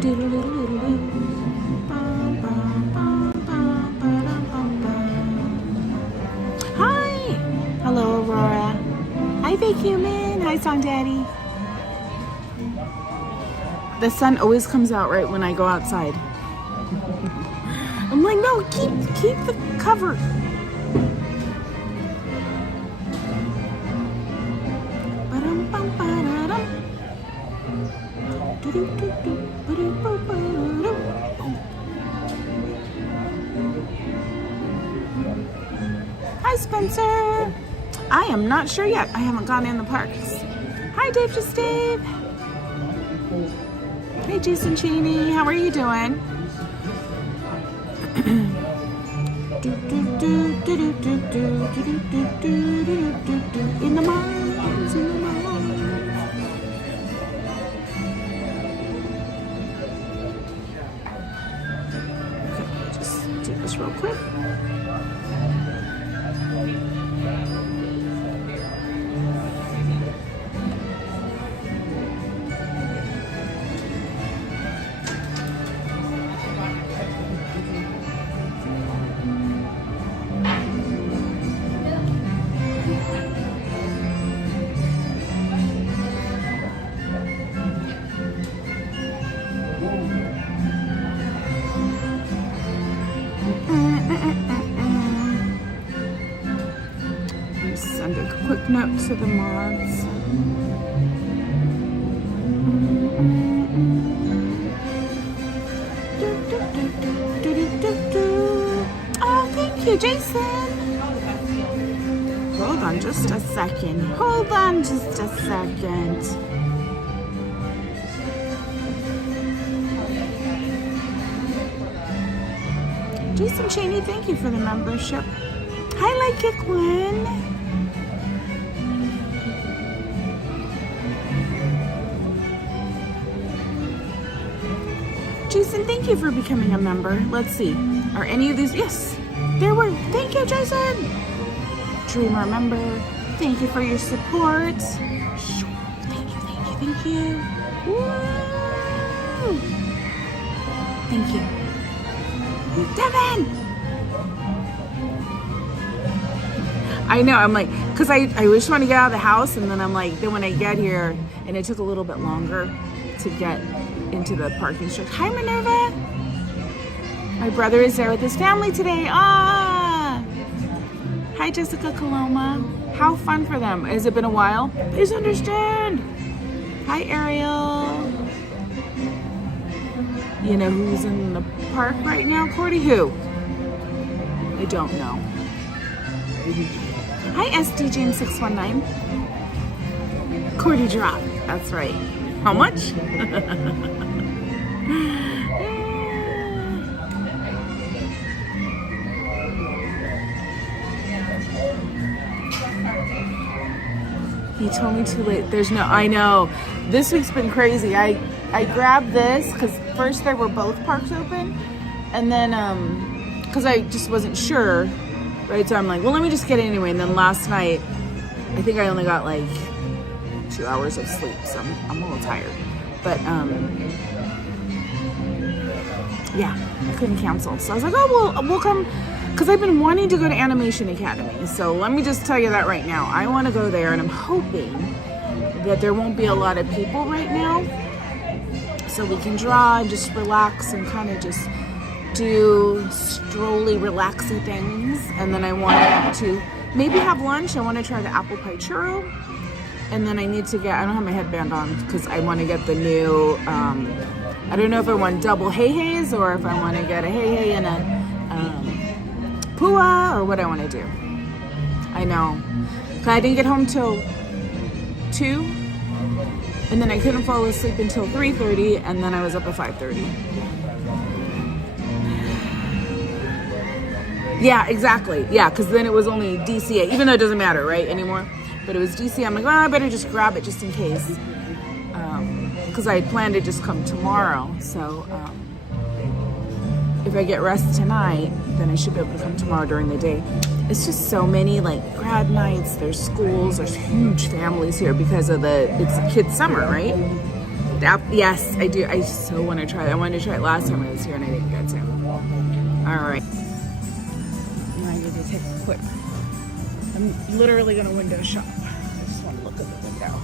Hi! Hello, Aurora. Hi, Fake Human. Hi, Song Daddy. The sun always comes out right when I go outside. I'm like, no, keep the cover. Hi, Spencer. I am not sure yet. I haven't gone in the parks. Hi, Dave, just Dave. Hey, Jason Cheney. How are you doing? In the mines, in the mines. Okay, just do this real quick. Send a quick note to the mods. Oh, thank you, Jason. Hold on just a second. Hold on just a second. Jason Cheney, thank you for the membership. Hi, Like It Gwen. Jason, thank you for becoming a member. Let's see. Are any of these? Yes, there were. Thank you, Jason. Dreamer member. Thank you for your support. Thank you. Woo! Thank you. Devin! I know, I'm like, because I just want to get out of the house, and then I'm like, then when I get here, and it took a little bit longer to get into the parking structure. Hi, Minerva! My brother is there with his family today. Ah! Hi, Jessica Coloma. How fun for them. Has it been a while? Please understand. Hi, Ariel. You know who's in the park right now, Cordy? Who? I don't know. Hi, SD James 619. Cordy drop. That's right. How much? He told me too late. There's no, I know. This week's been crazy. I grabbed this because first there were both parks open, and then because I just wasn't sure, right? So I'm like, well, let me just get it anyway. And then last night, I think I only got like 2 hours of sleep, so I'm a little tired. But yeah, I couldn't cancel. So I was like, oh, well, we'll come, because I've been wanting to go to Animation Academy. So let me just tell you that right now. I want to go there, and I'm hoping that there won't be a lot of people right now, so we can draw and just relax and kind of just do strolly, relaxy things. And then I want to maybe have lunch. I want to try the apple pie churro. And then I need to get, I don't have my headband on because I want to get the new, I don't know if I want double hey heys or if I want to get a hey hey and a pua or what I want to do. I know. I didn't get home till 2, and then I couldn't fall asleep until 3:30, and then I was up at 5:30. Yeah, exactly. Yeah, because then it was only DCA, even though it doesn't matter, right, anymore. But it was DCA. I'm like, well, I better just grab it just in case, because I plan to just come tomorrow. So if I get rest tonight, then I should be able to come tomorrow during the day. It's just so many like grad nights, there's schools, there's huge families here because of it's a kid's summer, right? Yes, I do. I so want to try it. I wanted to try it last time I was here and I didn't get to. All right. Now I need to take a quick. I'm literally gonna window shop. I just want to look at the window.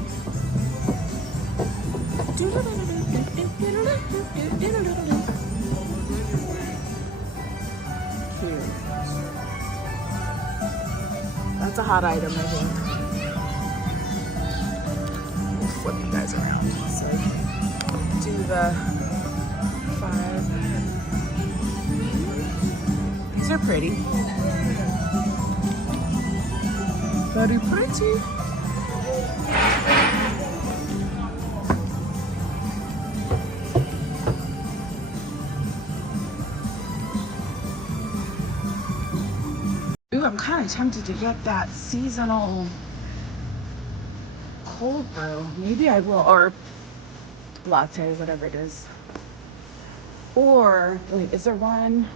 Cute. That's a hot item, I think. We'll flip you guys around. So do the 5. These are pretty. Very pretty. Ooh, I'm kind of tempted to get that seasonal cold brew. Maybe I will, or latte, whatever it is. Or, wait, is there one?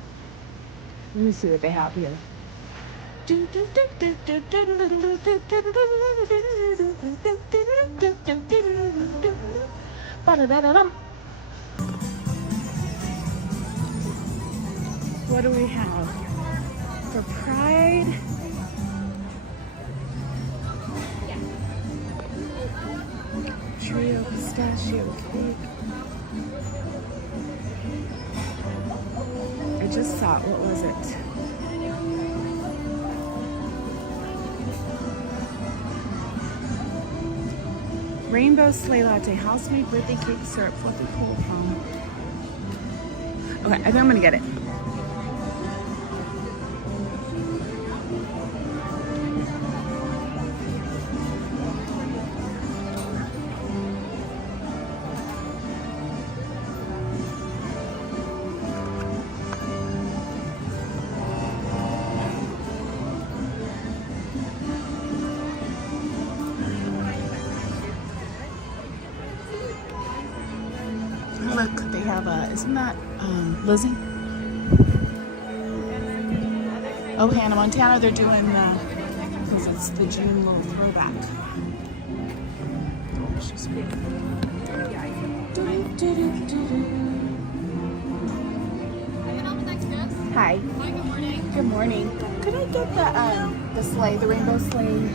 Let me see what they have here. What do we have? For Pride? Trio pistachio cake. I just saw it. What was it? Rainbow sleigh latte, house-made birthday cake, syrup, fluffy cool foam. Okay, I think I'm gonna get it. Look, they have isn't that Lizzie? Oh, Hannah Montana, they're doing because it's the June little throwback. Oh, she's pretty. Hi. Hi, good morning. Good morning. Could I get the sleigh, the rainbow sleigh,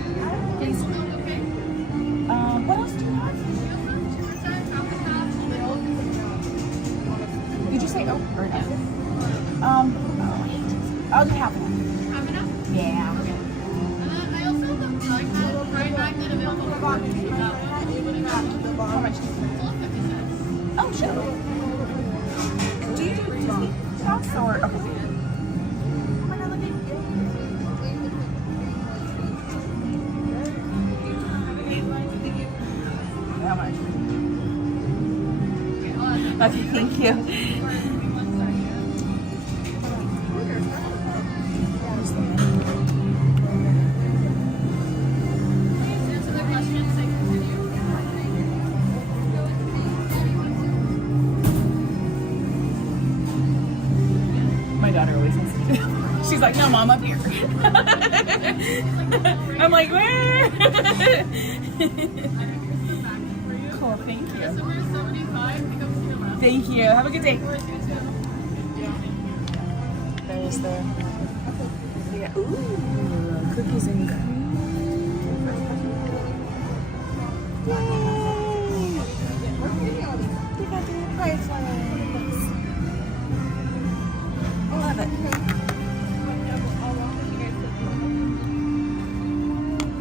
please? Okay. What else do you have? Did you say or no? I'll just have one. Have enough? Yeah. I also have the fried magnet available for how much? Oh, sure. Do you do Disney shops or? Okay. How much? Okay, thank you. My daughter always wants to do. She's like, no, Mom, up here. I'm like, where? Cool, thank you. Thank you. Have a good day. There's the cookies and cream. Yay! They got the pride flags. I love it.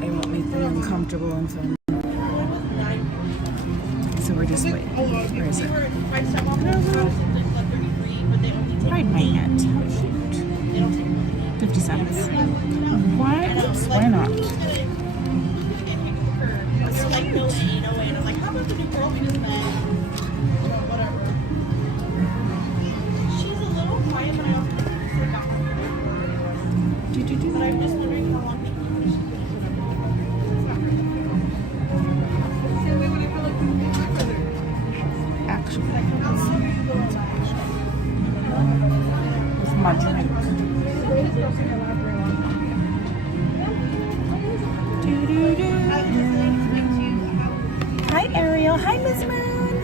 I won't make them uncomfortable and fun. So we're just waiting. Where is it? Pride Magnet. 50 cents. Why? Why not? That's cute. She's a little quiet, but I also forgot her. But I'm just wondering how long with my drink. Hi Ariel. Hi Miss Moon.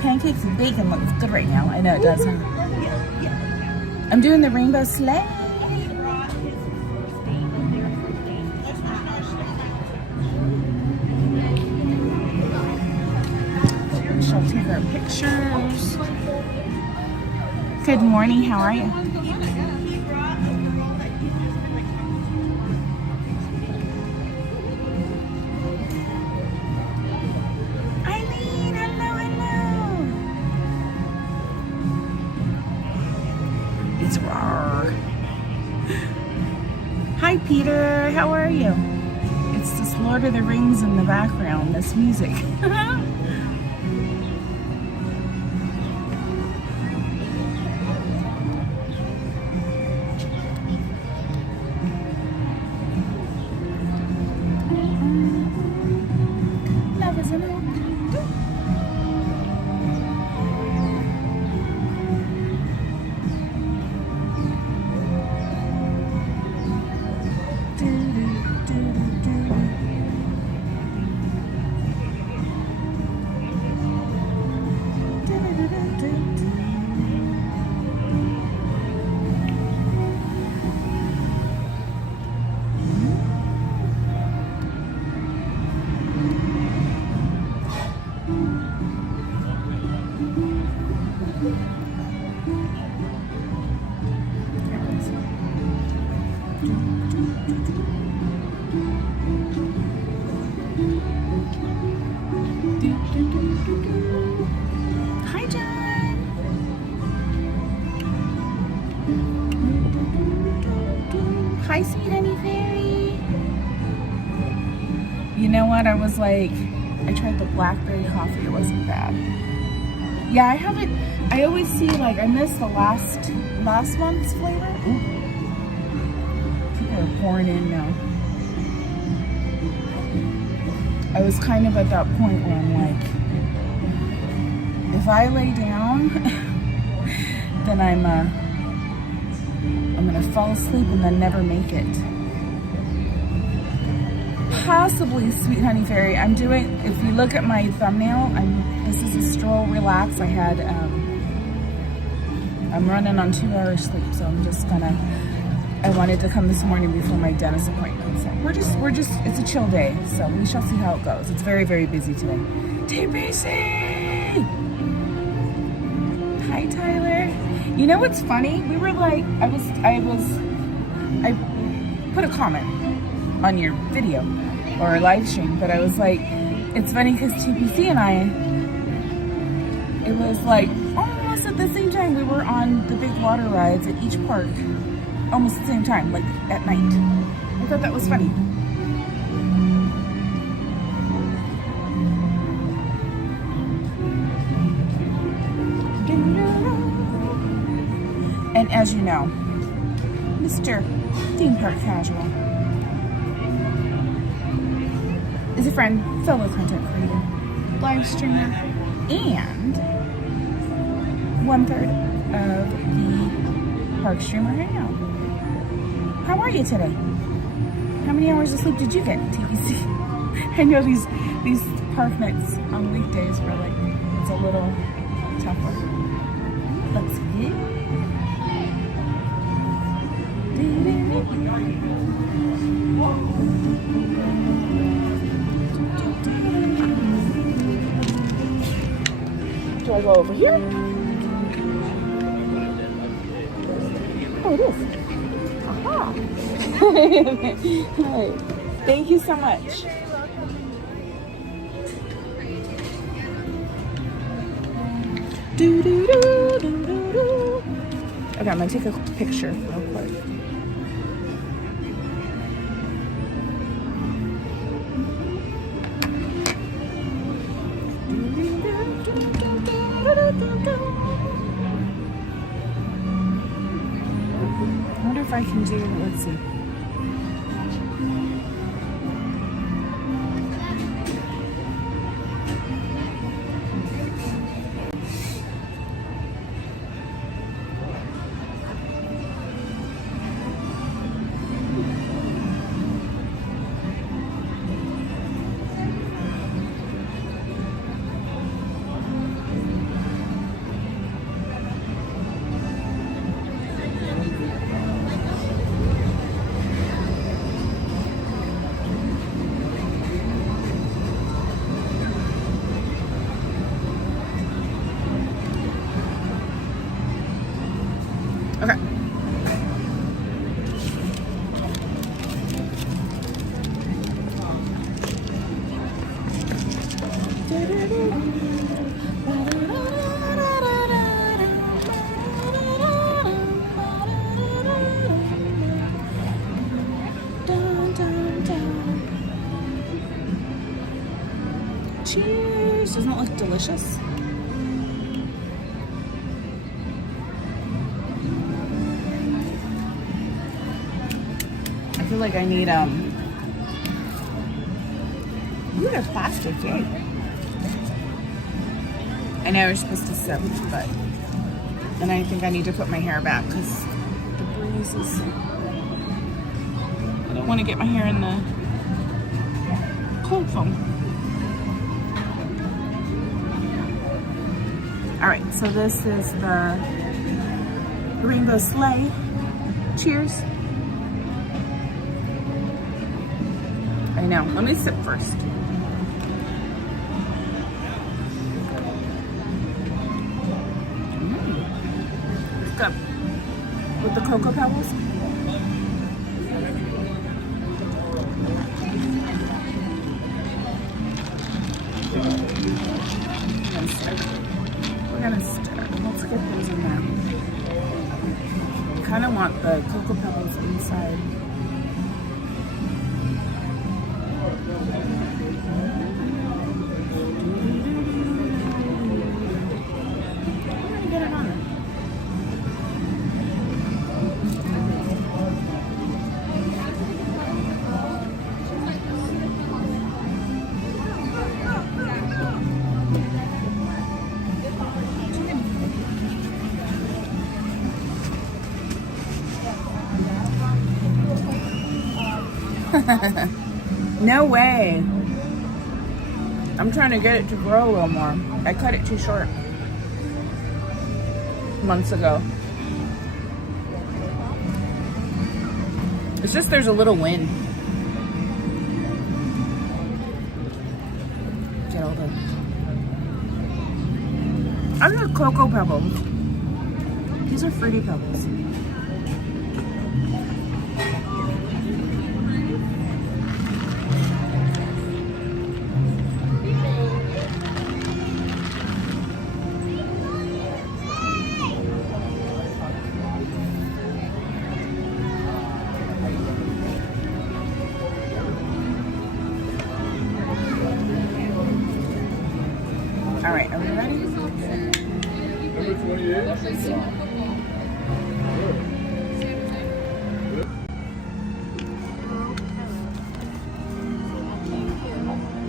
Pancakes with bacon looks good right now. I know it does, huh? I'm doing the rainbow sleigh. She'll take our pictures. Good morning, how are you? Eileen, hello, hello. It's rawr. Hi, Peter, how are you? It's this Lord of the Rings in the background, this music. Hi, John. Hi, sweet honey fairy. You know what? I was like, I tried the blackberry coffee. It wasn't bad. Yeah, I haven't. I always see like I missed the last month's flavor. Ooh. People are pouring in now. I was kind of at that point where I'm like, if I lay down, then I'm gonna fall asleep and then never make it. Possibly, sweet honey fairy. I'm doing. If you look at my thumbnail, this is a Stroll relax. I'm running on 2 hours sleep, so I'm just gonna. I wanted to come this morning before my dentist appointment. So we're just. It's a chill day, so we shall see how it goes. It's very, very busy today. TBC. Hi, Tyler. You know what's funny? We were like, I put a comment on your video or live stream, but I was like, it's funny because TPC and I, it was like almost at the same time. We were on the big water rides at each park, almost at the same time, like at night. I thought that was funny. And as you know, Mr. Theme Park Casual is a friend, fellow content creator, live streamer, and 1/3 of the Park Streamer Hangout. How are you today? How many hours of sleep did you get, TPC? I know these park nights on weekdays were like, it's a little tougher. Looks good. Do I go over here? Oh, it is. Aha. All right. Thank you so much. Okay, I'm gonna take a picture real quick. I wonder if I can do, let's see. Cheers. Doesn't it look delicious? I feel like I need ooh, they're plastic, yay. I know you're supposed to sip, but and I think I need to put my hair back because the breeze is, I don't want to get my hair in the cold foam. All right, so this is the Rainbow Sleigh. Cheers. I know, let me sip first. It's good. With the Cocoa Pebbles. We're gonna stir. Let's get these in there. I kind of want the Cocoa Pebbles inside. Get it on. No way. I'm trying to get it to grow a little more. I cut it too short months ago. It's just there's a little wind. Get all the... I got Cocoa Pebbles. These are Fruity Pebbles. All right, are we ready? Number 28.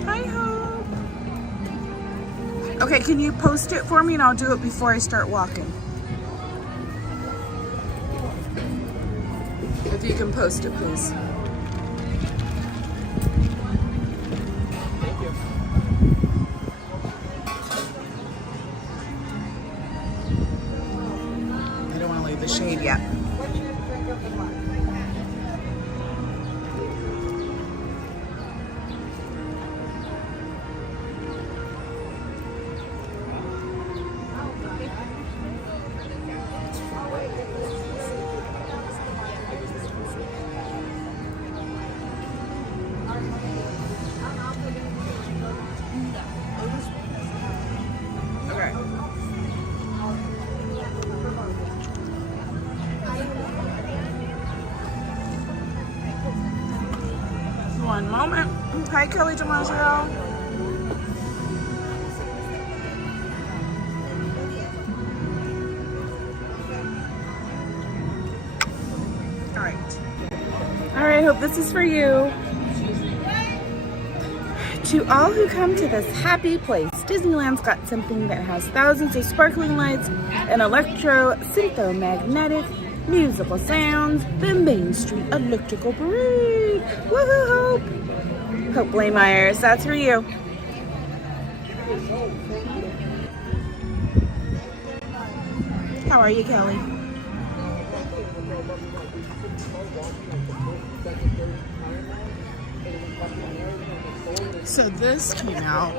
Hi, Hope. Okay, can you post it for me and I'll do it before I start walking? If you can post it, please. The shade yet. Okay. One moment. Hi, Kelly DiMaggio. All right. All right, Hope, this is for you. To all who come to this happy place, Disneyland's got something that has thousands of sparkling lights and electro-syntho-magnetic musical sounds, the Main Street Electrical Parade. Woohoo, Hope! Hope Blaymeyers, that's for you. How are you, Kelly? So this came out.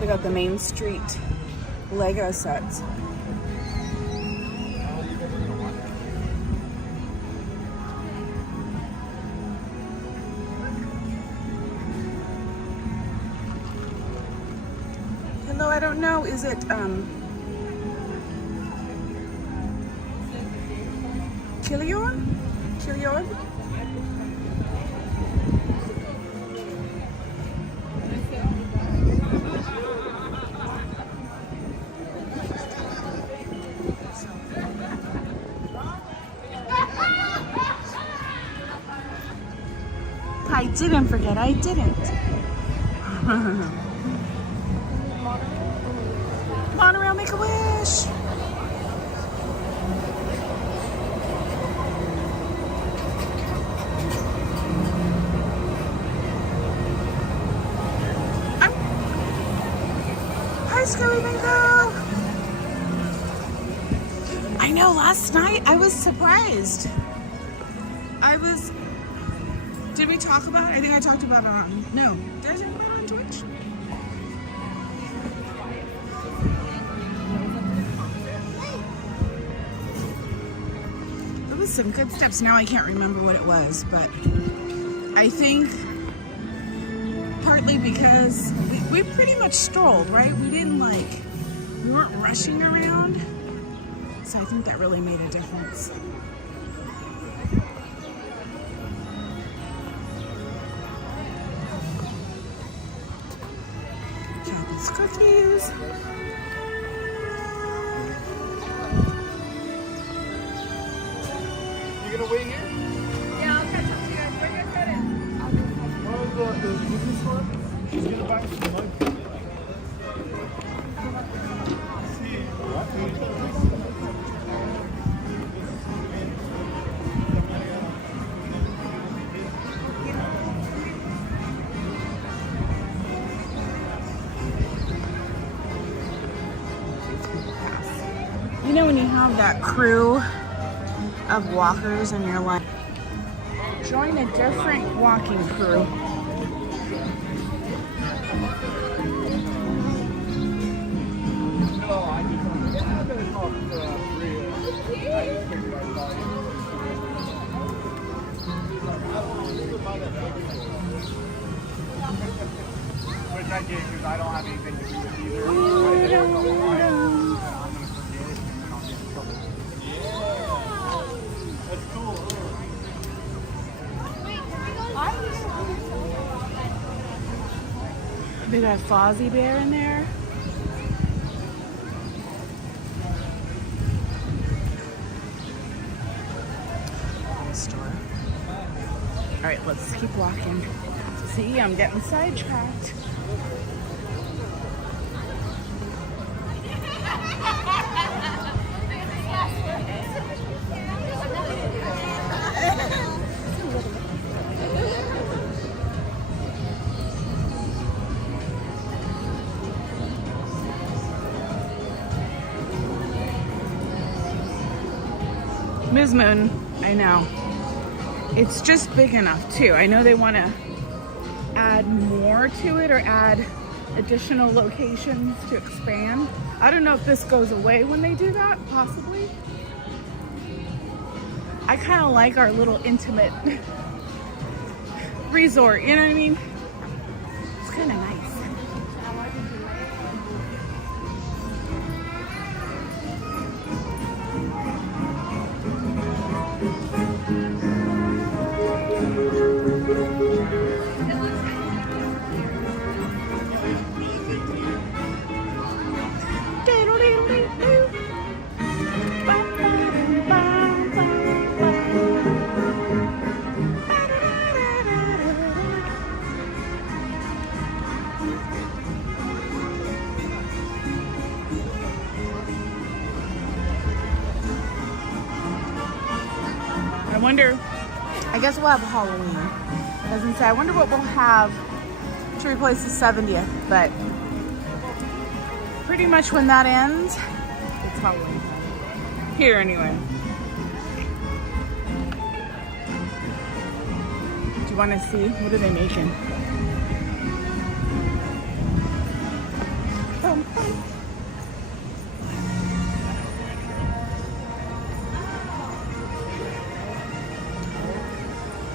They got the Main Street Lego sets. Hello, I don't know, is it Killior? I didn't forget, I didn't. Monorail, make a wish. Hi, Scary Bingo. I know, last night I was surprised. Did we talk about it? I think I talked about it on, no. Did I talk about it on Twitch? There was some good steps. Now I can't remember what it was, but I think partly because we pretty much strolled, right? We weren't rushing around. So I think that really made a difference. Campbell's cookies. You gonna wait here? Yeah, I'll catch up to you guys. Where are you guys headed? The Disney store? She's gonna buy some lunch. You know when you have that crew of walkers and you're like, join a different walking crew. Which I did because I don't have anything to do with either. I'm gonna forget it and I'll get in trouble. Yeah, that's cool. They got Fozzie Bear in there. Store. All right, let's keep walking. See, I'm getting sidetracked. Ms. Moon, I know. It's just big enough too. I know they want to add more to it or add additional locations to expand. I don't know if this goes away when they do that, possibly. I kind of like our little intimate resort, you know what I mean? It's kind of nice. I wonder, I guess we'll have Halloween. I was gonna say, I wonder what we'll have to replace the 70th, but pretty much when that ends, it's Halloween. Here anyway. Do you want to see? What are they making?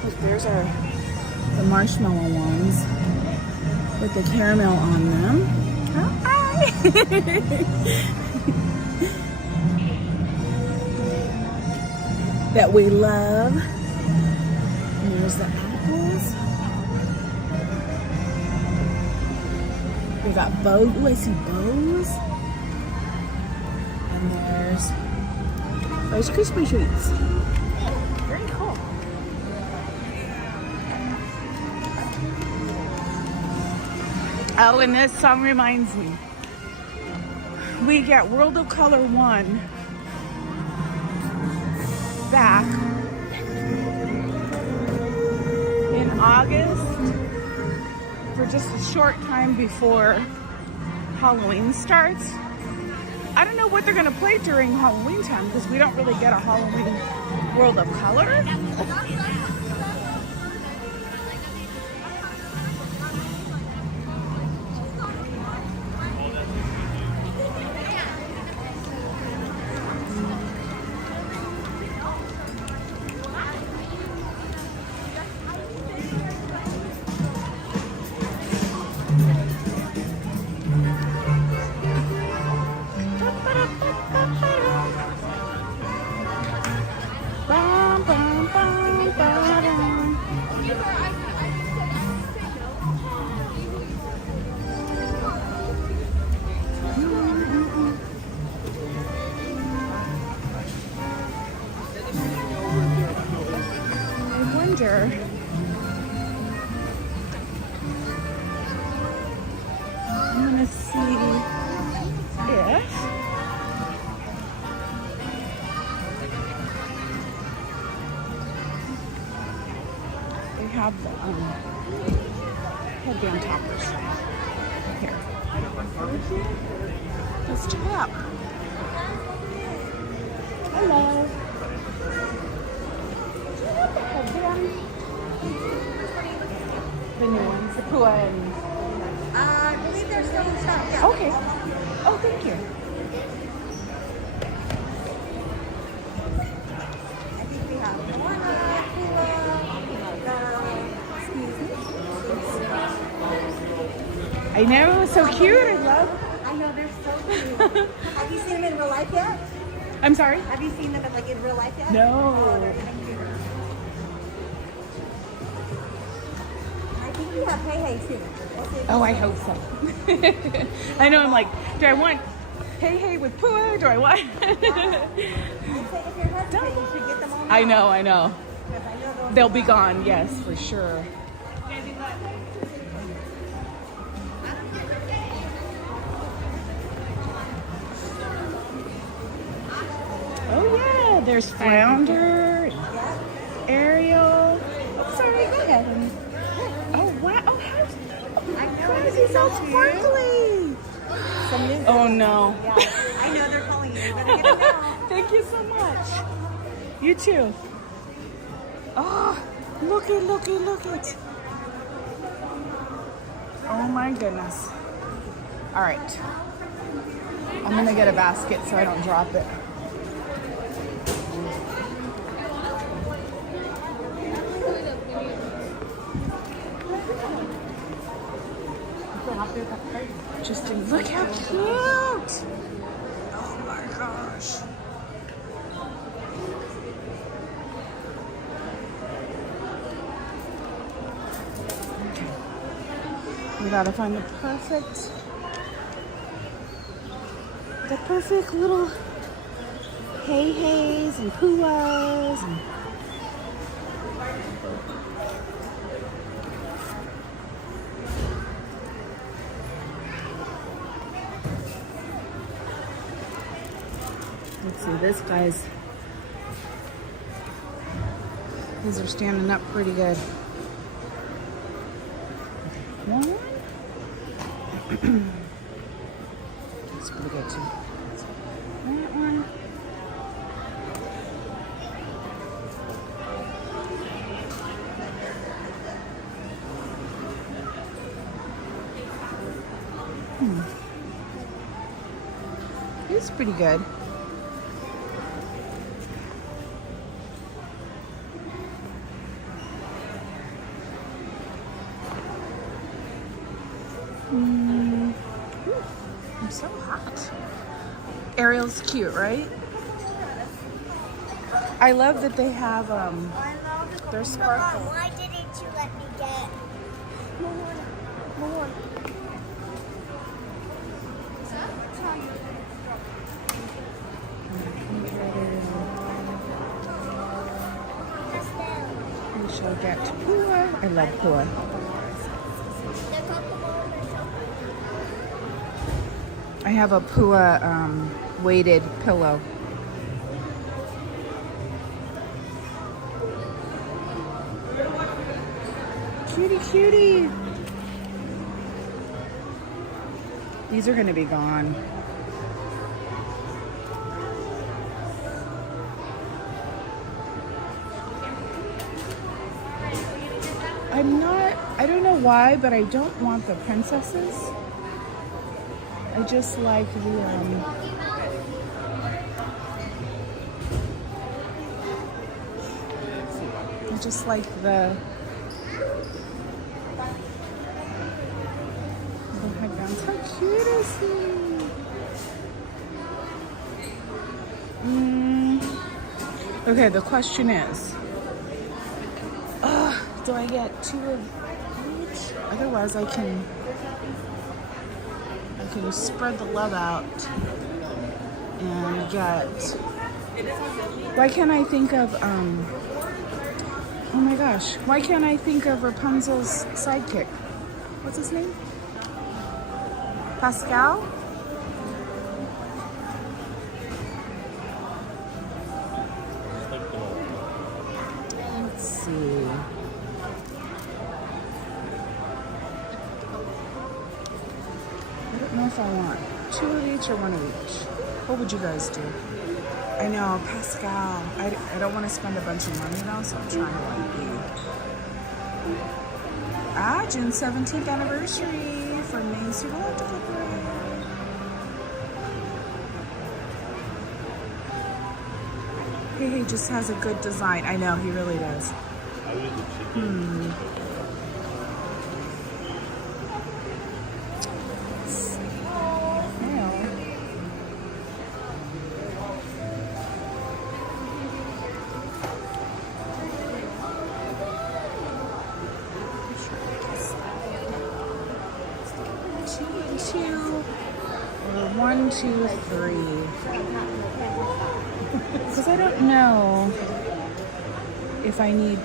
Look, there's the marshmallow ones with the caramel on them. Hi! That we love. And there's the apples. We got bows. Ooh, I see bows. And there's Rice Krispie treats. Very cool. Oh, and this song reminds me. We get World of Color 1 back in August for just a short time before Halloween starts. I don't know what they're going to play during Halloween time because we don't really get a Halloween World of Color. I'm gonna see if they have the headband toppers here. Let's check it out. Hello. The new ones, the Pua and... I believe they're still in stock. Yeah. Okay. Oh, thank you. I think we have Moana, I know, so cute. I love. I know, they're so cute. Have you seen them in real life yet? I'm sorry? Have you seen them in real life yet? No. Oh, they're even cuter. I think we have Hey Hey too. Oh, I hope so. I know, I'm like, do I want Hey Hey with Pua? Do I want... I'd say if you're hesitant, you should get them all. I know. Because I know They'll be gone, yes, for sure. Oh yeah, there's Flounder, Ariel. Sorry, go ahead. Oh wow! Oh, how is he so sparkly? Oh no! Yeah, I know they're calling you. You better get them now. Thank you so much. You too. Oh, look it! Oh my goodness! All right, I'm gonna get a basket so I don't drop it. Interesting. Look how cute! Oh my gosh. Okay. We gotta find the perfect little Hey Heys and Puas and let's see, these are standing up pretty good. One. That's pretty good too. That one. It's pretty good. I'm so hot. Ariel's cute, right? I love that they have their sparkle. Why didn't you let me get more? We shall get Pua. I love Pua. They're comfortable. They're so I have a Pua weighted pillow. Cutie, cutie. These are going to be gone. I don't know why, but I don't want the princesses. I just like the, I just like the headbands. How cute is he? Okay, the question is, do I get 2 of each? Otherwise, I can spread the love out and get. Why can't I think of oh my gosh, why can't I think of Rapunzel's sidekick? What's his name? Pascal? Let's see. I don't know if I want 2 of each or 1 of each. What would you guys do? I know, Pascal. I don't want to spend a bunch of money though, so I'm trying to like be. June 17th anniversary for Main Stroll. He just has a good design. I know, he really does. Or 1, 2, 3. Because I don't know if I need.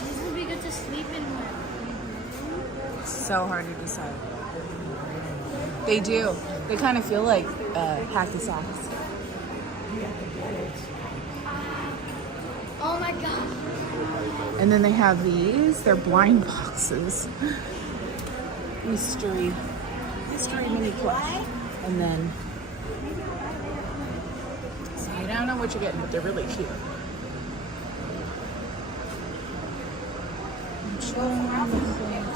These would be good to sleep in. It's so hard to decide. They do. They kind of feel like hacky sacks. Oh my god. And then they have these. They're blind boxes. Mystery mini plush. And then, so I don't know what you're getting, but they're really cute. I'm trying to think.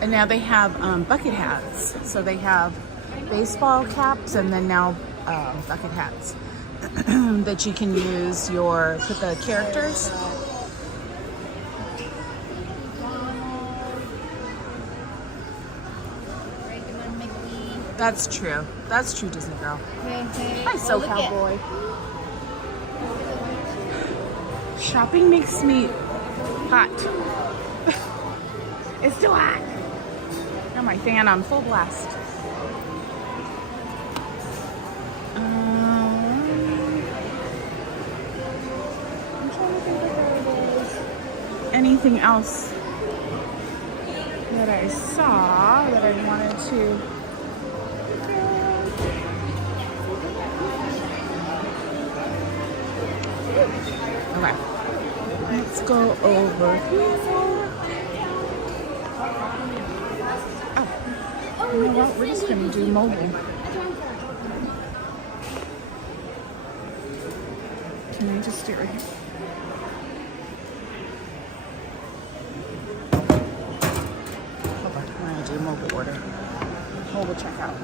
And now they have bucket hats. So they have baseball caps and then now bucket hats that you can use put the characters. That's true. That's true, Disney girl. Hi, SoCal boy. Shopping makes me hot. It's too hot. Got my fan on full blast. I'm trying to think if there was anything else that I saw that I wanted to. Okay, let's go over here. Oh, you know what? We're just gonna do mobile. Can I just do it right here? Hold on, I'm gonna do mobile order. Mobile checkout.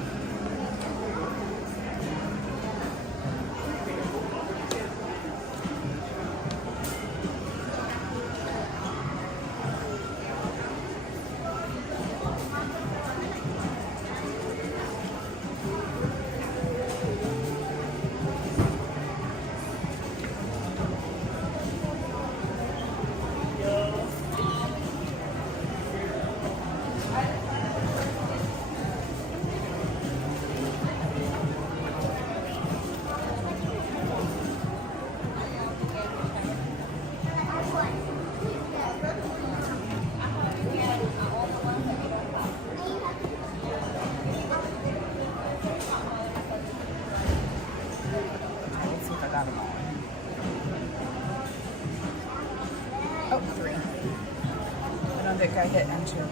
music, I hit enter.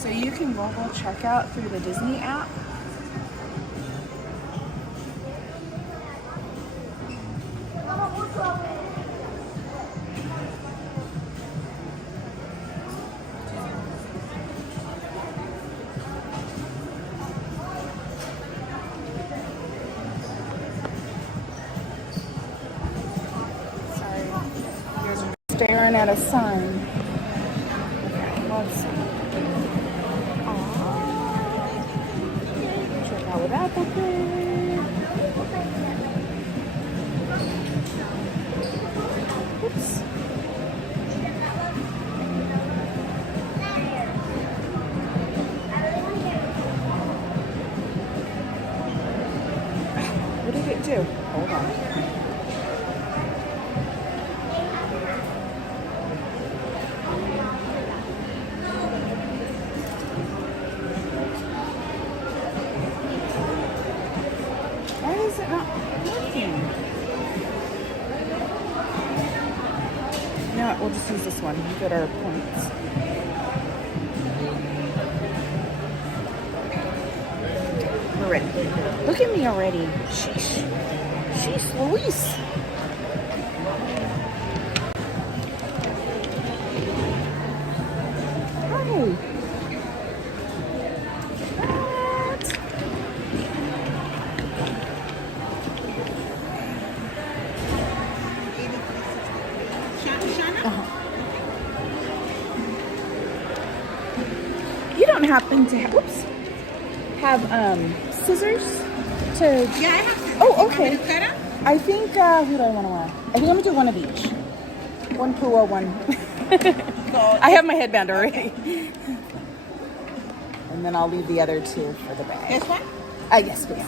So you can mobile checkout through the Disney app. Staring at a sign. Okay, let's see. Check out with Apple Pay. Oops. What did it do? Hold on. Why is it not working? You know what? We'll just use this one. Get our points. We're ready. Look at me already. Sheesh. Sheesh, Luis. Hi. You don't happen to have scissors to? Yeah, I have to. Oh, You want okay. me to cut 'em? I think who do I want to wear? I think I'm gonna do one of each. One Pua, one. I have my headband already. And then I'll leave the other two for the bag. This one? Yes, please.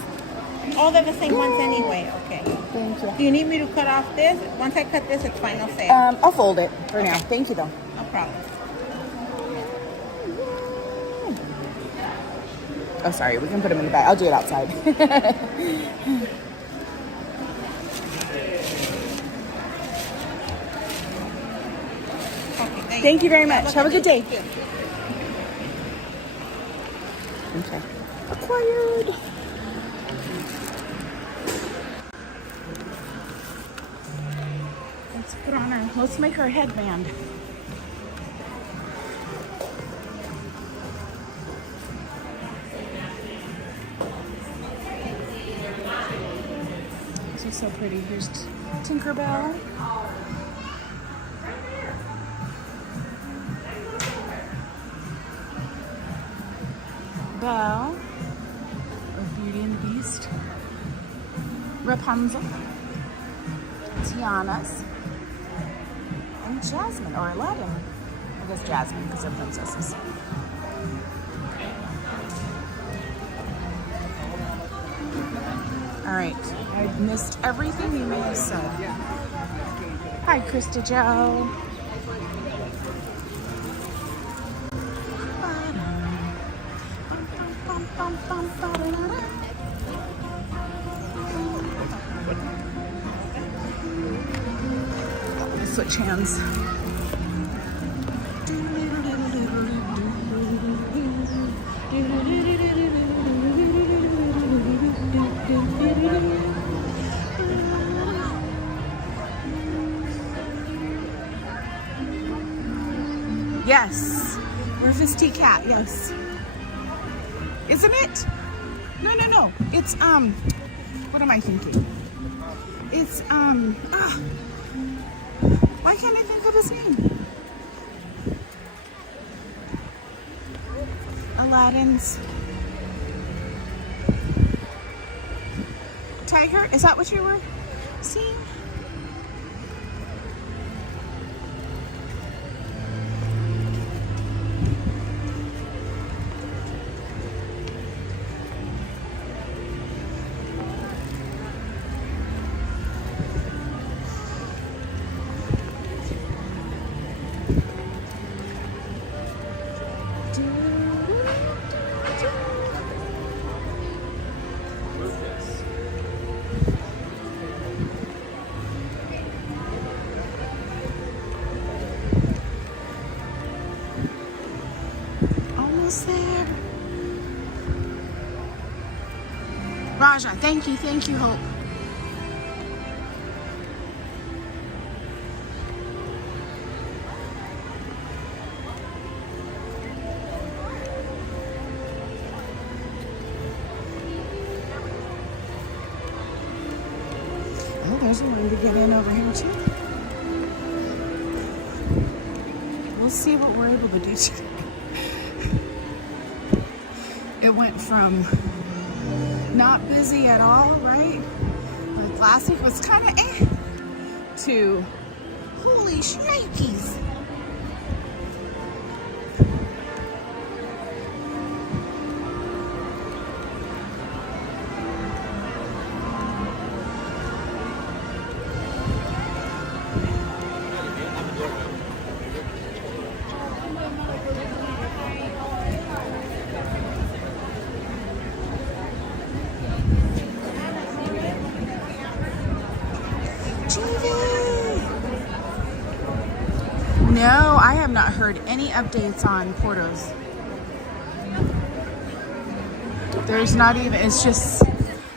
Oh, they're the same ones anyway. Okay. Thank you. Do you need me to cut off this? Once I cut this, it's final sale. I'll fold it for now. Thank you, though. No problem. Oh, sorry. We can put them in the bag. I'll do it outside. Okay, Thank you very much. Have a good day. You too. Okay. Acquired. Let's put on our. Let's make our headband. This is so pretty. Here's Tinkerbell. Belle of Beauty and the Beast, Rapunzel, Tiana's, and Jasmine, or Aladdin. I guess Jasmine, because they're princesses. All right, I missed everything you may have said. Hi, Krista Joe. Switch hands. Yes, Rufus T. Cat. Yes, isn't it? No. It's What am I thinking? It's Why can't I think of his name? Aladdin's tiger? Is that what you were seeing? almost there. Raja, thank you, Hope. Oh, there's a way to get in over here too. We'll see what we're able to do today. It went from not busy at all, right? Like last week was kind of to holy shnikes. No, I have not heard any updates on Portos. There's not even, it's just,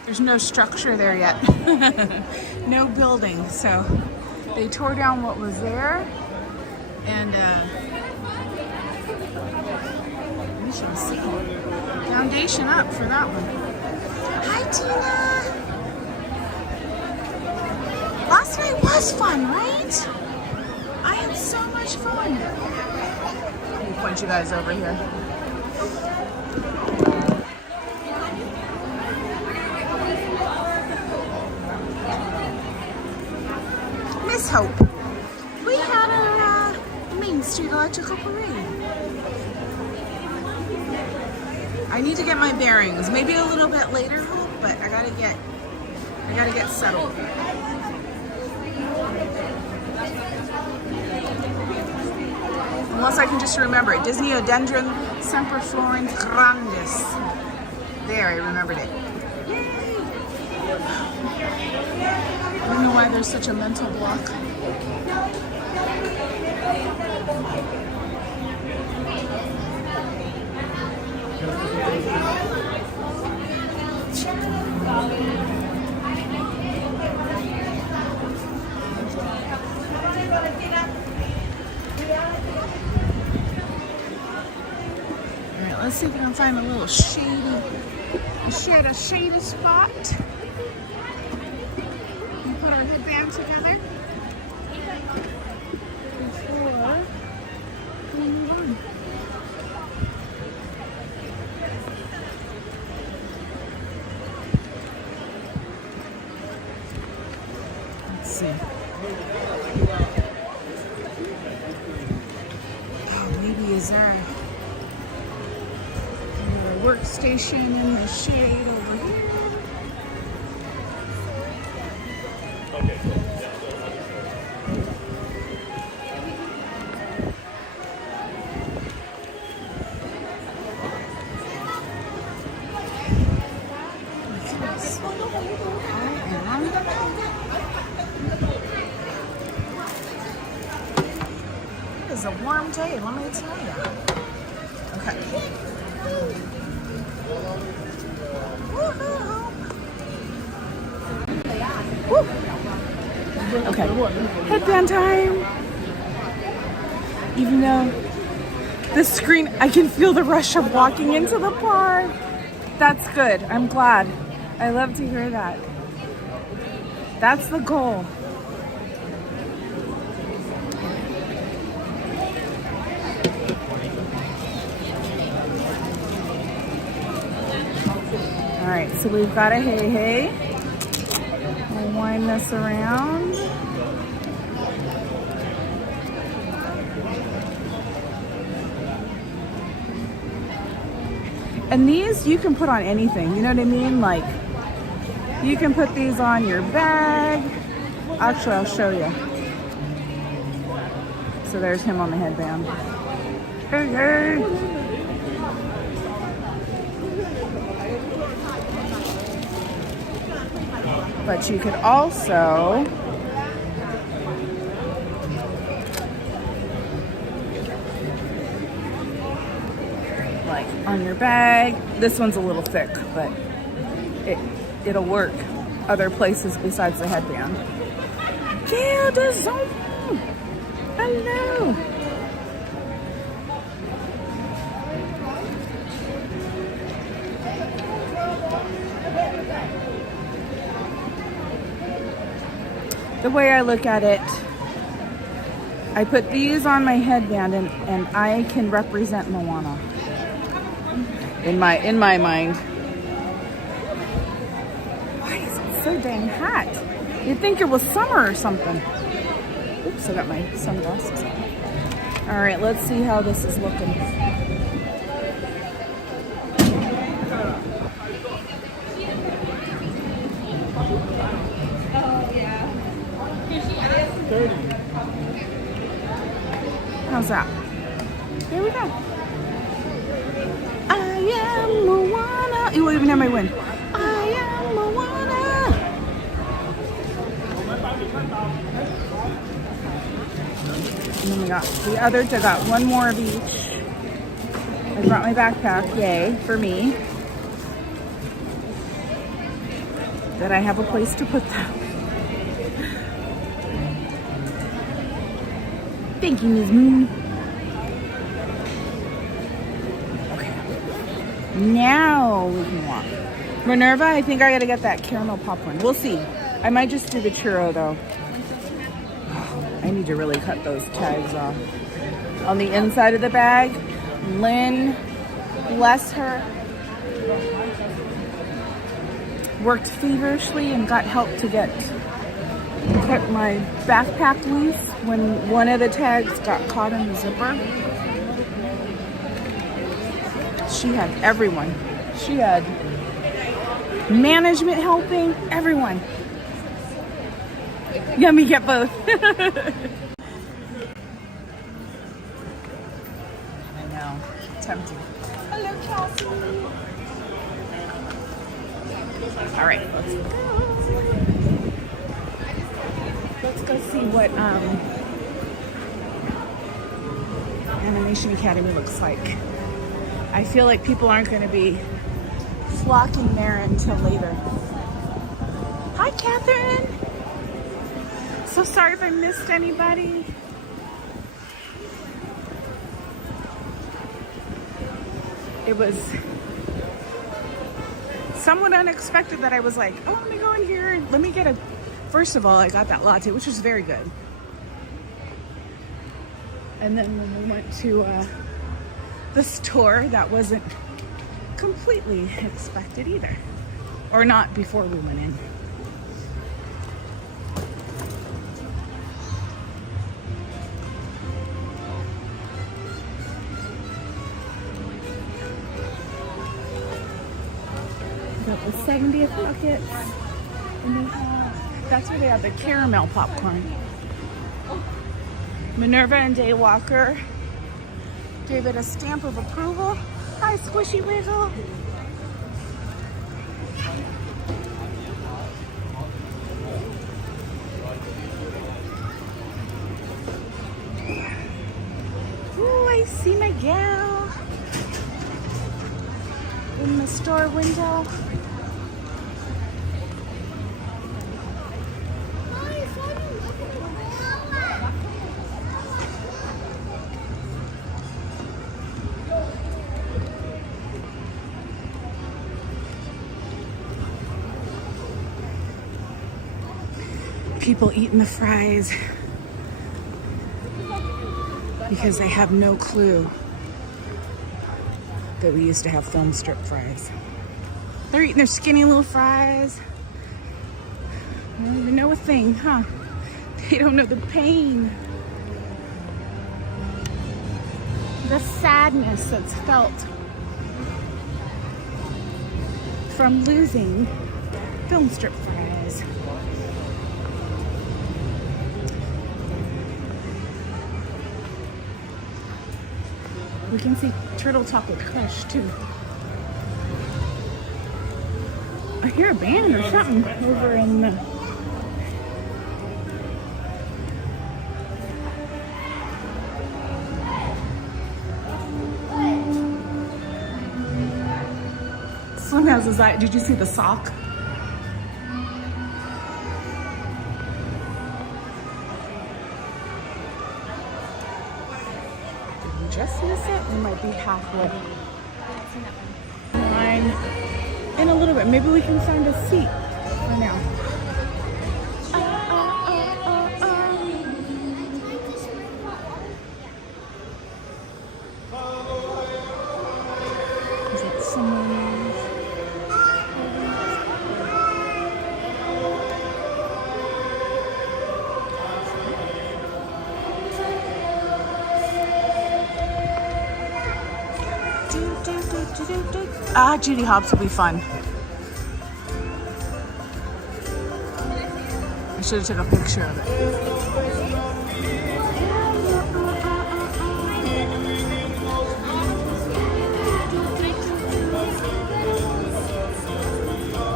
there's no structure there yet. No building. So they tore down what was there and we should see. Foundation up for that one. Hi, Tina. Last night was fun, right? I had so much fun. Let me point you guys over here. Miss Hope, we had our Main Street Electrical Parade. I need to get my bearings. Maybe a little bit later, Hope, but I gotta get settled. Unless I can just remember it. Disneylanden Sempre Florens Grandis. There, I remembered it. Yay! I don't know why there's such a mental block. Let's see if we can find a little shady spot. And put our headband together before we move on. Let's see. Oh, maybe is there workstation in the shade over here. Okay. It is a warm day, let me tell you. Okay. Woo. Okay, headband time. Even though the screen, I can feel the rush of walking into the park. That's good. I'm glad. I love to hear that. That's the goal. All right, so we've got a hey. We'll wind this around. And these you can put on anything, you know what I mean? Like, you can put these on your bag. Actually, I'll show you. So there's him on the headband. Hey. But you could also like on your bag. This one's a little thick, but it'll work other places besides the headband. Gail de Zoom! Hello! The way I look at it, I put these on my headband and I can represent Moana in my mind. Why is it so dang hot? You'd think it was summer or something. Oops, I got my sunglasses on. All right, let's see how this is looking. How's that? Here we go. I am Moana. You won't even have my win. I am Moana. And then we got the others. I got one more of each. I brought my backpack. Yay, for me. That I have a place to put them. Thank you, Ms. Moon. Okay. Now we can walk. Minerva, I think I gotta get that caramel popcorn. We'll see. I might just do the churro though. I need to really cut those tags off. On the inside of the bag, Lynn, bless her, worked feverishly and got help to cut my backpack loose when one of the tags got caught in the zipper. She had everyone. She had management helping, everyone. Yummy, get both. I know, tempting. Hello, Cassie. All right, let's go. Let's go see what Animation Academy looks like. I feel like people aren't going to be flocking there until later. Hi, Catherine. So sorry if I missed anybody. It was somewhat unexpected that I was like, oh, let me go in here and let me get a... First of all, I got that latte, which was very good. And then when we went to the store, that wasn't completely expected either. Or not before we went in. Got the 70th buckets. And that's where they have the caramel popcorn. Minerva and Daywalker gave it a stamp of approval. Hi, Squishy Wiggle. Ooh, I see my gal in the store window. People eating the fries because they have no clue that we used to have film strip fries. They're eating their skinny little fries. They don't even know a thing, huh? They don't know the pain. The sadness that's felt from losing film strip fries. We can see Turtle Talk with Crush too. I hear a band or something over in the... one has his eye. Did you see the sock? Did we just miss it? We might be halfway. Line in a little bit. Maybe we can find a seat for now. Is it somewhere else? Ah, Judy Hopps will be fun. I should have took a picture of it.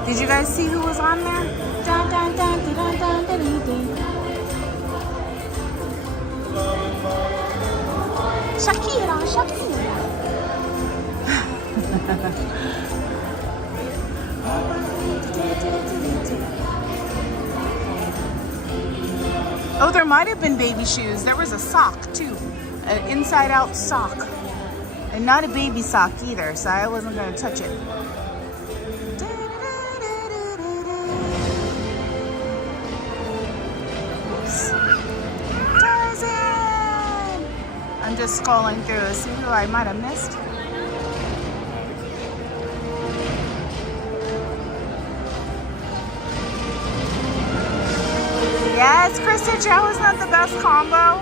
Did you guys see who was on there? Dun, dun, dun, dun, dun, dun, dun, dun. Shakira, Shakira. Oh, there might have been baby shoes. There was a sock too, an inside-out sock, and not a baby sock either. So I wasn't going to touch it. Oops. Tarzan! I'm just scrolling through to see who I might have missed. Yes, Chris said Joe is not the best combo.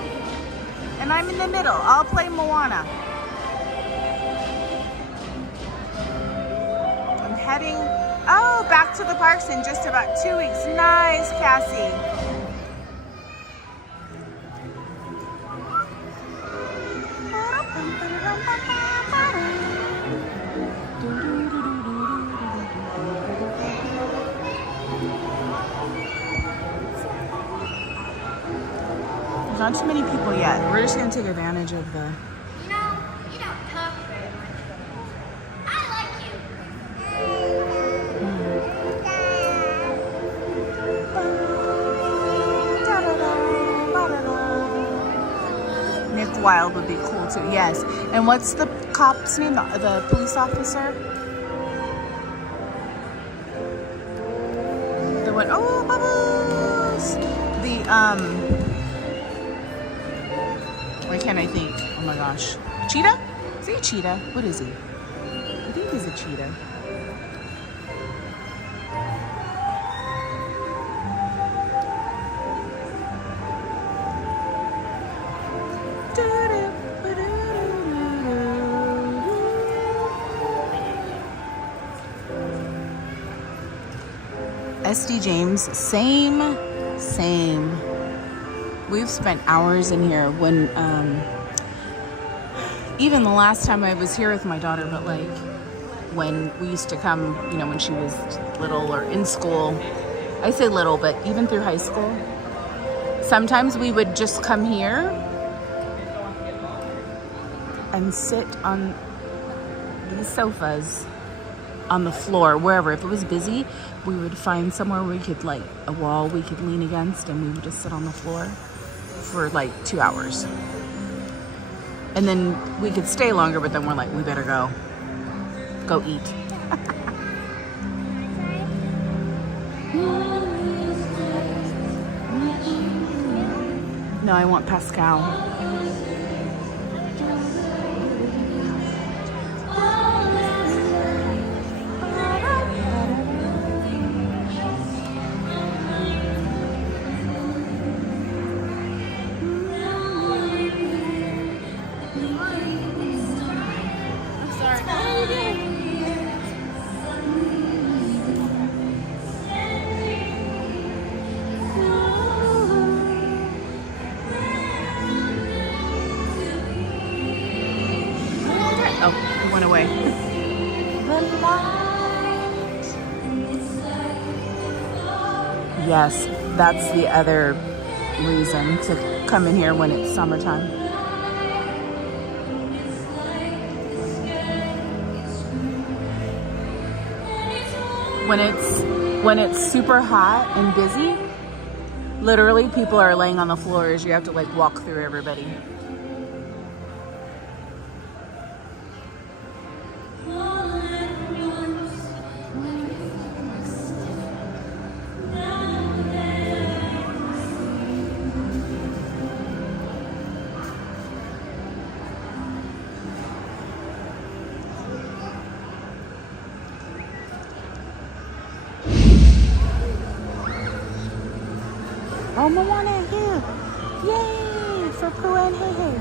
And I'm in the middle. I'll play Moana. I'm heading, back to the parks in just about 2 weeks. Nice, Cassie. Not too many people yet. We're just gonna take advantage of the. You know, you don't talk very much. I like you. Nick Wilde would be cool too. Yes. And what's the cop's name? The police officer? The one. Oh, bubbles. The Why can't I think? Oh my gosh. Cheetah? Is he a cheetah? What is he? I think he's a cheetah. SD James, same. We've spent hours in here when, even the last time I was here with my daughter, but like when we used to come, you know, when she was little or in school. I say little, but even through high school, sometimes we would just come here and sit on these sofas on the floor, wherever. If it was busy, we would find somewhere we could, like a wall we could lean against, and we would just sit on the floor for like 2 hours. And then we could stay longer, but then we're like, we better go eat. No, I want Pascal. Oh, he went away. Yes, that's the other reason to come in here when it's summertime. when it's super hot and busy, literally people are laying on the floors. You have to like walk through everybody. Oh, Moana here! Yay! For Pooh and Hey Hey.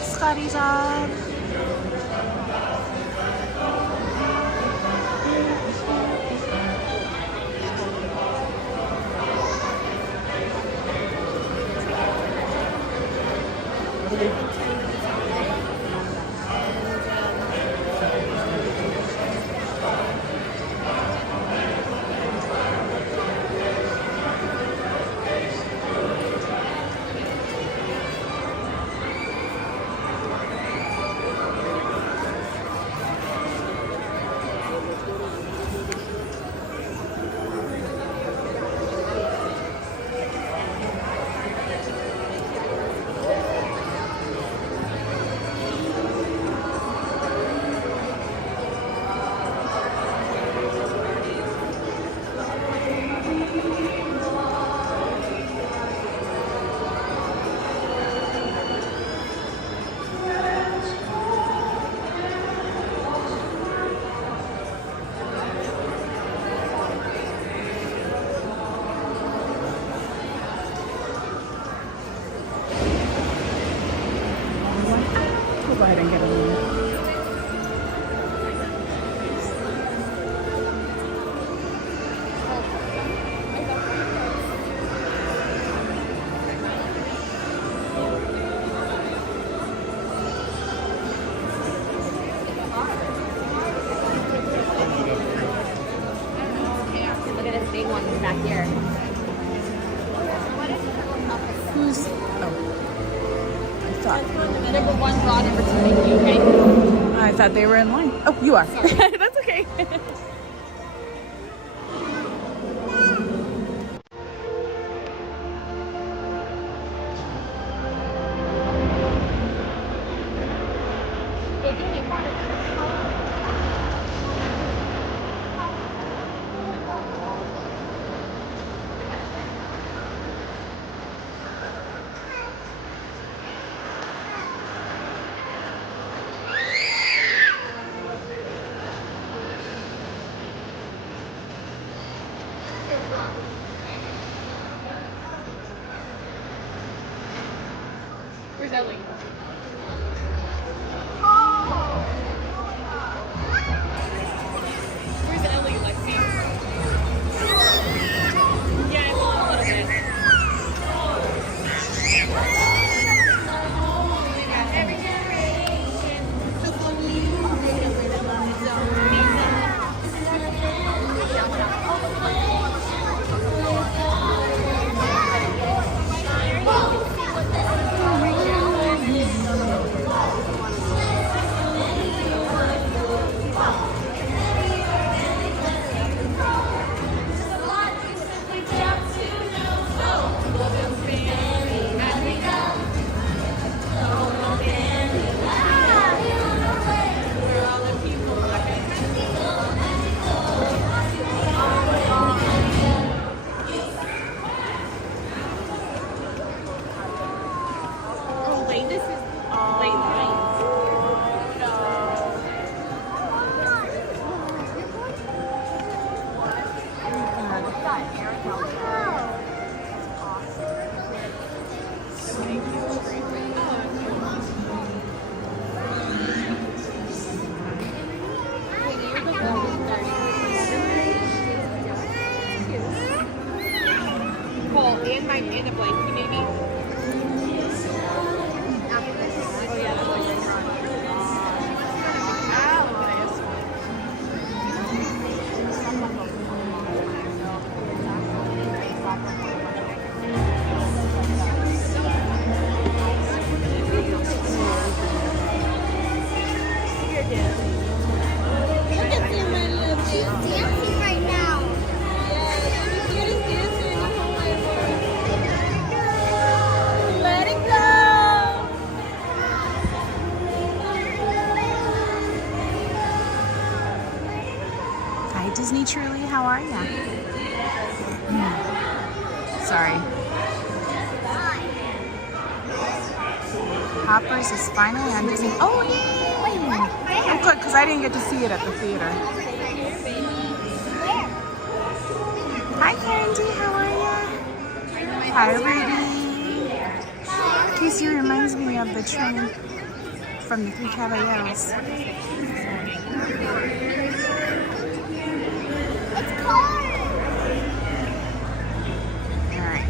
Scotty's on. Go ahead and get a Look at this big one back here. Who's? Oh, I thought. Number 1 draw, number 2 thank you, okay? I thought they were in line. Oh, you are. That's okay. Where's Ellie? Where's Ellie, Lexi? Yeah, a little bit. might end up like maybe. Dancing right now. Let it go. Hi, Disney Truly. How are ya? Sorry. Hoppers is finally on Disney. Oh, yay! Oh, good, because I didn't get to see it at the theater. Hi, Candy. How are ya? Hi, Ruby. Casey reminds me of the train from the Three Caballeros. It's cold. All right.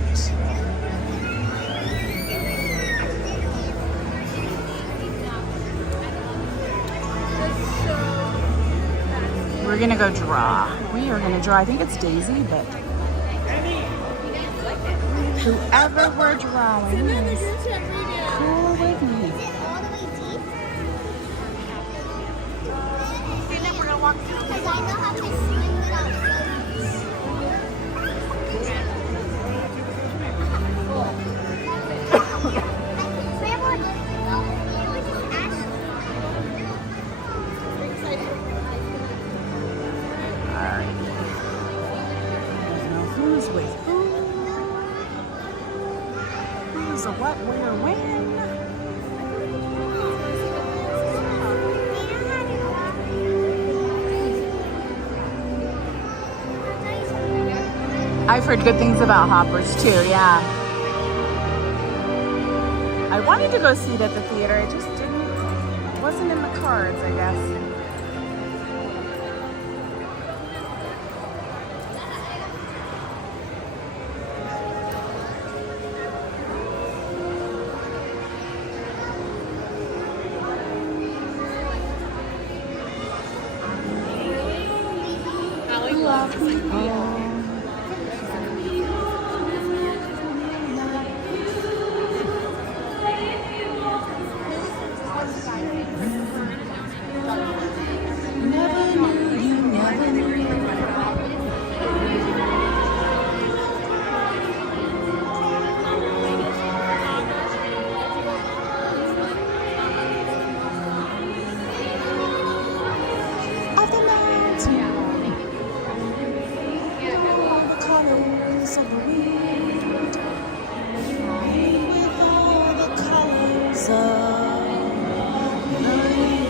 We're gonna go draw. We are gonna draw. I think it's Daisy, but whoever we're drawing is cool with me. All the way deep. And then we're gonna walk through because I know how to swim without floaties. Who's with who? Who's a what, where, when? I've heard good things about Hoppers too, yeah. I wanted to go see it at the theater, it just didn't, it wasn't in the cards, I guess.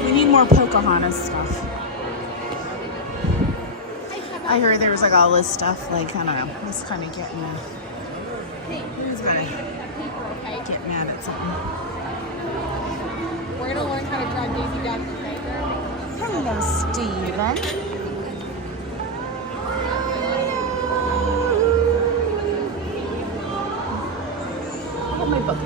We need more Pocahontas stuff. I heard there was like all this stuff, like, I don't know, it's kind of getting, who's gonna get mad at something? We're gonna learn how to drive Daisy down the playground. Hello, Steven. I got my book.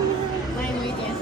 Thank you.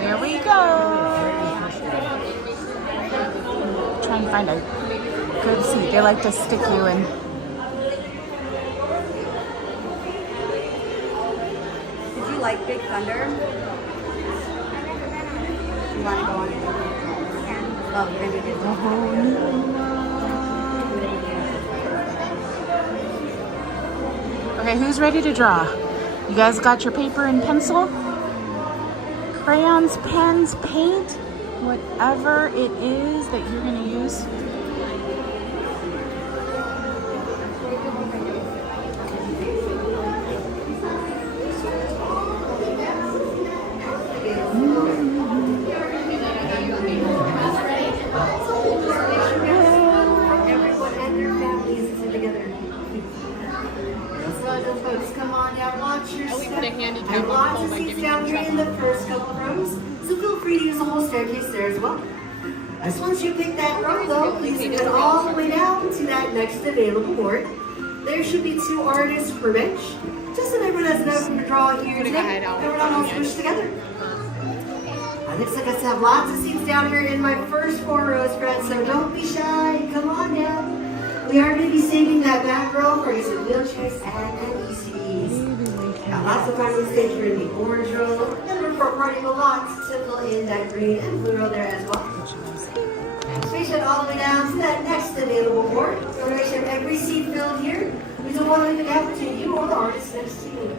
There we go. Try and find a good seat. They like to stick you in. Did you like Big Thunder? You want to go on it? Oh, we're going to do Disney. Okay, who's ready to draw? You guys got your paper and pencil? Crayons, pens, paint, whatever it is that you're gonna use. Everyone and their families are together. So folks, come on down, watch your Oh, we step. put a handicap I have on the lots pole of by seats giving down them here in the first couple of rows, so feel free to use the whole staircase there as well. As once you pick that row though, please get all the way down to that next available board. There should be 2 artists per bench, just so everyone has enough room to draw here today, and we're not all squished together. It looks like I still have lots of seats down here in my first 4 rows, Fred, so don't be shy. Come on down. We are going to be saving that back row for use of wheelchairs and ECs. Got lots of time on the stage here in the orange row, and we're incorporating a lot to fill in that green and blue row there as well. Space it all the way down to that next available board. So we're going to make sure every seat filled here. We don't want to leave a gap between you or the artist next to you.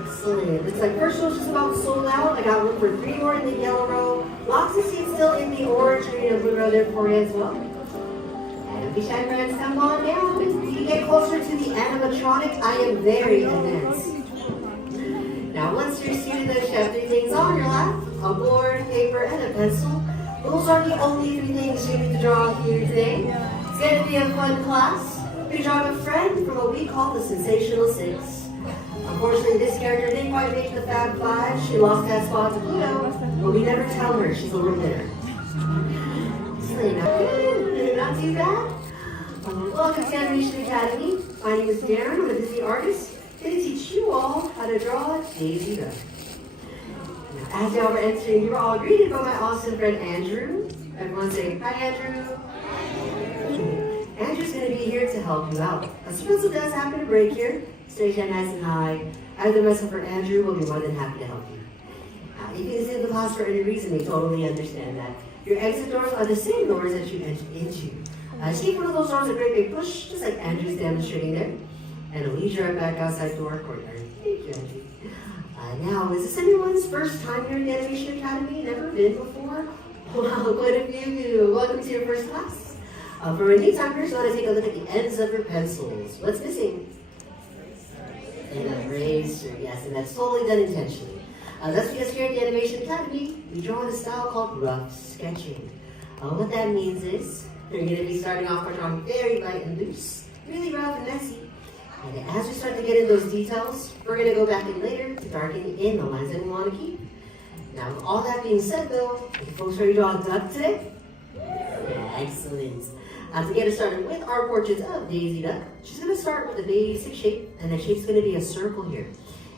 Excellent. Looks like first row's just about sold out. I got room for 3 more in the yellow row. Lots of seats still in the orange, green, and blue row there for you as well. And be shy, friends, come on down. When you get closer to the animatronic, I am very advanced. Now, once you're seated, there, you have 3 things on your lap: a board, paper, and a pencil. Those are the only 3 things you need to draw here today. It's going to be a fun class. We're drawing a friend from what we call the Sensational 6. Unfortunately, this character didn't quite make the Fab 5. She lost that spot to Pluto, but we never tell her she's a little bitter. Not too bad. Welcome to Animation Academy. My name is Darren. I'm a Disney artist. I'm going to teach you all how to draw Daisy Duck. As y'all were entering, you were all greeted by my awesome friend Andrew. Everyone say, hi Andrew. Andrew's going to be here to help you out. As Stroll does happen to break here, stay nice and high. Either myself or Andrew will be more than happy to help you. If you exit the class for any reason, we totally understand that. Your exit doors are the same doors that you entered into. Take one of those doors a great big push, just like Andrew's demonstrating there. And it'll lead you right back outside door courtyard. Thank you, Andrew. Now, is this anyone's first time here in the Animation Academy? Never been before? Well, quite a few of you. Welcome to your first class. For any timers, you want to take a look at the ends of your pencils. What's missing? An eraser, yes, and that's totally done intentionally. That's because here at the Animation Academy, we draw in a style called rough sketching. What that means is, you're going to be starting off by drawing very light and loose, really rough and messy. And as we start to get in those details, we're going to go back in later to darken in the lines that we want to keep. Now, with all that being said though, are you folks ready to draw a duck today? Yeah, excellent. To get us started with our portraits of Daisy Duck, she's going to start with a basic shape, and the shape's going to be a circle here.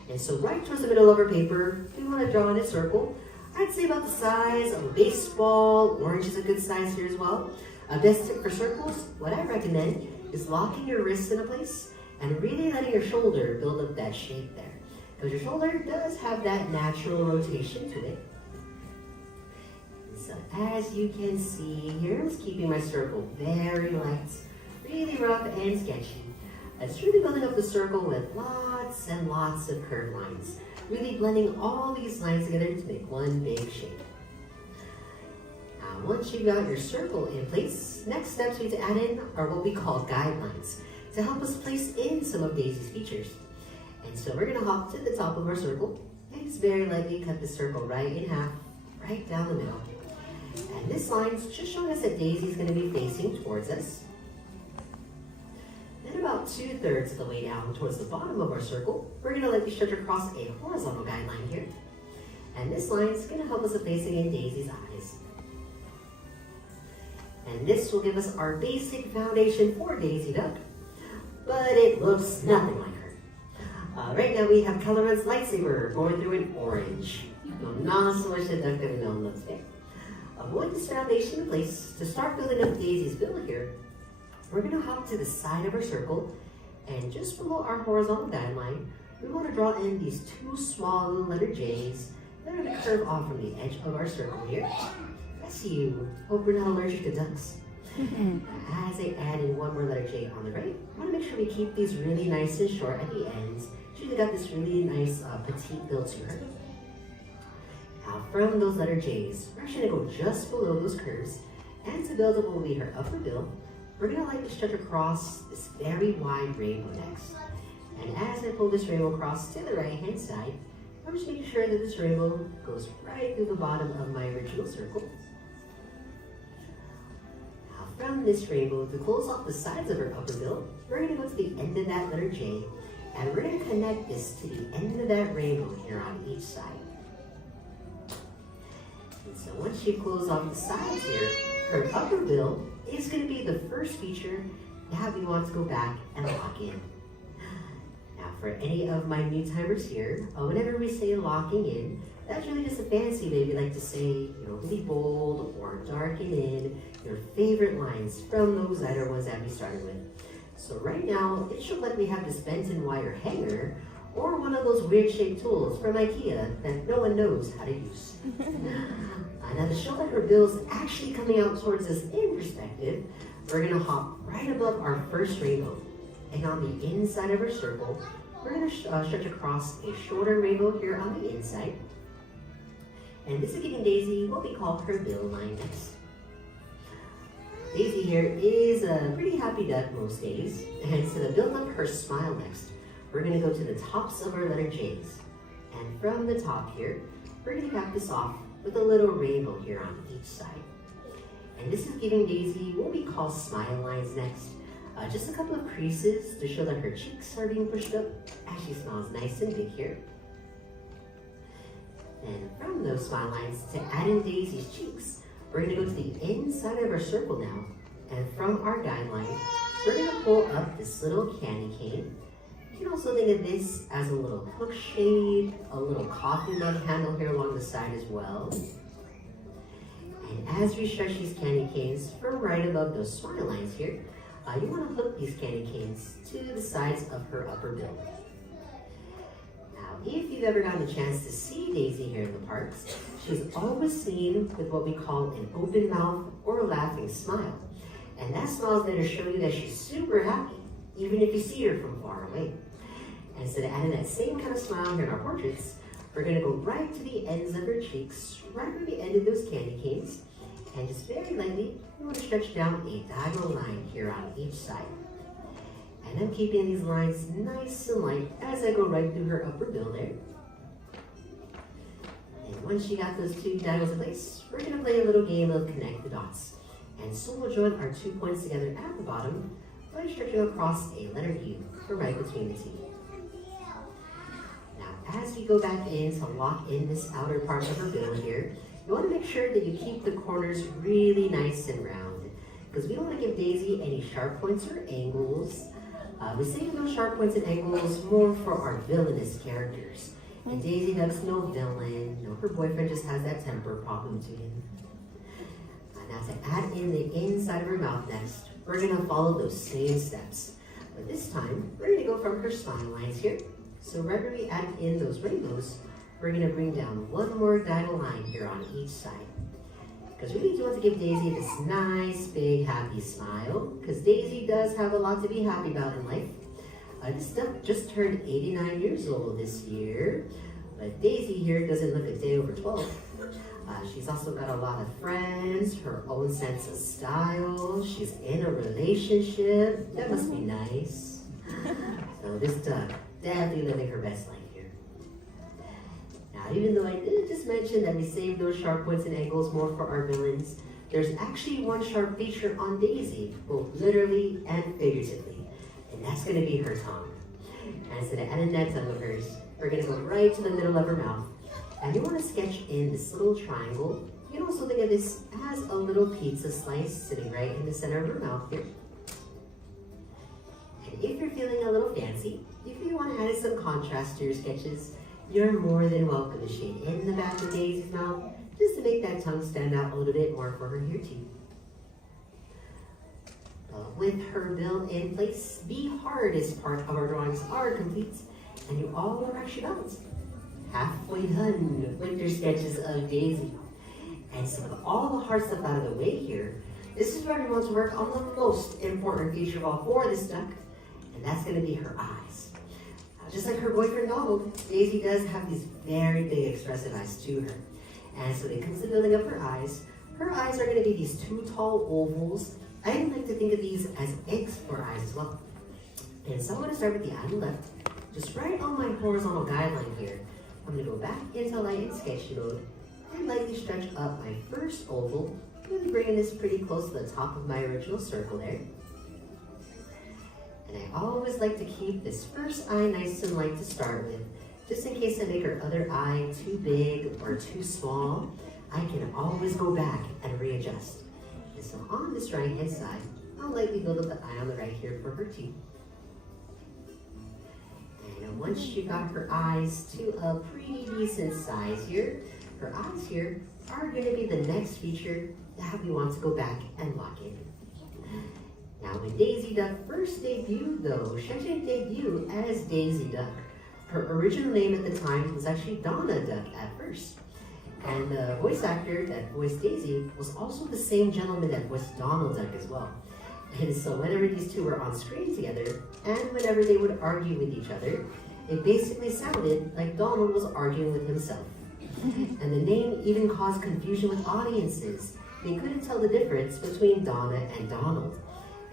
And so right towards the middle of our paper, we want to draw in a circle. I'd say about the size of a baseball. Orange is a good size here as well. Best tip for circles, what I recommend is locking your wrists in a place and really letting your shoulder build up that shape there. Because your shoulder does have that natural rotation to it. So as you can see here, I'm just keeping my circle very light, really rough and sketchy. It's really building up the circle with lots and lots of curved lines, really blending all these lines together to make one big shape. Now, once you've got your circle in place, next steps we need to add in are what we call guidelines to help us place in some of Daisy's features. And so we're going to hop to the top of our circle and just very lightly cut the circle right in half, right down the middle. And this line's just showing us that Daisy's going to be facing towards us. Then about 2/3 of the way down towards the bottom of our circle, we're going to lightly stretch across a horizontal guideline here. And this line is going to help us with facing in Daisy's eyes. And this will give us our basic foundation for Daisy Duck, but it looks nothing like her. Right now we have Color Run's lightsaber going through an orange. No, not so much the duck that we know and love today. With this foundation in place, to start building up Daisy's bill here, we're going to hop to the side of our circle, and just below our horizontal guideline, we want to draw in these 2 small little letter J's that are going to curve off from the edge of our circle here. Bless you. Hope we're not allergic to ducks. As I add in one more letter J on the right, I want to make sure we keep these really nice and short at the ends. She's got this really nice petite bill to her. Now from those letter J's, we're actually going to go just below those curves, and to build up what will be her upper bill, we're going to like to stretch across this very wide rainbow next. And as I pull this rainbow across to the right hand side, I'm just making sure that this rainbow goes right through the bottom of my original circle. Now from this rainbow, to close off the sides of her upper bill, we're going to go to the end of that letter J, and we're going to connect this to the end of that rainbow here on each side. And so once you close off the sides here, her upper bill is going to be the first feature that we want to go back and lock in. Now for any of my new timers here, whenever we say locking in, that's really just a fancy way we like to say, really bold or darken in your favorite lines from those lighter ones that we started with. So right now, it should let me have this bent-in wire hanger or one of those weird shaped tools from IKEA that no one knows how to use. Now to show that her bill's actually coming out towards us in perspective, we're gonna hop right above our first rainbow. And on the inside of her circle, we're gonna stretch across a shorter rainbow here on the inside. And this is giving Daisy what we call her bill line next. Daisy here is a pretty happy duck most days, and so to build up her smile next, we're going to go to the tops of our letter J's. And from the top here, we're going to cap this off with a little rainbow here on each side. And this is giving Daisy what we call smile lines next. Just a couple of creases to show that her cheeks are being pushed up as she smiles nice and big here. And from those smile lines, to add in Daisy's cheeks, we're going to go to the inside of our circle now, and from our guideline, we're going to pull up this little candy cane. You can also think of this as a little hook shade, a little coffee mug handle here along the side as well. And as we stretch these candy canes from right above those smile lines here, you want to hook these candy canes to the sides of her upper bill. Now, if you've ever gotten a chance to see Daisy here in the parks, she's always seen with what we call an open mouth or a laughing smile. And that smile is there to show you that she's super happy, even if you see her from far away. And so to add in that same kind of smile here in our portraits, we're going to go right to the ends of her cheeks, right where we ended those candy canes. And just very lightly, we want to stretch down a diagonal line here on each side. And I'm keeping these lines nice and light as I go right through her upper bill there. And once you got those two diagonals in place, we're going to play a little game of connect the dots. And so we'll join our 2 points together at the bottom by stretching across a letter U for right between the two. Now, as we go back in to lock in this outer part of her bill here, you want to make sure that you keep the corners really nice and round, because we don't want to give Daisy any sharp points or angles. We save those sharp points and angles more for our villainous characters. And Daisy Duck's no villain. Her boyfriend just has that temper problem to him. Now to add in the inside of her mouth next, we're going to follow those same steps. But this time, we're going to go from her smile lines here. So right where we add in those rainbows, we're going to bring down one more diagonal line here on each side. Because we do want to give Daisy this nice, big, happy smile, because Daisy does have a lot to be happy about in life. This duck just turned 89 years old this year, but Daisy here doesn't look a day over 12. She's also got a lot of friends, her own sense of style. She's in a relationship. That must be nice. So this duck, definitely living her best life here. Now, even though I did just mention that we save those sharp points and angles more for our villains, there's actually one sharp feature on Daisy, both literally and figuratively, and that's going to be her tongue. And so to add in that tongue of hers, we're going to go right to the middle of her mouth, and you want to sketch in this little triangle. You can also think of this as a little pizza slice sitting right in the center of her mouth here. And if you're feeling a little fancy, if you want to add some contrast to your sketches, you're more than welcome to shade in the back of Daisy's mouth just to make that tongue stand out a little bit more for her here too. With her bill in place, the hardest part of our drawings are complete, and you all are actually about halfway done with your sketches of Daisy. And so with all the hard stuff out of the way here, This is where we want to work on the most important feature of all for this duck, and that's going to be her eyes. Just like her boyfriend Donald, Daisy does have these very big expressive eyes to her. And so when it comes to building up her eyes are going to be these two tall ovals. I even like to think of these as eggs for eyes as well. And so I'm going to start with the eye on the left, just right on my horizontal guideline here. I'm going to go back into light and sketch mode and lightly stretch up my first oval, really bringing this pretty close to the top of my original circle there. And I always like to keep this first eye nice and light to start with, just in case I make her other eye too big or too small. I can always go back and readjust. And so on this right hand side, I'll lightly build up the eye on the right here for her too. And once she got her eyes to a pretty decent size here, her eyes here are going to be the next feature that we want to go back and lock in. Now when Daisy Duck first debuted though, she actually debuted as Daisy Duck. Her original name at the time was actually Donna Duck at first. And the voice actor that voiced Daisy was also the same gentleman that voiced Donald Duck as well. And so whenever these two were on screen together, and whenever they would argue with each other, it basically sounded like Donald was arguing with himself. And the name even caused confusion with audiences. They couldn't tell the difference between Donna and Donald.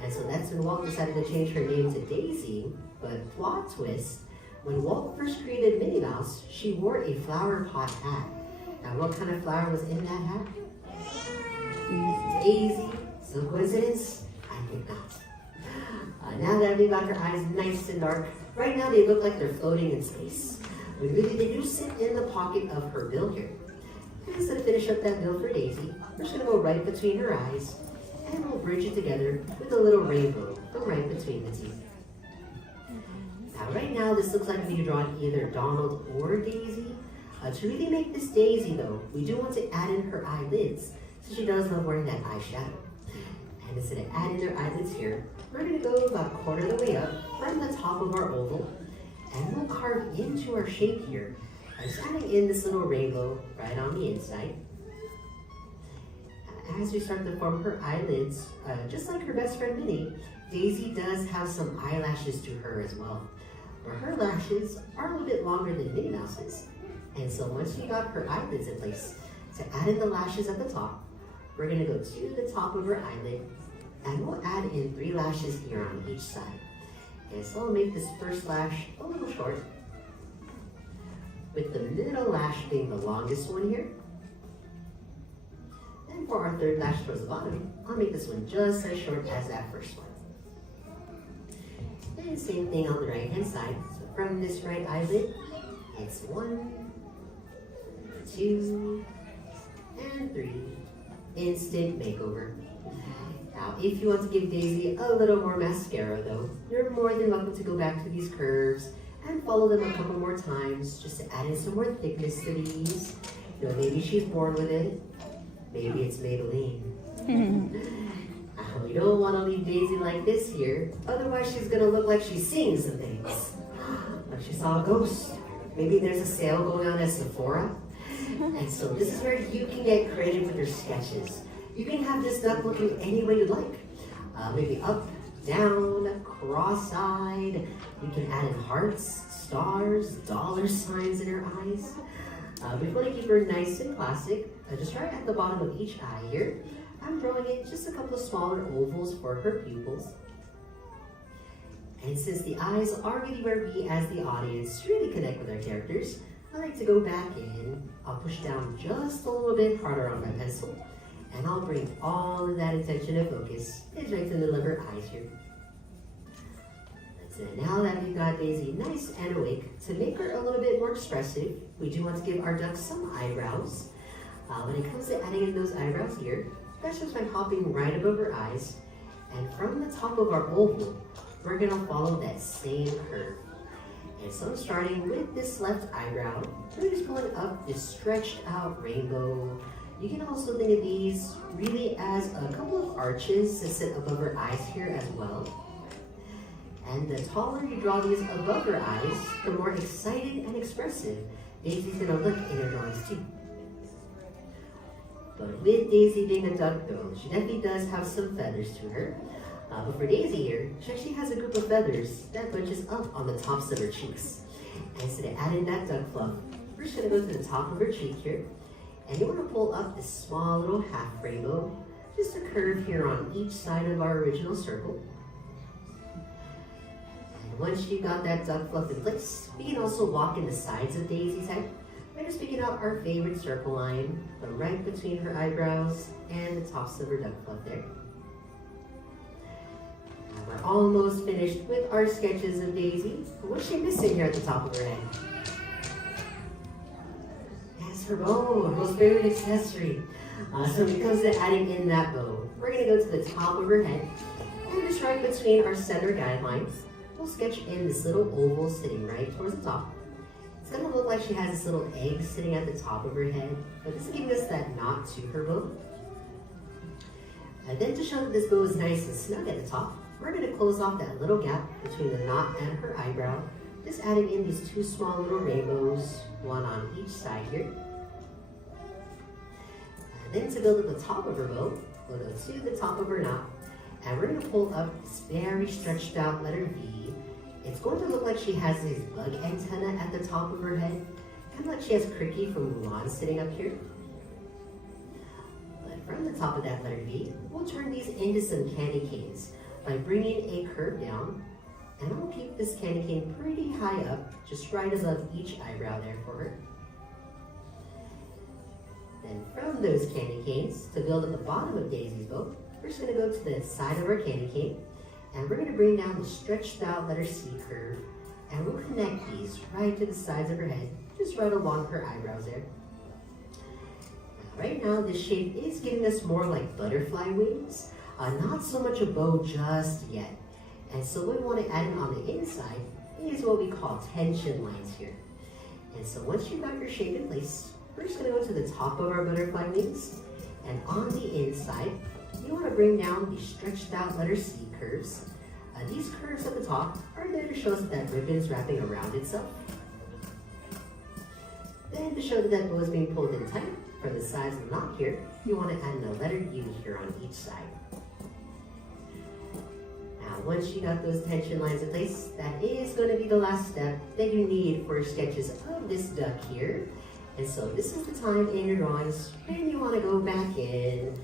And so that's when Walt decided to change her name to Daisy. But plot twist, when Walt first created Minnie Mouse, she wore a flower pot hat. Now what kind of flower was in that hat? Daisy. So coincidence? I think not. Now that we got her eyes nice and dark, right now they look like they're floating in space. But really they do sit in the pocket of her bill here. And instead of finish up that bill for Daisy, we're just gonna go right between her eyes, and we'll bridge it together with a little rainbow go right between the teeth. Now right now this looks like we drawn either Donald or Daisy. To really make this Daisy though, we do want to add in her eyelids, so she does love wearing that eyeshadow. And instead of adding their eyelids here, we're going to go about a quarter of the way up from the top of our oval, and we'll carve into our shape here, just adding in this little rainbow right on the inside. As we start to form her eyelids, just like her best friend Minnie, Daisy does have some eyelashes to her as well. Where her lashes are a little bit longer than Minnie Mouse's. And so once we got her eyelids in place, to add in the lashes at the top, we're going to go to the top of her eyelid, and we'll add in 3 lashes here on each side. And so I'll make this first lash a little short, with the middle lash being the longest one here. And for our third lash towards the bottom, I'll make this one just as short as that first one. And same thing on the right hand side. So from this right eyelid, it's 1, 2, and 3. Instant makeover. Now, if you want to give Daisy a little more mascara though, you're more than welcome to go back to these curves and follow them a couple more times just to add in some more thickness to these. You know, maybe she's born with it. Maybe it's Maybelline. We don't want to leave Daisy like this here, otherwise she's gonna look like she's seeing some things. Like she saw a ghost. Maybe there's a sale going on at Sephora. And so this is where you can get creative with your sketches. You can have this duck looking any way you like. Maybe up, down, cross-eyed. You can add in hearts, stars, dollar signs in her eyes. We want to keep her nice and classic. Just right at the bottom of each eye here, I'm drawing in just a couple of smaller ovals for her pupils. And since the eyes are really where we as the audience really connect with our characters, I like to go back in. I'll push down just a little bit harder on my pencil, and I'll bring all of that attention and focus right to the liver eyes here. So now that we've got Daisy nice and awake, to make her a little bit more expressive, we do want to give our duck some eyebrows. When it comes to adding in those eyebrows here, that's just by hopping right above her eyes, and from the top of our oval, we're gonna follow that same curve. And so I'm starting with this left eyebrow. We're just pulling up this stretched out rainbow. You can also think of these really as a couple of arches to sit above her eyes here as well. And the taller you draw these above her eyes, the more excited and expressive Daisy's gonna look in her drawings too. But with Daisy being a duck though, she definitely does have some feathers to her. But for Daisy here, she actually has a group of feathers that bunches up on the tops of her cheeks. And so to add in that duck fluff, we're just gonna go to the top of her cheek here. And you wanna pull up this small little half rainbow, just a curve here on each side of our original circle. And once you got that duck fluff in place, we can also walk in the sides of Daisy's head. We're just picking out our favorite circle line, right between her eyebrows and the tops of her duck fluff there. Now we're almost finished with our sketches of Daisy. But what's she missing here at the top of her head? Yes, her bow, her most favorite accessory. So when it comes to adding in that bow, we're gonna go to the top of her head and just right between our center guidelines, we'll sketch in this little oval sitting right towards the top. It's gonna look like she has this little egg sitting at the top of her head, but this is giving us that knot to her bow. And then to show that this bow is nice and snug at the top, we're gonna close off that little gap between the knot and her eyebrow, just adding in these two small little rainbows, one on each side here. And then to build up the top of her bow, we'll go to the top of her knot, and we're gonna pull up this very stretched out letter V. It's going to look like she has this bug antenna at the top of her head, kind of like she has Cricky from Mulan sitting up here. But from the top of that letter V, we'll turn these into some candy canes by bringing a curve down, and I'll keep this candy cane pretty high up, just right above each eyebrow there for her. Then from those candy canes, to build at the bottom of Daisy's bow, we're just going to go to the side of our candy cane, and we're going to bring down the stretched out letter C curve, and we'll connect these right to the sides of her head, just right along her eyebrows there. Now, right now, this shape is giving us more like butterfly wings, not so much a bow just yet. And so what we want to add in on the inside is what we call tension lines here. And so once you've got your shape in place, we're just going to go to the top of our butterfly wings, and on the inside, you want to bring down the stretched out letter C curves. These curves at the top are there to show us that ribbon is wrapping around itself. Then to show that that bow is being pulled in tight from the sides of the knot here, you want to add in a letter U here on each side. Now once you got those tension lines in place, that is going to be the last step that you need for sketches of this duck here. And so this is the time in your drawings when you want to go back in,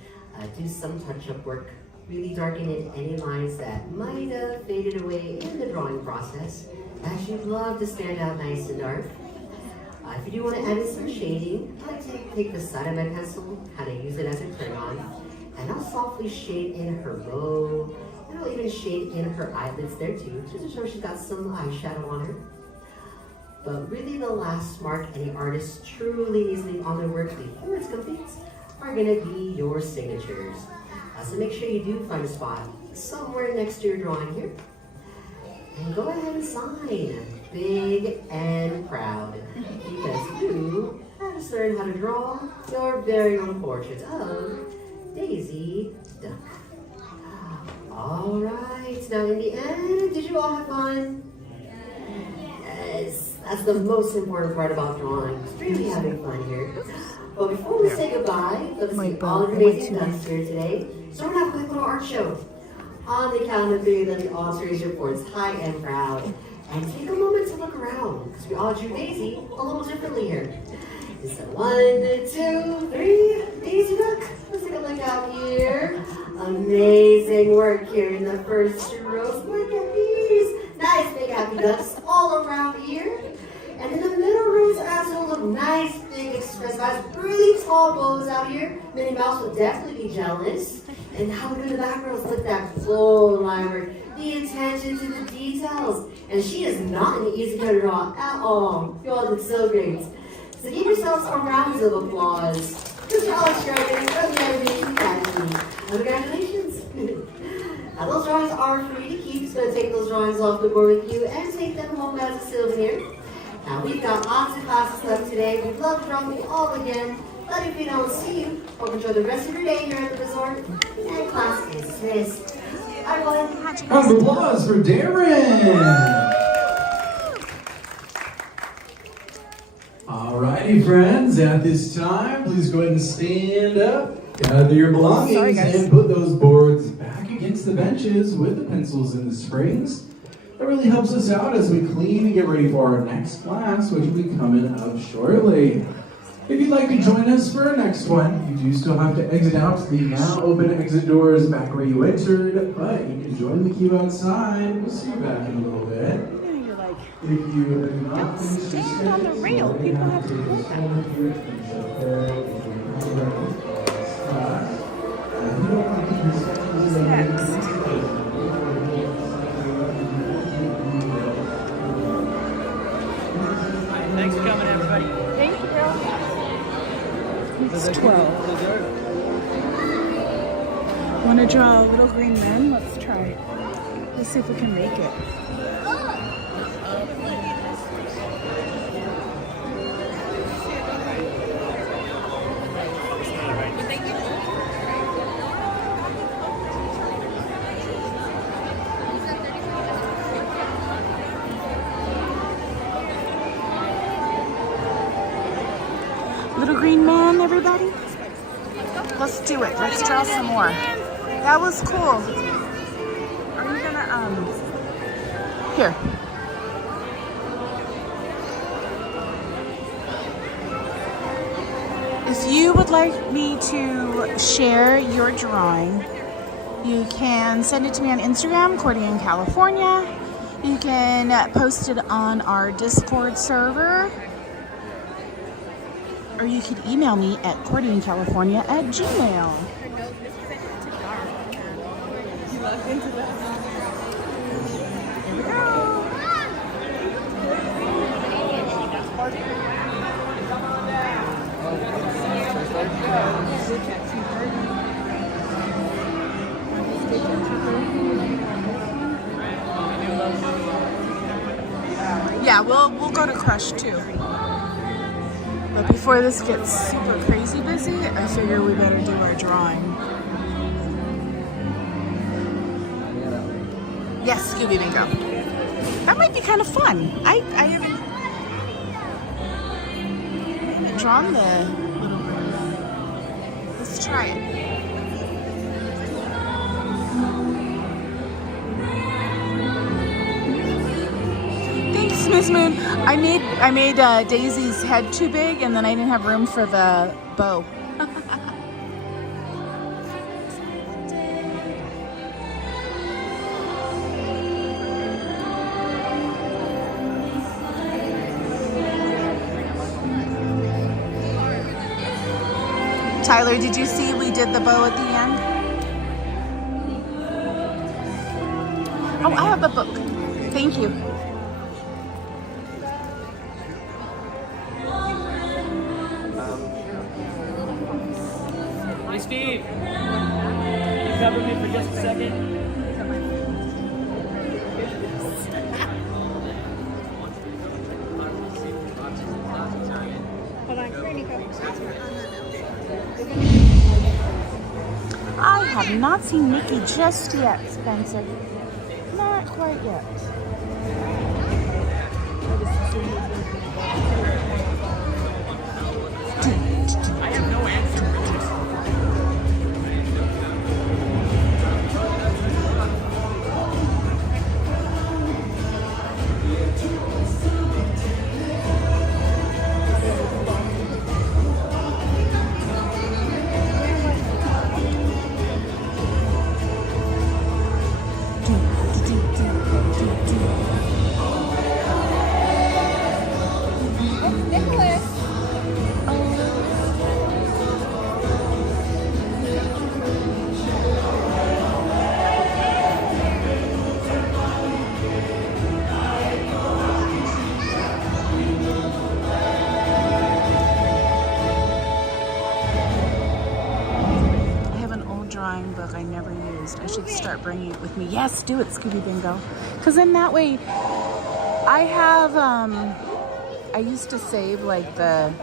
do some touch-up work, really darken in any lines that might have faded away in the drawing process, as you'd love to stand out nice and dark. If you do want to add in some shading, I like to take the side of my pencil, kind of use it as a crayon, and I'll softly shade in her bow, and I'll even shade in her eyelids there too, just to show she's got some eyeshadow on her. But really the last mark any artist truly needs to leave on their work before it's complete are going to be your signatures. So make sure you do find a spot somewhere next to your drawing here. And go ahead and sign big and proud, because you have just learned how to draw your very own portrait of Daisy Duck. All right, now in the end, did you all have fun? Yes, that's the most important part about drawing. It's really having fun here. But before we say goodbye, let's see all of your amazing ducks here today. So we're gonna have a quick little art show. On the count of three, let me all raise your boards high and proud. And take a moment to look around, because we all drew Daisy a little differently here. So 1, 2, 3, Daisy Duck. Let's take a look out here. Amazing work here in the first 2 rows. Look at these. Nice big happy ducks all around here. And in the middle rows also look nice, big, expressive eyes, really tall bows out here. Minnie Mouse will definitely be jealous. And now look at the back rows, look at that full line work. The attention to the details. And she is not an easy to draw at all. You all did so great. So give yourselves a round of applause. Good job, Sheridan, from the Animation Academy. Congratulations. Now those drawings are free to keep, so take those drawings off the board with you and take them home as a souvenir. Now we've got lots of classes left today. We'd love to draw you all again. But if we don't see you, hope you enjoy the rest of your day here at the resort. And class is dismissed. Everyone, round of applause for Darren. All righty. Alrighty, friends, at this time, please go ahead and stand up, gather your belongings, and put those boards back against the benches with the pencils and the springs. That really helps us out as we clean and get ready for our next class, which will be coming up shortly. If you'd like to join us for our next one, you do still have to exit out the now open exit doors back where you entered, but you can join the queue outside. We'll see you back in a little bit. If you have not finished your stand on the rail. People have to do Thanks for coming, everybody. Thank you. It's 12. Want to draw a little green men? Let's try it. Let's see if we can make it. Little green man, everybody? Let's do it. Let's draw some more. That was cool. Are you gonna, here. If you would like me to share your drawing, you can send it to me on Instagram, Cordian, California. You can post it on our Discord server. Or you could email me at cordiancalifornia@gmail.com. Here we go. Yeah, we'll go to Crush too. But before this gets super crazy busy, I figure we better do our drawing. Yes, Scooby Bingo. That might be kind of fun. I haven't drawn the little bird. Let's try it. Thanks, Miss Moon. I made Daisy's head too big, and then I didn't have room for the bow. Tyler, did you see we did the bow at the end? Oh, I have a book. Thank you. Hey, Steve. Can you cover me for just a second? Hold on, here, Nico. I have not seen Mickey just yet, Spencer. Not quite yet. I have no answer for this. Nicholas. I have an old drawing book I never used. I should start bringing it with me. Yes, do it, Scooby Bingo. Because then that way, I have, I used to save like the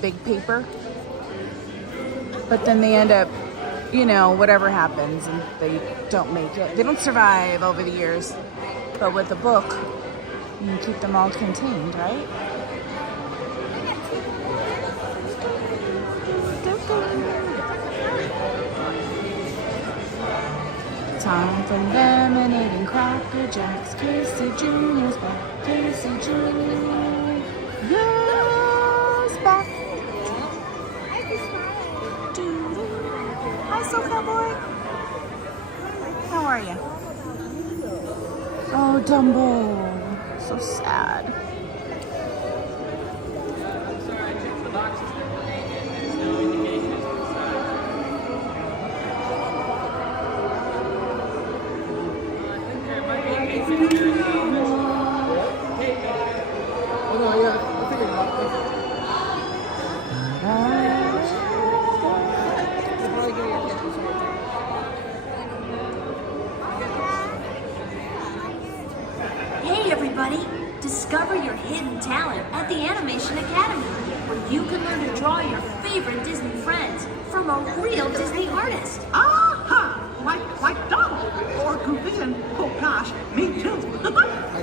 big paper. But then they end up, you know, whatever happens, and they don't make it. They don't survive over the years. But with the book, you can keep them all contained, right? Time for lemonade and Cracker Jacks. Casey Jr.'s back. Casey Jr.'s back. Hi, Soul Cowboy. How are you? Oh, Dumbo. So sad. Hey everybody! Discover your hidden talent at the Animation Academy, where you can learn to draw your favorite Disney friends from a real Disney artist. Aha! Like Donald or Goofy and, oh gosh, me too.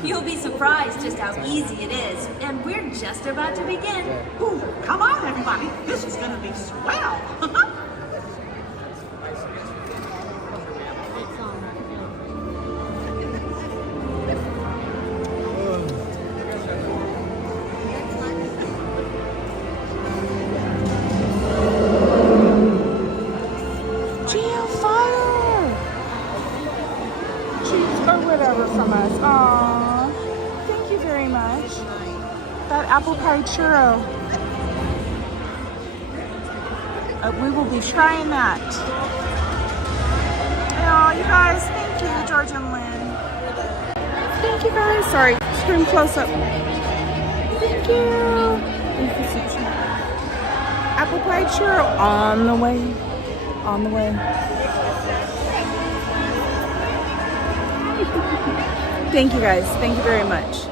You'll be surprised just how easy it is, and we're just about to begin. Ooh, come on everybody, this is gonna be swell. Apple pie churro. We will be trying that. Oh, you guys, thank you, George and Lynn. Thank you guys. Sorry, screen close up. Thank you. Apple pie churro on the way. On the way. Thank you guys. Thank you very much.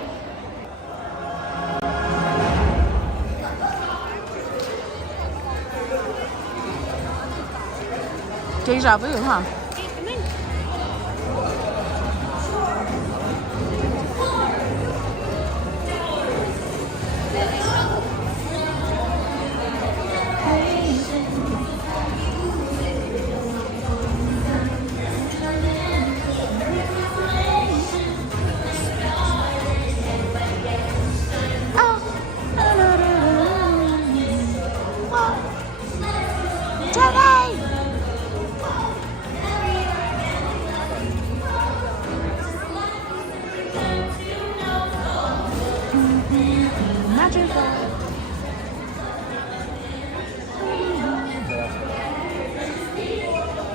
Deja vu, huh?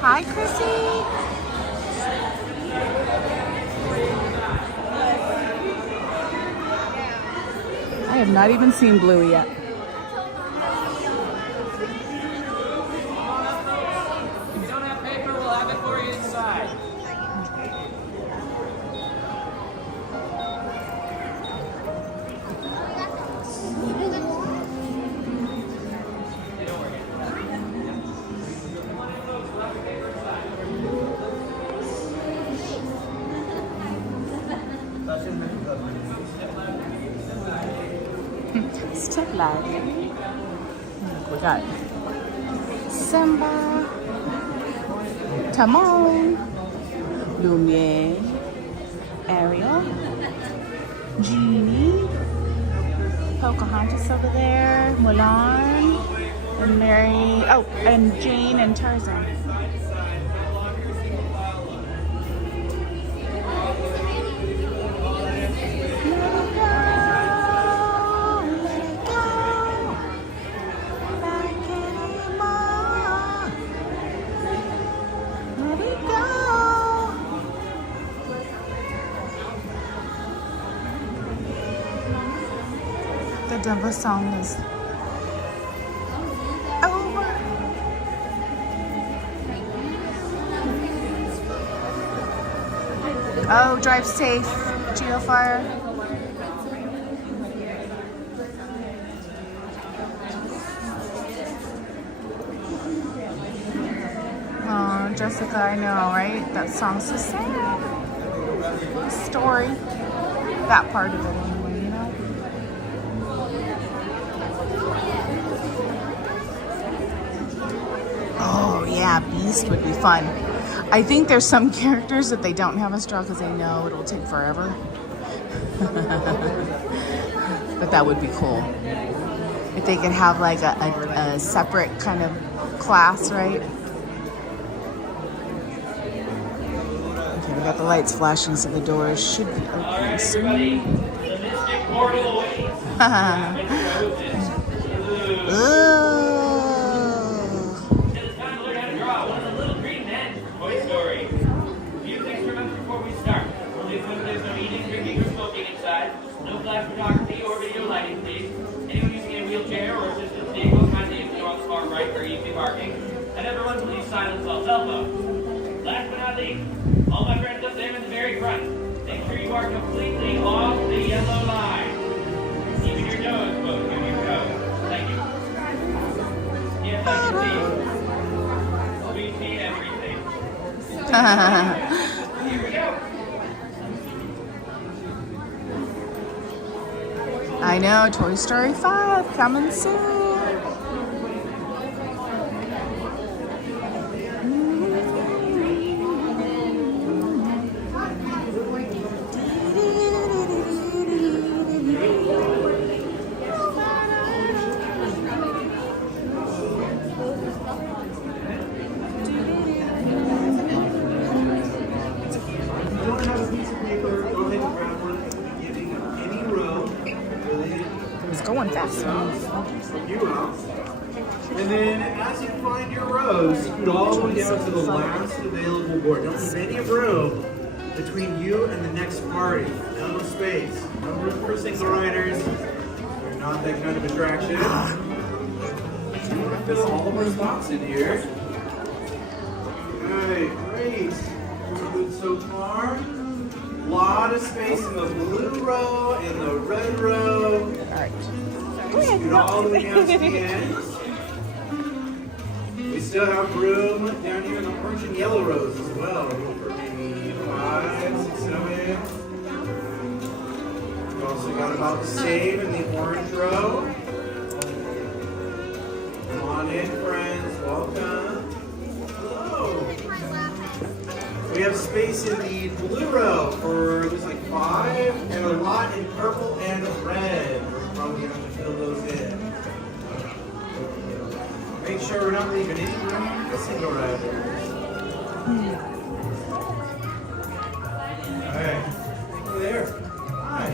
Hi, Chrissy. I have not even seen Bluey yet. If you don't have paper, we'll have it for you inside. Step live. We got Simba, Timon, Lumiere, Ariel, Genie, Pocahontas over there, Mulan, and Mary, oh, and Jane and Tarzan. The Dumbo song is over. Oh, drive safe, Geofire. Oh, Jessica, I know, right? That song's so sad. Story. That part of it, anyway, you know? Oh, yeah, Beast would be fun. I think there's some characters that they don't have a straw because they know it'll take forever. But that would be cool. If they could have like a separate kind of class, right? Okay, we got the lights flashing, so the doors should be open soon. Photography or video lighting, please. Anyone using a wheelchair or assistance vehicle, kindly ignore on the far right where you be parking. And everyone, please silence all cell phones. Last but not least, all my friends up there in the very front, make sure you are completely off the yellow line. Keeping your nose, folks, keeping your nose. Thank you. Yes, I can see. We see everything. Here we go. I know, Toy Story 5 coming soon. Going fast. And then as you find your rows, scoot all the way down to the last available board. Don't leave any room between you and the next party. No space. No room for single riders. You're not that kind of attraction. You want to fill all of our spots in here. Okay, great. We're good so far. Lot of space in the blue row and the red row. All right. Scoot all the way down to the end. We still have room down here in the orange and yellow rows as well. Room for maybe 5, 6, 7. We've also got about the same in the orange row. Come on in, friends. Welcome. Hello. We have space in the blue row for there's like 5 and a lot in purple and red. We're probably going to have to fill those in. Make sure we're not leaving any room for single riders. Alright. Over there. Hi.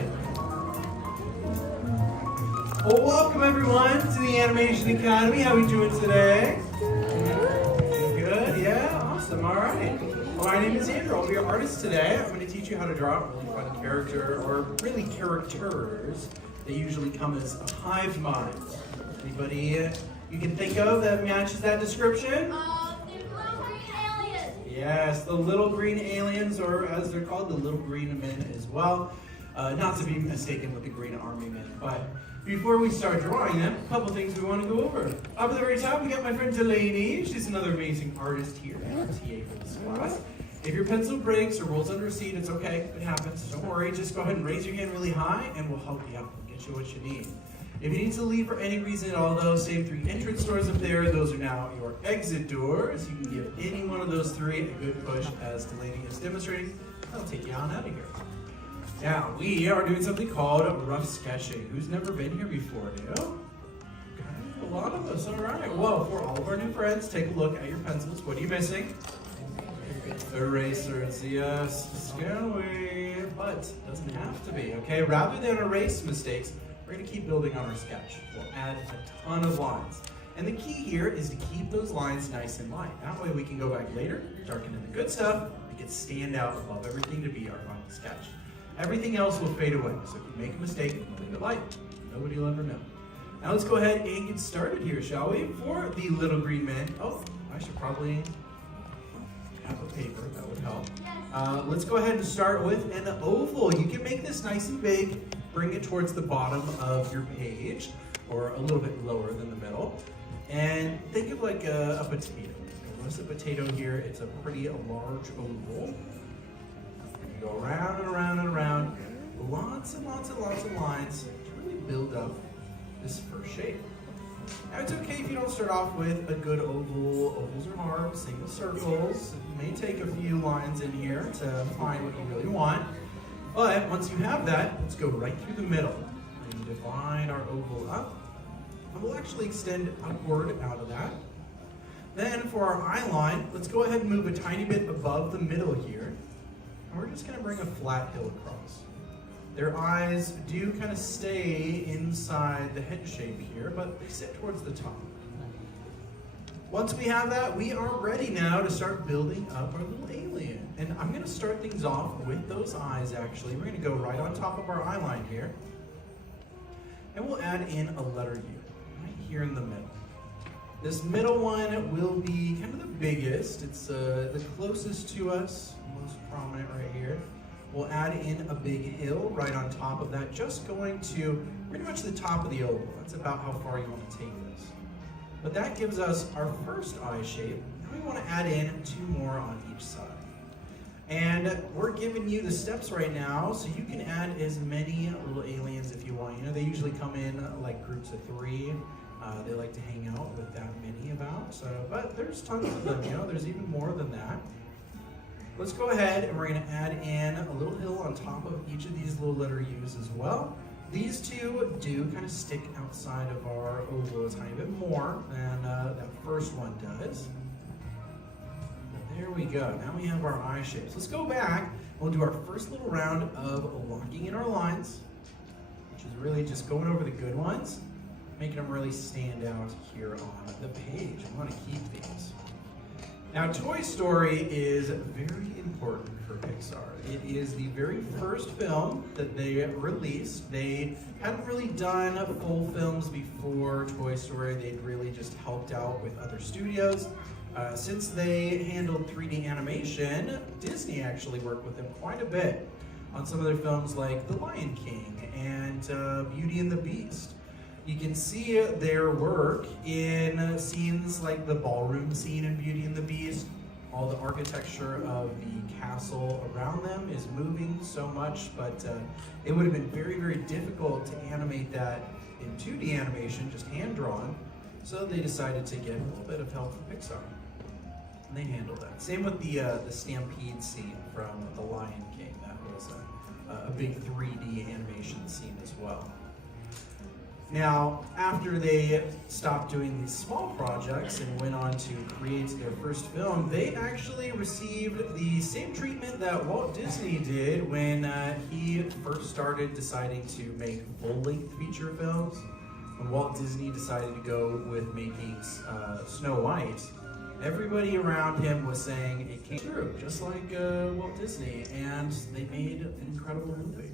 Well, welcome everyone to the Animation Academy. How are we doing today? Good? Yeah? Awesome. Alright. Well, my name is Andrew. I'll be your artist today. I'm going to teach you how to draw a really fun character, or really characters. They usually come as a hive mind. Anybody you can think of that matches that description? The little green aliens. Yes, the little green aliens, or as they're called, the little green men as well. Not to be mistaken with the green army men. But before we start drawing them, a couple things we want to go over. Up at the very top, we got my friend Delaney. She's another amazing artist here at TA for this class. If your pencil breaks or rolls under a seat, it's okay. It happens. Don't worry. Just go ahead and raise your hand really high, and we'll help you out. We'll get you what you need. If you need to leave for any reason at all, though, same 3 entrance doors up there. Those are now your exit doors. You can give any one of those 3 a good push, as Delaney is demonstrating. That'll take you on out of here. Now, we are doing something called rough sketching. Who's never been here before, do you? Okay, a lot of us. All right. Well, for all of our new friends, take a look at your pencils. What are you missing? Erasers. Yes, scary, but doesn't have to be. Okay, rather than erase mistakes, we're going to keep building on our sketch. We'll add a ton of lines. And the key here is to keep those lines nice and light. That way we can go back later, darken in the good stuff, make it stand out above everything to be our final sketch. Everything else will fade away. So if you make a mistake, leave it light. Nobody will ever know. Now let's go ahead and get started here, shall we? For the little green man. Oh, I should probably have a paper. That would help. Let's go ahead and start with an oval. You can make this nice and big. Bring it towards the bottom of your page, or a little bit lower than the middle. And think of like a potato. Notice a potato here. It's a pretty large oval. You go around and around and around. Lots and lots and lots of lines to really build up this first shape. Now it's okay if you don't start off with a good oval. Ovals are hard, same with circles. It may take a few lines in here to find what you really want. But once you have that, let's go right through the middle. We're going to divide our oval up. And we'll actually extend upward out of that. Then for our eye line, let's go ahead and move a tiny bit above the middle here. And we're just going to bring a flat hill across. Their eyes do kind of stay inside the head shape here, but they sit towards the top. Once we have that, we are ready now to start building up our little alien. And I'm going to start things off with those eyes, actually. We're going to go right on top of our eye line here. And we'll add in a letter U, right here in the middle. This middle one will be kind of the biggest. It's the closest to us, most prominent right here. We'll add in a big hill right on top of that, just going to pretty much the top of the oval. That's about how far you want to take this. But that gives us our first eye shape. Now we want to add in 2 more on each side. And we're giving you the steps right now, so you can add as many little aliens if you want. You know, they usually come in like groups of 3. They like to hang out with that many about. But there's tons of them, you know, there's even more than that. Let's go ahead and we're going to add in a little hill on top of each of these little letter U's as well. These 2 do kind of stick outside of our oval a tiny bit more than that first one does. There we go. Now we have our eye shapes. Let's go back. We'll do our first little round of locking in our lines, which is really just going over the good ones, making them really stand out here on the page. We want to keep these. Now, Toy Story is very important for Pixar. It is the very first film that they released. They hadn't really done full films before Toy Story. They'd really just helped out with other studios. Since they handled 3D animation, Disney actually worked with them quite a bit on some of their films like The Lion King and Beauty and the Beast. You can see their work in scenes like the ballroom scene in Beauty and the Beast. All the architecture of the castle around them is moving so much, but it would have been very, very difficult to animate that in 2D animation, just hand-drawn. So they decided to get a little bit of help from Pixar. And they handled that. Same with the Stampede scene from The Lion King. That was a big 3D animation scene as well. Now, after they stopped doing these small projects and went on to create their first film, they actually received the same treatment that Walt Disney did when he first started deciding to make full-length feature films. When Walt Disney decided to go with making Snow White, everybody around him was saying it came true, just like Walt Disney, and they made an incredible movie.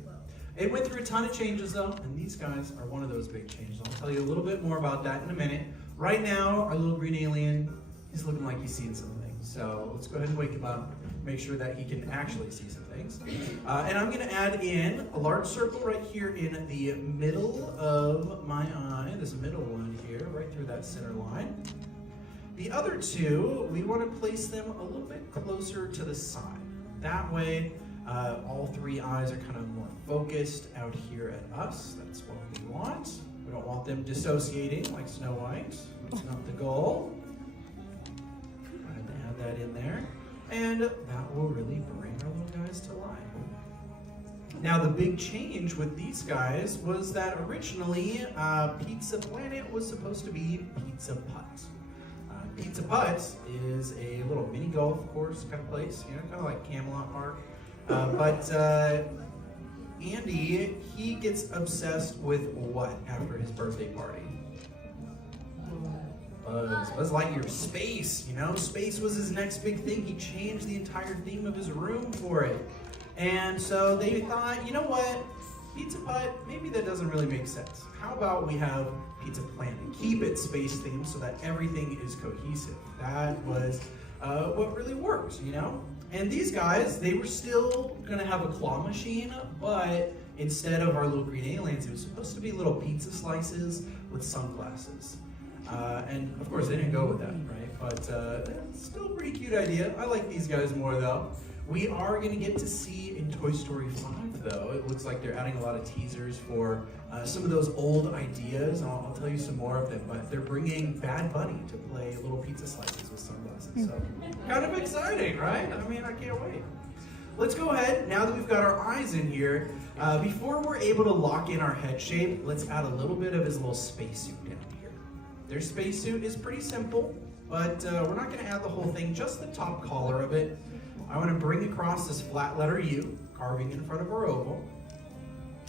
It went through a ton of changes though, and these guys are one of those big changes. I'll tell you a little bit more about that in a minute. Right now, our little green alien, he's looking like he's seen some things. So let's go ahead and wake him up, make sure that he can actually see some things. And I'm gonna add in a large circle right here in the middle of my eye, this middle one here, right through that center line. The other 2, we want to place them a little bit closer to the side. That way, all 3 eyes are kind of more focused out here at us. That's what we want. We don't want them dissociating like Snow White. That's not the goal. Go ahead and add that in there. And that will really bring our little guys to life. Now, the big change with these guys was that originally Pizza Planet was supposed to be Pizza Putt. Pizza Putt is a little mini golf course kind of place, you know, kind of like Camelot Park. But Andy, he gets obsessed with what after his birthday party? Buzz Lightyear, space, you know? Space was his next big thing. He changed the entire theme of his room for it. And so they thought, you know what? Pizza Putt, maybe that doesn't really make sense. How about we have Pizza Planet? Keep it space themed so that everything is cohesive. That was what really worked, you know? And these guys, they were still gonna have a claw machine, but instead of our little green aliens, it was supposed to be little pizza slices with sunglasses. And of course, they didn't go with that, right? But it's still a pretty cute idea. I like these guys more though. We are gonna get to see in Toy Story 5 though. It looks like they're adding a lot of teasers for some of those old ideas. I'll tell you some more of them, but they're bringing Bad Bunny to play little pizza slices with sunglasses. So kind of exciting, right? I mean, I can't wait. Let's go ahead, now that we've got our eyes in here, before we're able to lock in our head shape, let's add a little bit of his little spacesuit down here. Their spacesuit is pretty simple, but we're not gonna add the whole thing, just the top collar of it. I wanna bring across this flat letter U, carving in front of our oval.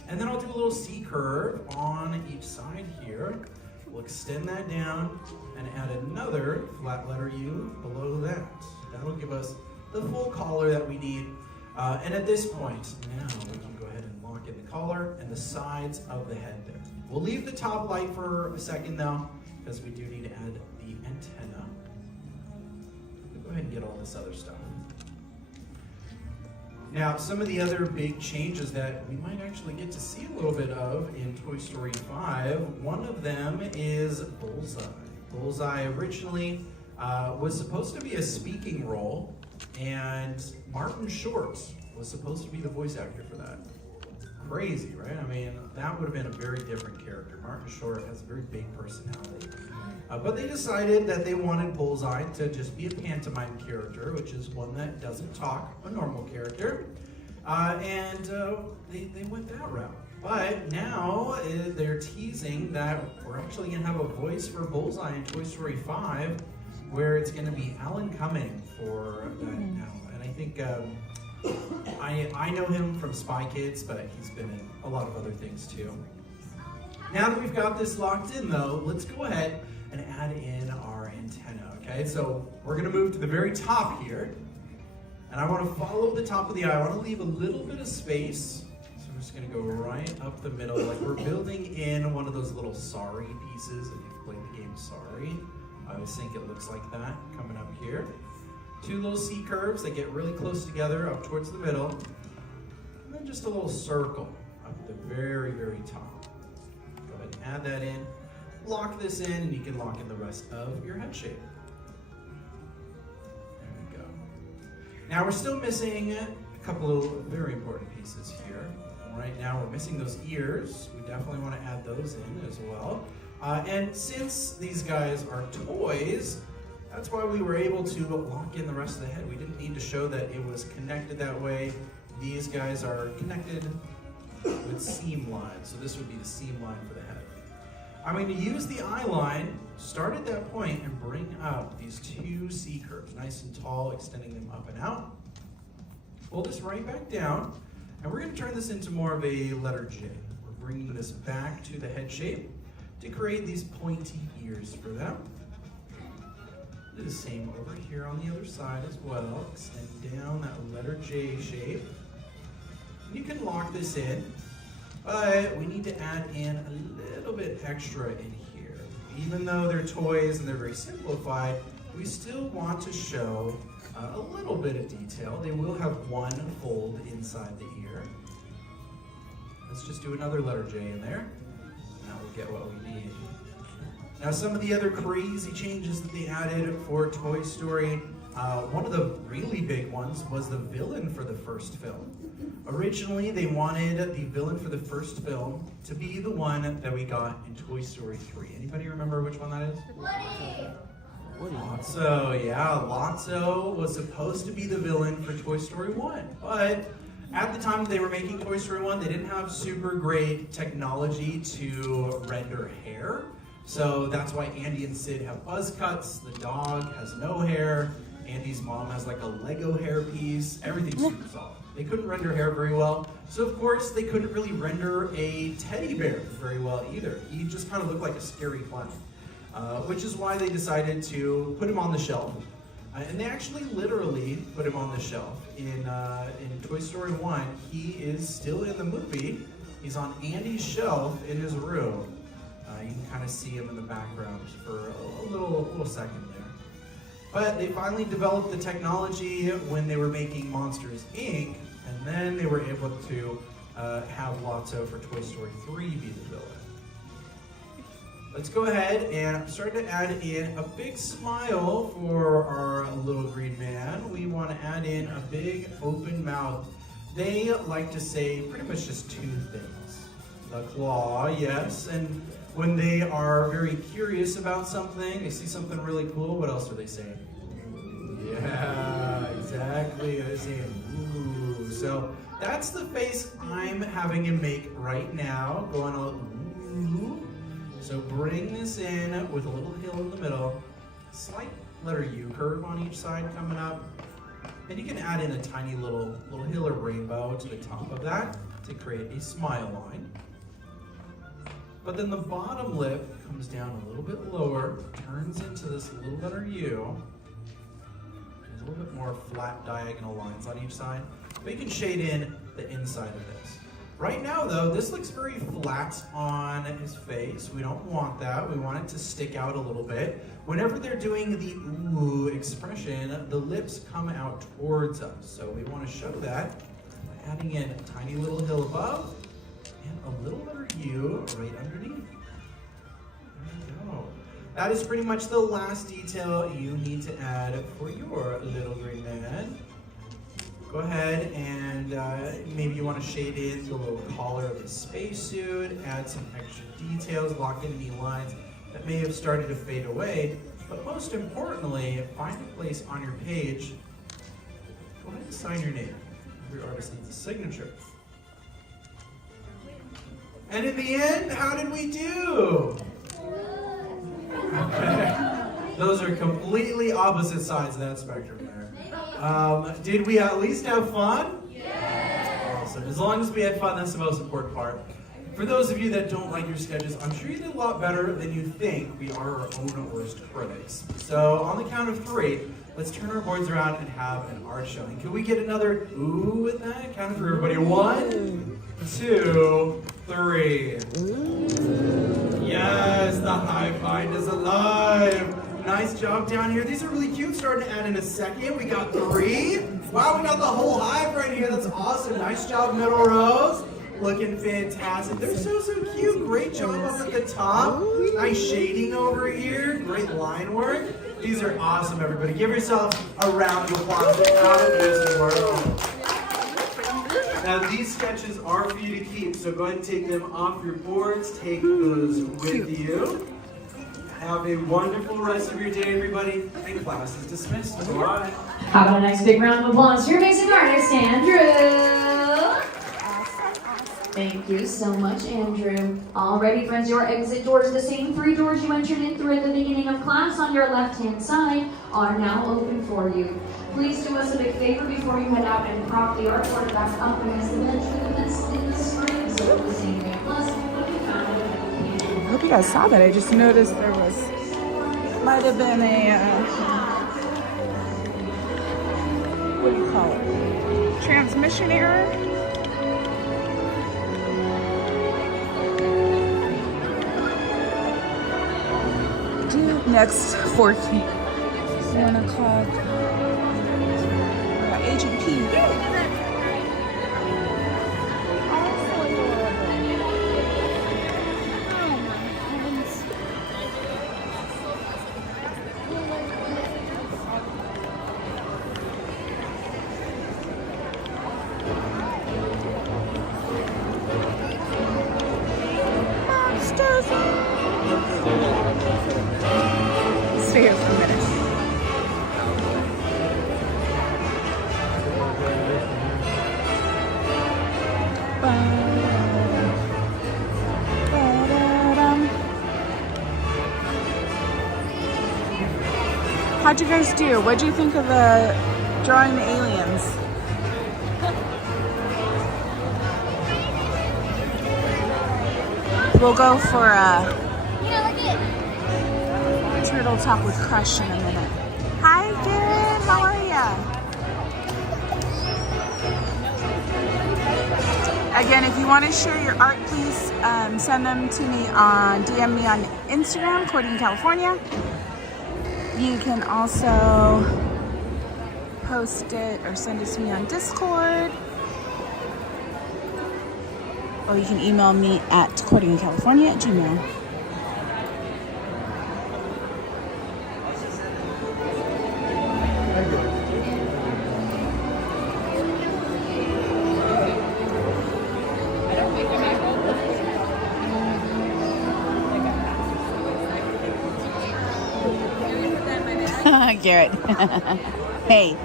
And then I'll do a little C curve on each side here. We'll extend that down and add another flat letter U below that. That'll give us the full collar that we need. And at this point, now we can go ahead and lock in the collar and the sides of the head there. We'll leave the top light for a second though, because we do need to add the antenna. We'll go ahead and get all this other stuff. Now, some of the other big changes that we might actually get to see a little bit of in Toy Story 5, one of them is Bullseye. Bullseye originally was supposed to be a speaking role, and Martin Short was supposed to be the voice actor for that. Crazy, right? I mean, that would have been a very different character. Martin Short has a very big personality. But they decided that they wanted Bullseye to just be a pantomime character, which is one that doesn't talk, a normal character. They went that route. But now they're teasing that we're actually going to have a voice for Bullseye in Toy Story 5, where it's going to be Alan Cumming for that now. And I think I know him from Spy Kids, but he's been in a lot of other things too. Now that we've got this locked in though, let's go ahead and add in our antenna, okay? So we're gonna move to the very top here, and I wanna follow the top of the eye. I wanna leave a little bit of space, so we're just gonna go right up the middle, like we're building in one of those little Sorry pieces. If you've played the game Sorry, I always think it looks like that coming up here. Two little C curves that get really close together up towards the middle, and then just a little circle up at the very, very top. Go ahead and add that in. Lock this in, and you can lock in the rest of your head shape. There we go. Now we're still missing a couple of very important pieces here. Right now we're missing those ears. We definitely want to add those in as well. And since these guys are toys, that's why we were able to lock in the rest of the head. We didn't need to show that it was connected that way. These guys are connected with seam lines, so this would be the seam line for the head. I'm going to use the eye line, start at that point, and bring up these two C curves, nice and tall, extending them up and out. Pull this right back down, and we're going to turn this into more of a letter J. We're bringing this back to the head shape to create these pointy ears for them. Do the same over here on the other side as well. Extend down that letter J shape. You can lock this in, but we need to add in a little bit extra in here. Even though they're toys and they're very simplified, we still want to show a little bit of detail. They will have one fold inside the ear. Let's just do another letter J in there. Now we'll get what we need. Now some of the other crazy changes that they added for Toy Story, one of the really big ones was the villain for the first film. Originally, they wanted the villain for the first film to be the one that we got in Toy Story 3. Anybody remember which one that is? Woody! Lotso, yeah, Lotso was supposed to be the villain for Toy Story 1, but at the time they were making Toy Story 1, they didn't have super great technology to render hair. So that's why Andy and Sid have buzz cuts, the dog has no hair, Andy's mom has like a Lego hair piece, everything's super soft. They couldn't render hair very well, so of course they couldn't really render a teddy bear very well either. He just kind of looked like a scary clown, which is why they decided to put him on the shelf. And they actually literally put him on the shelf. In Toy Story 1, he is still in the movie. He's on Andy's shelf in his room. You can kind of see him in the background for a little second there. But they finally developed the technology when they were making Monsters, Inc., and then they were able to have Lotso for Toy Story 3 be the villain. Let's go ahead and start to add in a big smile for our little green man. We want to add in a big open mouth. they like to say pretty much just two things. The claw, yes, and when they are very curious about something, they see something really cool, what else are they saying? Yeah, exactly, they're saying ooh. So that's the face I'm having him make right now, going a little ooh. So bring this in with a little hill in the middle, slight letter U curve on each side coming up, and you can add in a tiny little hill or rainbow to the top of that to create a smile line. But then the bottom lip comes down a little bit lower, turns into this little letter U. There's a little bit more flat diagonal lines on each side, but you can shade in the inside of this. Right now though, this looks very flat on his face. We don't want that. We want it to stick out a little bit. Whenever they're doing the ooh expression, the lips come out towards us. So we want to show that by adding in a tiny little hill above and a little letter U right underneath. There you go. That is pretty much the last detail you need to add for your little green man. Go ahead and maybe you want to shade in the little collar of his spacesuit, add some extra details, lock in any lines that may have started to fade away. But most importantly, find a place on your page. Go ahead and sign your name. Every artist needs a signature. And in the end, how did we do? Okay. Those are completely opposite sides of that spectrum there. Did we at least have fun? Yes. Awesome. As long as we had fun, that's the most important part. For those of you that don't like your sketches, I'm sure you did a lot better than you think. We are our own worst critics. So on the count of 3, let's turn our boards around and have an art showing. Can we get another ooh with that? Count it for everybody. 1, 2, 3. Yes, the hive mind is alive. Nice job down here. These are really cute. Starting to add in a second. We got 3. Wow, we got the whole hive right here. That's awesome. Nice job, middle rows. Looking fantastic. They're so cute. Great job up at the top. Nice shading over here. Great line work. These are awesome, everybody. Give yourself a round of applause. Now these sketches are for you to keep, so go ahead and take them off your boards. Take those with you. Have a wonderful rest of your day, everybody. And class is dismissed. Bye. How about a nice big round of applause for your amazing artist, Andrew? Thank you so much, Andrew. Alrighty, friends, your exit doors, the same 3 doors you entered in through at the beginning of class on your left-hand side, are now open for you. Please do us a big favor before you head out and prop the artwork back up against the bench with the best in the spring, so the same way plus what you found. I hope you guys saw that. I just noticed there might have been a, what do you call it? Transmission error. Next, 14. You want to call Agent P. Stay here for a minute. How'd you guys do? What'd you think of drawing the aliens? We'll go for Turtle Talk with Crush in a minute. Hi, Darren. How are ya? Again, if you want to share your art, please send them to me DM me on Instagram, Courtney, California. You can also post it or send it to me on Discord. Or you can email me at CourtneyCalifornia@gmail.com. Garrett. Hey.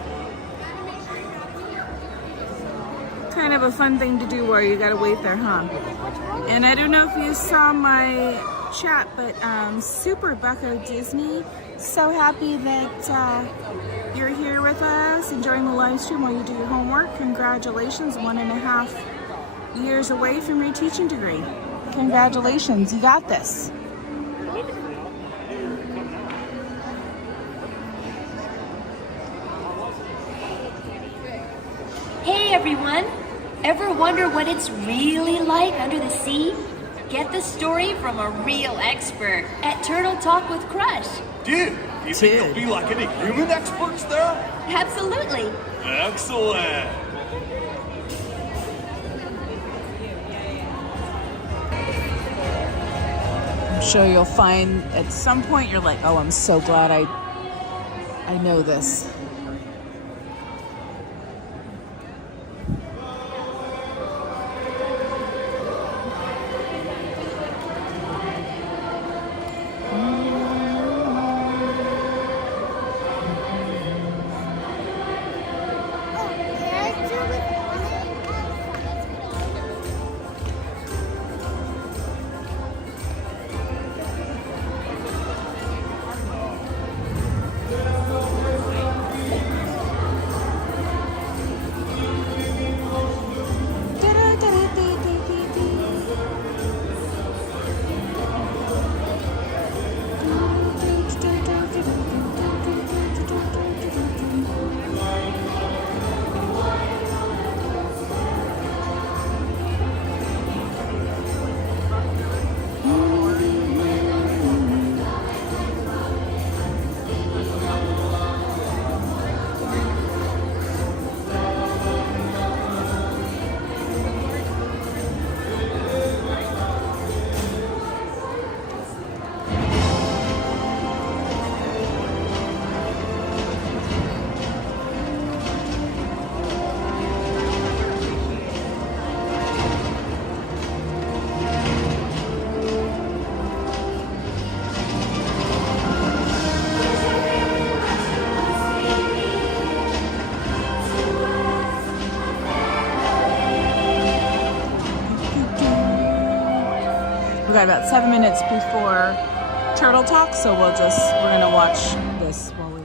Kind of a fun thing to do where you gotta wait there, huh? And I don't know if you saw my chat, but Super Bucko Disney, so happy that you're here with us, enjoying the live stream while you do your homework. Congratulations, 1.5 years away from your teaching degree. Congratulations, you got this. Hey everyone! Ever wonder what it's really like under the sea? Get the story from a real expert at Turtle Talk with Crush. Dude, do you think there'll be like any human experts there? Absolutely. Excellent. I'm sure you'll find at some point you're like, oh, I'm so glad I know this. We got about 7 minutes before Turtle Talk, so we're gonna watch this while we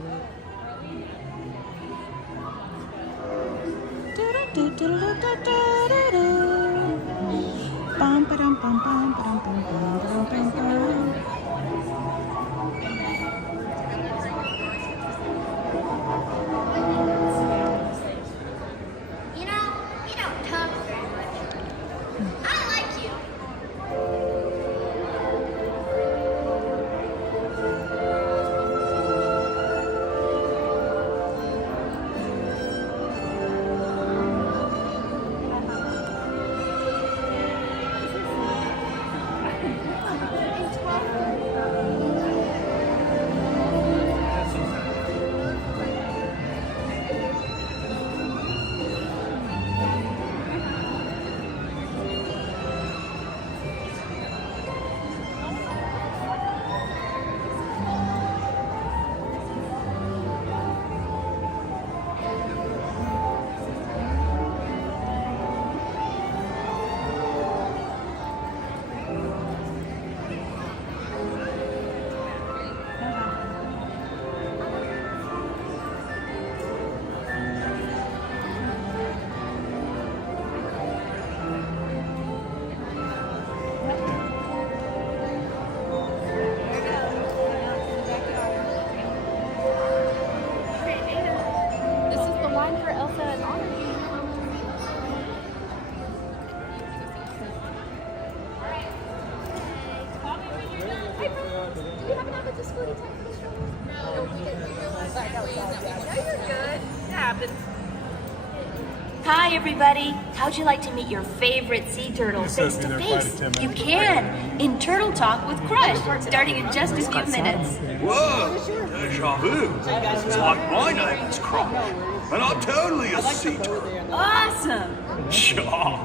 You don't talk very much. I like you. Hi everybody! How'd you like to meet your favorite sea turtle face to face? You can in Turtle Talk with Crush, starting in just a few minutes. Whoa, deja vu. It's like my name is Crush, and I'm totally a sea turtle. Awesome! Sure.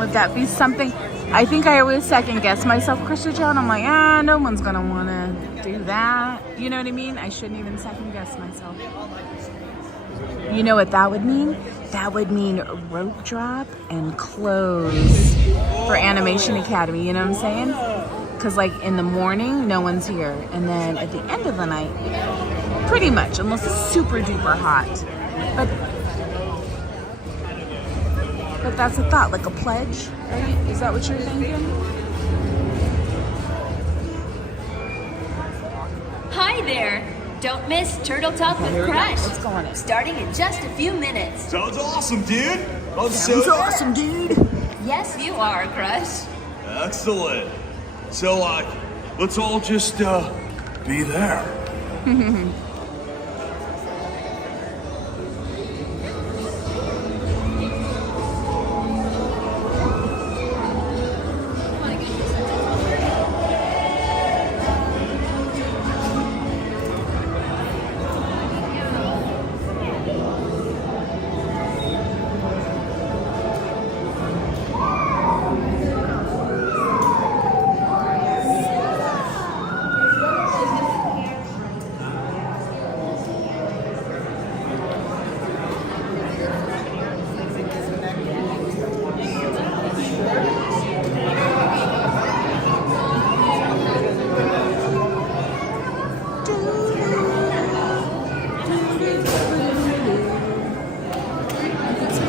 Would that be something? I think I always second guess myself, Krista Joan. I'm like, no one's gonna wanna do that. You know what I mean? I shouldn't even second guess myself. You know what that would mean? That would mean rope drop and close for Animation Academy. You know what I'm saying? Because like in the morning, no one's here. And then at the end of the night, pretty much, unless it's super duper hot. But that's a thought, like a pledge, right? Is that what you're thinking? Hi there! Don't miss Turtle Talk with Crush. Let's go on it. Starting in just a few minutes. Sounds awesome, dude. Sounds awesome, dude. Yes, you are, Crush. Excellent. So, let's all just, be there.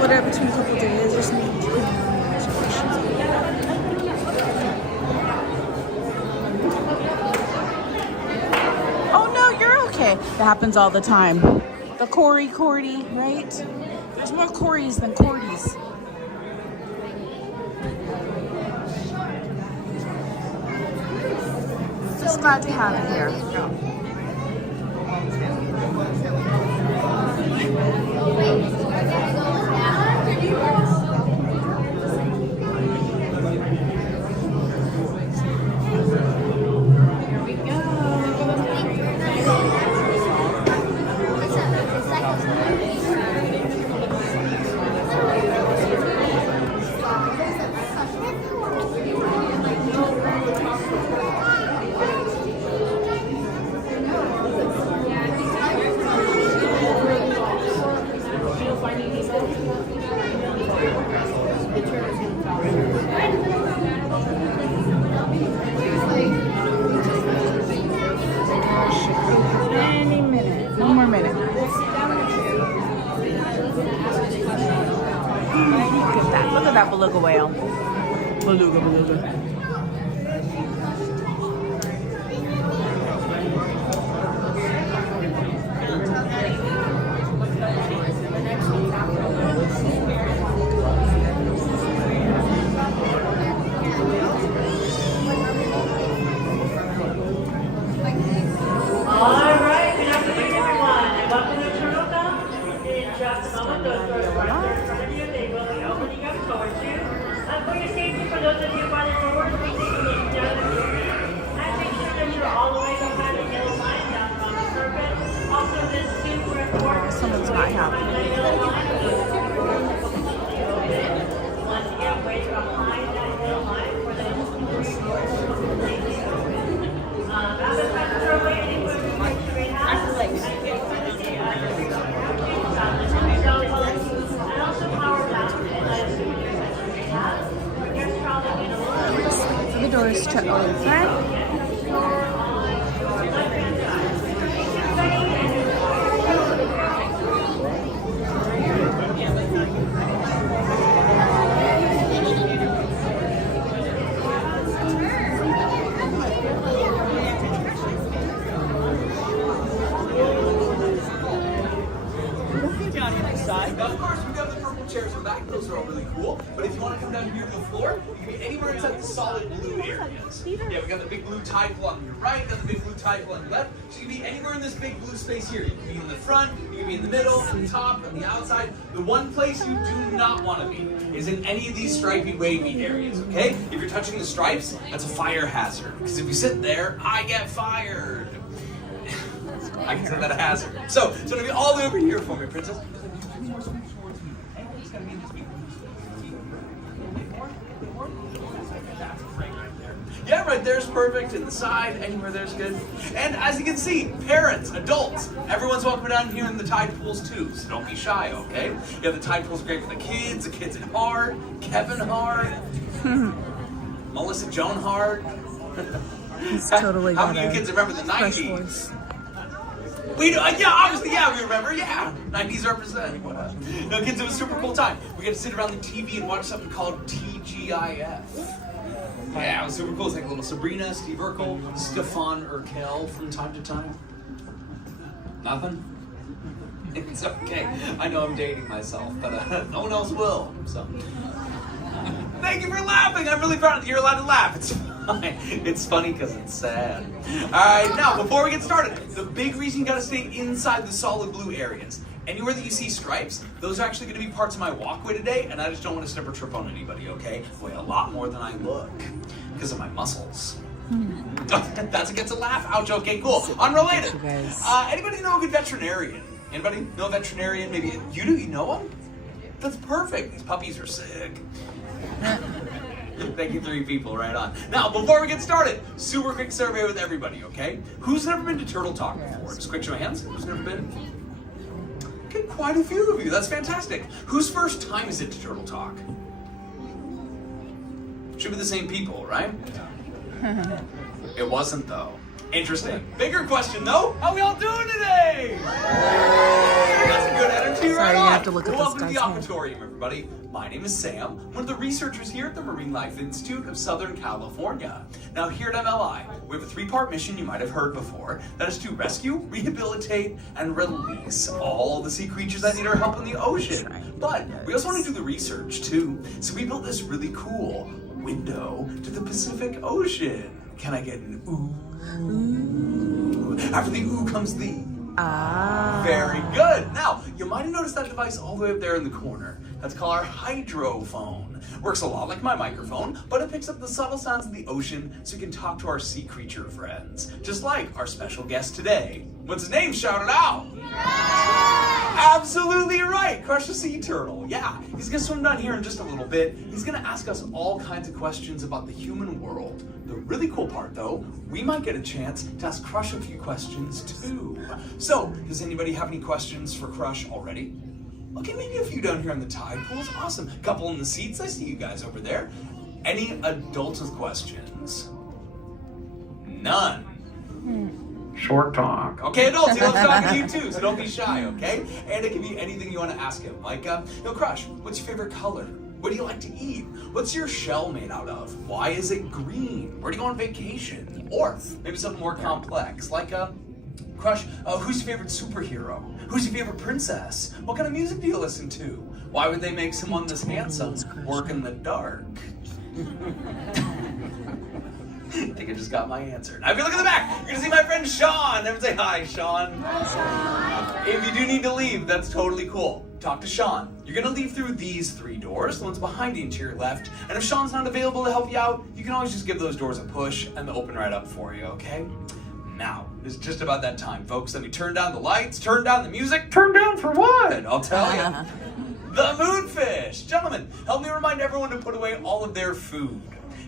Whatever, between a couple days or something. Oh no, you're okay. That happens all the time. The Cordy, right? There's more Corys than Cordys. Just glad to have you here. Any minute. One more minute. Look at that. Look at that beluga whale. Beluga. Alright, good afternoon everyone, and welcome to Turtle Talk. In just a moment, those doors right there in front of you, they will be opening up towards you. For your safety, for those of you by the doors, please take a look down at your feet. And make sure that you're all the way behind the yellow line down around the circuit. Also, this is super important. Someone's not happy. Once again, way behind that yellow line for the doors to completely open. Now the passes are waiting for you to straight out. And also power down. And I assume you're straight out. You're traveling in a little For the doors to open. Of course, we got the purple chairs in back. Those are all really cool. But if you want to come down here to the floor, you can be anywhere except the solid blue areas. Yeah, we got the big blue tide pool on your right, got the big blue tide pool on your left. So you can be anywhere in this big blue space here. You can be in the front, you can be in the middle, on the top, on the outside. The one place you do not want to be is in any of these stripy, wavy areas, okay? If you're touching the stripes, that's a fire hazard. Because if you sit there, I get fired. I consider that a hazard. So it's going to be all the way over here for me, princess. side there's perfect, in the side, anywhere there's good. And as you can see, parents, adults, everyone's welcome down here in the tide pools too, so don't be shy, okay? You have the tide pools great for the kids at Hart, Kevin Hart, Melissa Joan Hart. He's totally How got many of you kids remember the fresh 90s? voice. We do, yeah, obviously, yeah, we remember, yeah. 90s represent. No, kids, it was a super cool time. We got to sit around the TV and watch something called TGIF. Yeah, it was super cool. It's like a little Sabrina, Steve Urkel, Stefan Urkel from time to time. Nothing? It's okay. I know I'm dating myself, but no one else will, so. Thank you for laughing. I'm really proud that you're allowed to laugh. It's fine. It's funny because it's sad. All right, now, before we get started, the big reason you got to stay inside the solid blue areas. Anywhere that you see stripes, those are actually going to be parts of my walkway today, and I just don't want to step or trip on anybody, okay? I weigh a lot more than I look because of my muscles. That's what gets a laugh. Ouch, okay, cool. Unrelated. Anybody know a good veterinarian? Anybody know a veterinarian? Maybe you do? You know one? That's perfect. These puppies are sick. Thank you, 3 people, right on. Now, before we get started, super quick survey with everybody, okay? Who's never been to Turtle Talk before? Just quick show of hands. Who's never been? Okay, quite a few of you. That's fantastic. Whose first time is it to Turtle Talk? Should be the same people, right? It wasn't, though. Interesting. Bigger question, though. How we all doing today? That's a good energy, right Sorry, you on. have to look at this Welcome to the guy's head. Auditorium, everybody. My name is Sam. I'm one of the researchers here at the Marine Life Institute of Southern California. Now, here at MLI, we have a 3-part mission you might have heard before. That is to rescue, rehabilitate, and release all the sea creatures that need our help in the ocean. But we also want to do the research, too. So we built this really cool window to the Pacific Ocean. Can I get an ooh? Ooh. After the ooh comes the ah. Very good. Now, you might have noticed that device all the way up there in the corner. That's called our hydrophone. Works a lot like my microphone, but it picks up the subtle sounds of the ocean so you can talk to our sea creature friends. Just like our special guest today. What's his name? Shout it out. Absolutely right, Crush the Sea Turtle. Yeah, he's gonna swim down here in just a little bit. He's gonna ask us all kinds of questions about the human world. The really cool part, though, we might get a chance to ask Crush a few questions too. So, does anybody have any questions for Crush already? Okay, maybe a few down here in the tide pools. Awesome. Couple in the seats. I see you guys over there. Any adults with questions? None. Short talk. Okay, adults, he loves talking to you too, so don't be shy, okay? And it can be anything you want to ask him. Like, Crush, what's your favorite color? What do you like to eat? What's your shell made out of? Why is it green? Where do you go on vacation? Or maybe something more complex, like, Crush, who's your favorite superhero? Who's your favorite princess? What kind of music do you listen to? Why would they make someone this handsome work in the dark? I think I just got my answer. Now if you look at the back, you're gonna see my friend Sean. Everyone say hi, Sean. Hi, Sean. If you do need to leave, that's totally cool. Talk to Sean. You're gonna leave through these 3 doors, the ones behind you and to your left. And if Sean's not available to help you out, you can always just give those doors a push and they'll open right up for you, okay? Now, it's just about that time, folks. Let me turn down the lights, turn down the music. Turn down for what? I'll tell you. The moonfish. Gentlemen, help me remind everyone to put away all of their food,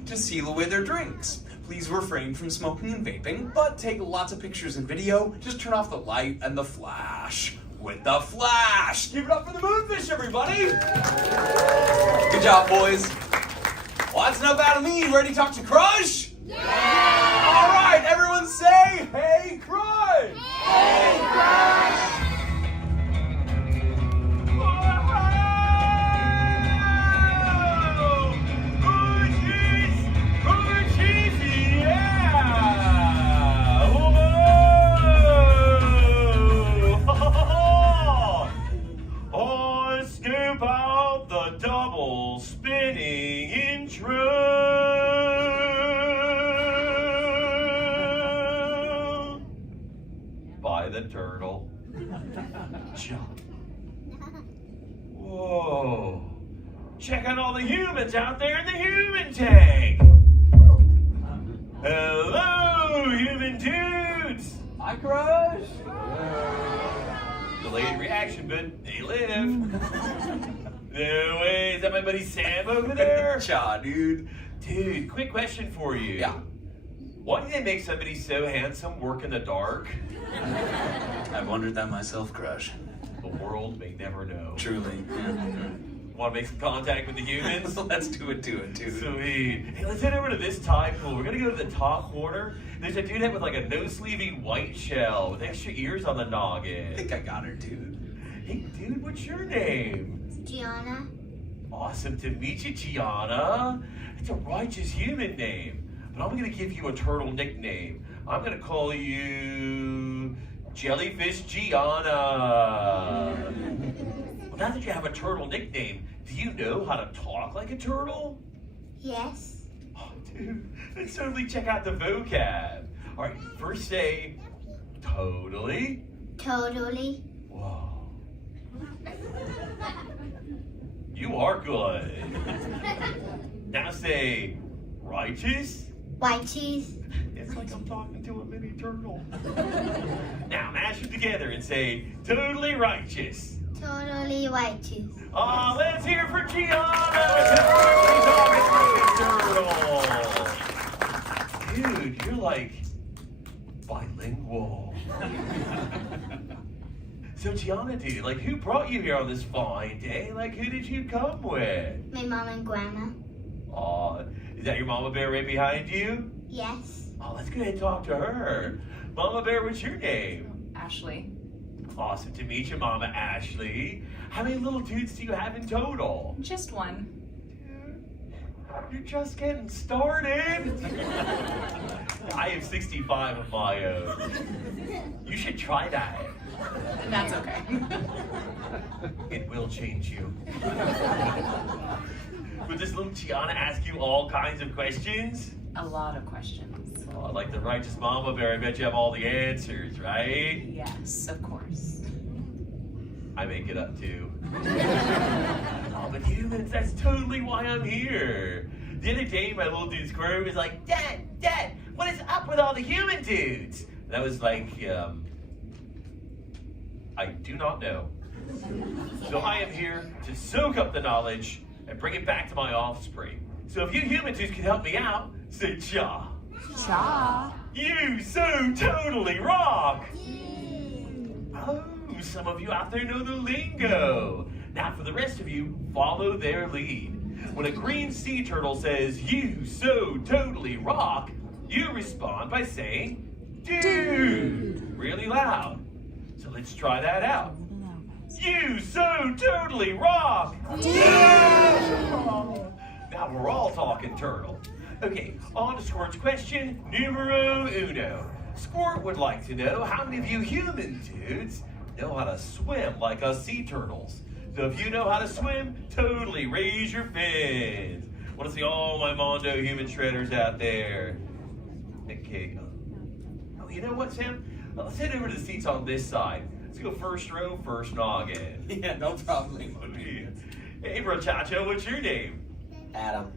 to seal away their drinks. Please refrain from smoking and vaping, but take lots of pictures and video. Just turn off the light and the flash. With the flash! Give it up for the moonfish, everybody! Good job, boys. Well, that's enough out of me. Ready to talk to Crush? Yeah! All right, everyone say, hey, Crush! Hey, Crush! Double spinning intro by the turtle. Jump. Whoa. Check out all the humans out there in the human tank. Hello, human dudes. Hi, Crush. Delayed reaction, but they live. No way, is that my buddy Sam over there? Cha, dude. Dude, quick question for you. Yeah. Why do they make somebody so handsome work in the dark? I've wondered that myself, Crush. The world may never know. Truly. Want to make some contact with the humans? Let's do it, dude. Sweet. Hey, let's head over to this tide pool. We're gonna go to the top corner. There's a dude with like a no-sleevey white shell with extra ears on the noggin. I think I got her, dude. Hey, dude, what's your name? Gianna. Awesome to meet you, Gianna. It's a righteous human name. But I'm gonna give you a turtle nickname. I'm gonna call you Jellyfish Gianna. Well, now that you have a turtle nickname, do you know how to talk like a turtle? Yes. Oh, dude, let's totally check out the vocab. All right, first say totally. Totally. Whoa. You are good. Now say righteous. White cheese. It's like I'm talking to a mini turtle. Now mash them together and say totally righteous. Totally white cheese. Oh, let's hear it for Gianna! Dude, you're like bilingual. So Gianna, dude, like who brought you here on this fine day? Like who did you come with? My mom and grandma. Aw, is that your mama bear right behind you? Yes. Oh, let's go ahead and talk to her. Mama bear, what's your name? Ashley. Awesome to meet you, Mama Ashley. How many little dudes do you have in total? Just one. You're just getting started. I have 65 of my own. You should try that. That's okay. It will change you. Would this little Gianna ask you all kinds of questions? A lot of questions. Oh, like the righteous mama bear, I bet you have all the answers, right? Yes, of course. I make it up too. Oh, but humans, that's totally why I'm here. The other day, my little dude Squirrel was like, Dad, what is up with all the human dudes? And I was like, I do not know. So I am here to soak up the knowledge and bring it back to my offspring. So if you human dudes can help me out, say cha. Cha. You so totally rock. Oh, some of you out there know the lingo. Now for the rest of you, follow their lead. When a green sea turtle says, you so totally rock, you respond by saying, dude, really loud. So let's try that out. You so totally rock. Dude. Now we're all talking turtle. Okay, on to Squirt's question numero uno. Squirt would like to know how many of you human dudes know how to swim like us sea turtles. So if you know how to swim, totally raise your fins. Want to see all my Mondo human shredders out there? Okay. Oh, you know what, Sam? Let's head over to the seats on this side. Let's go first row, first noggin. Yeah, no problem. Hey, brochacho, what's your name? Adam.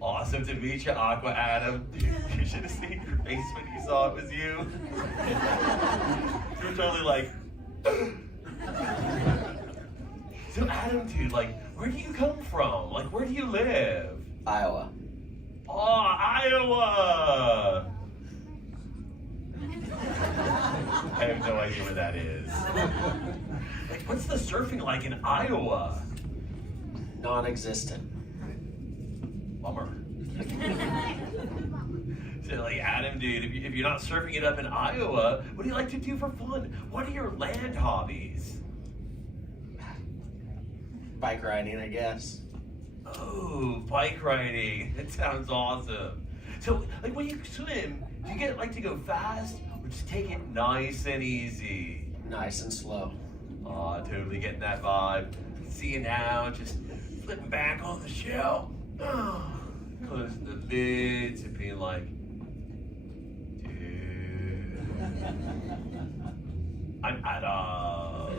Awesome to meet you, Aqua Adam. Dude, you should have seen your face when you saw it was you. You were totally like... So Adam, dude, like, where do you come from? Like, where do you live? Iowa. Oh, Iowa! I have no idea where that is. Like, what's the surfing like in Iowa? Non-existent. Bummer. So, like, Adam, dude, if you're not surfing it up in Iowa, what do you like to do for fun? What are your land hobbies? Bike riding, I guess. Oh, bike riding. That sounds awesome. So, like, when you swim, do you get, like, to go fast or just take it nice and easy? Nice and slow. Oh, totally getting that vibe. See you now, just flipping back on the shell. Oh, closing the lids and being like, dude, I'm Adam.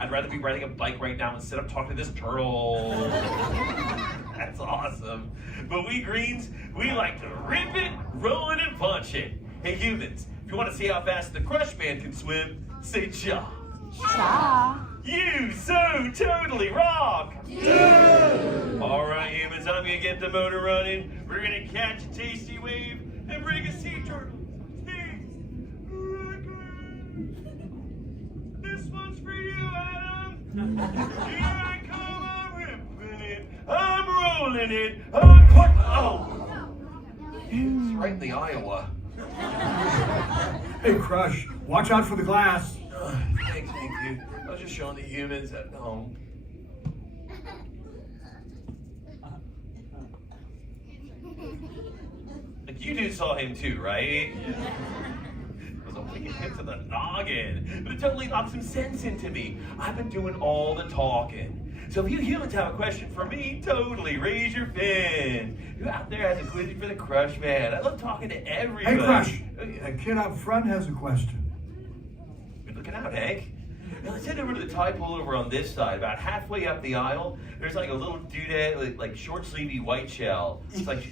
I'd rather be riding a bike right now instead of talking to this turtle. That's awesome. But we greens, we like to rip it, roll it, and punch it. Hey humans, if you want to see how fast the Crush Man can swim, say cha. Cha. You so totally rock. Yeah. All right, humans, I'm you get the motor running, we're gonna catch a tasty wave and bring a sea turtle. Hey, this one's for you, Adam. Here I come, I'm ripping it, I'm rolling it, oh! It's right in the Iowa. Hey, Crush, watch out for the glass. Thank you. I was just showing the humans at home. Like, you dude saw him too, right? It was a wicked hit to the noggin, but it totally knocked some sense into me. I've been doing all the talking. So if you humans have a question for me, totally raise your fin. Who out there has a quiz for the Crush, man? I love talking to everybody. Hey, Crush, a kid up front has a question. Good looking out, Hank. Now let's head over to the tide pool over on this side. About halfway up the aisle, there's like a little dudette, like short sleevey white shell. It's like,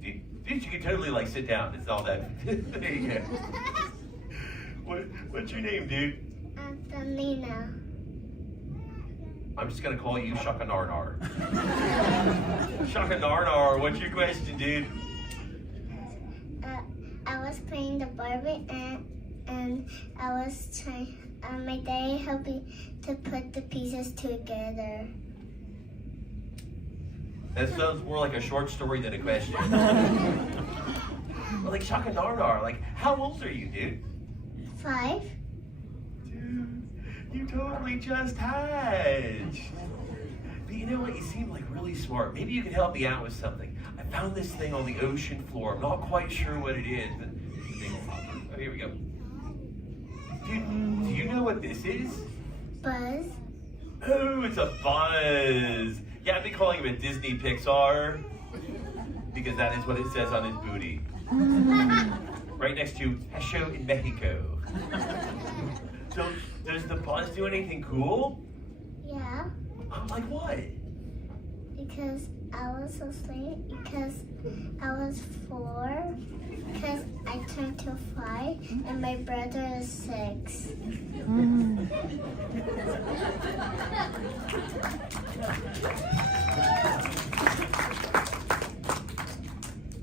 dude, you can totally like sit down. It's all that. There you go. What's your name, dude? Antonina. I'm just gonna call you Shaka Narnar. Shaka Narnar, what's your question, dude? I was playing the Barbie and I was trying. My daddy helped me to put the pieces together. That sounds more like a short story than a question. Well, like Shaka Narnar, like how old are you, dude? 5. Dude, you totally just hatched. But you know what? You seem like really smart. Maybe you can help me out with something. I found this thing on the ocean floor. I'm not quite sure what it is, but oh, here we go. Dude, do you know what this is? Buzz. Oh, it's a buzz. Yeah, I've been calling him a Disney Pixar because that is what it says on his booty. Right next to Hecho in Mexico. So, does the buzz do anything cool? Yeah. Like what? Because I was asleep. Because I was 4. Because I turned to 5, and my brother is 6.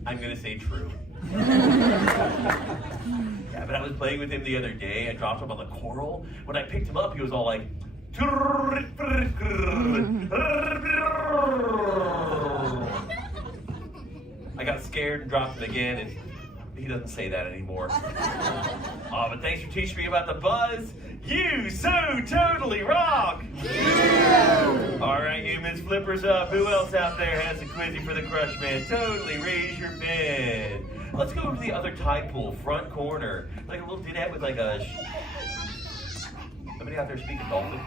I'm gonna say true. Yeah, but I was playing with him the other day. I dropped him on the coral. When I picked him up, he was all like, I got scared and dropped it again, and he doesn't say that anymore. Oh, but thanks for teaching me about the buzz. You so totally rock! Yeah! All right, humans, flippers up. Who else out there has a quizzy for the Crush, man? Totally raise your fin. Let's go to the other tide pool, front corner. Like a little dudette with like a... Somebody out there speaking dolphin?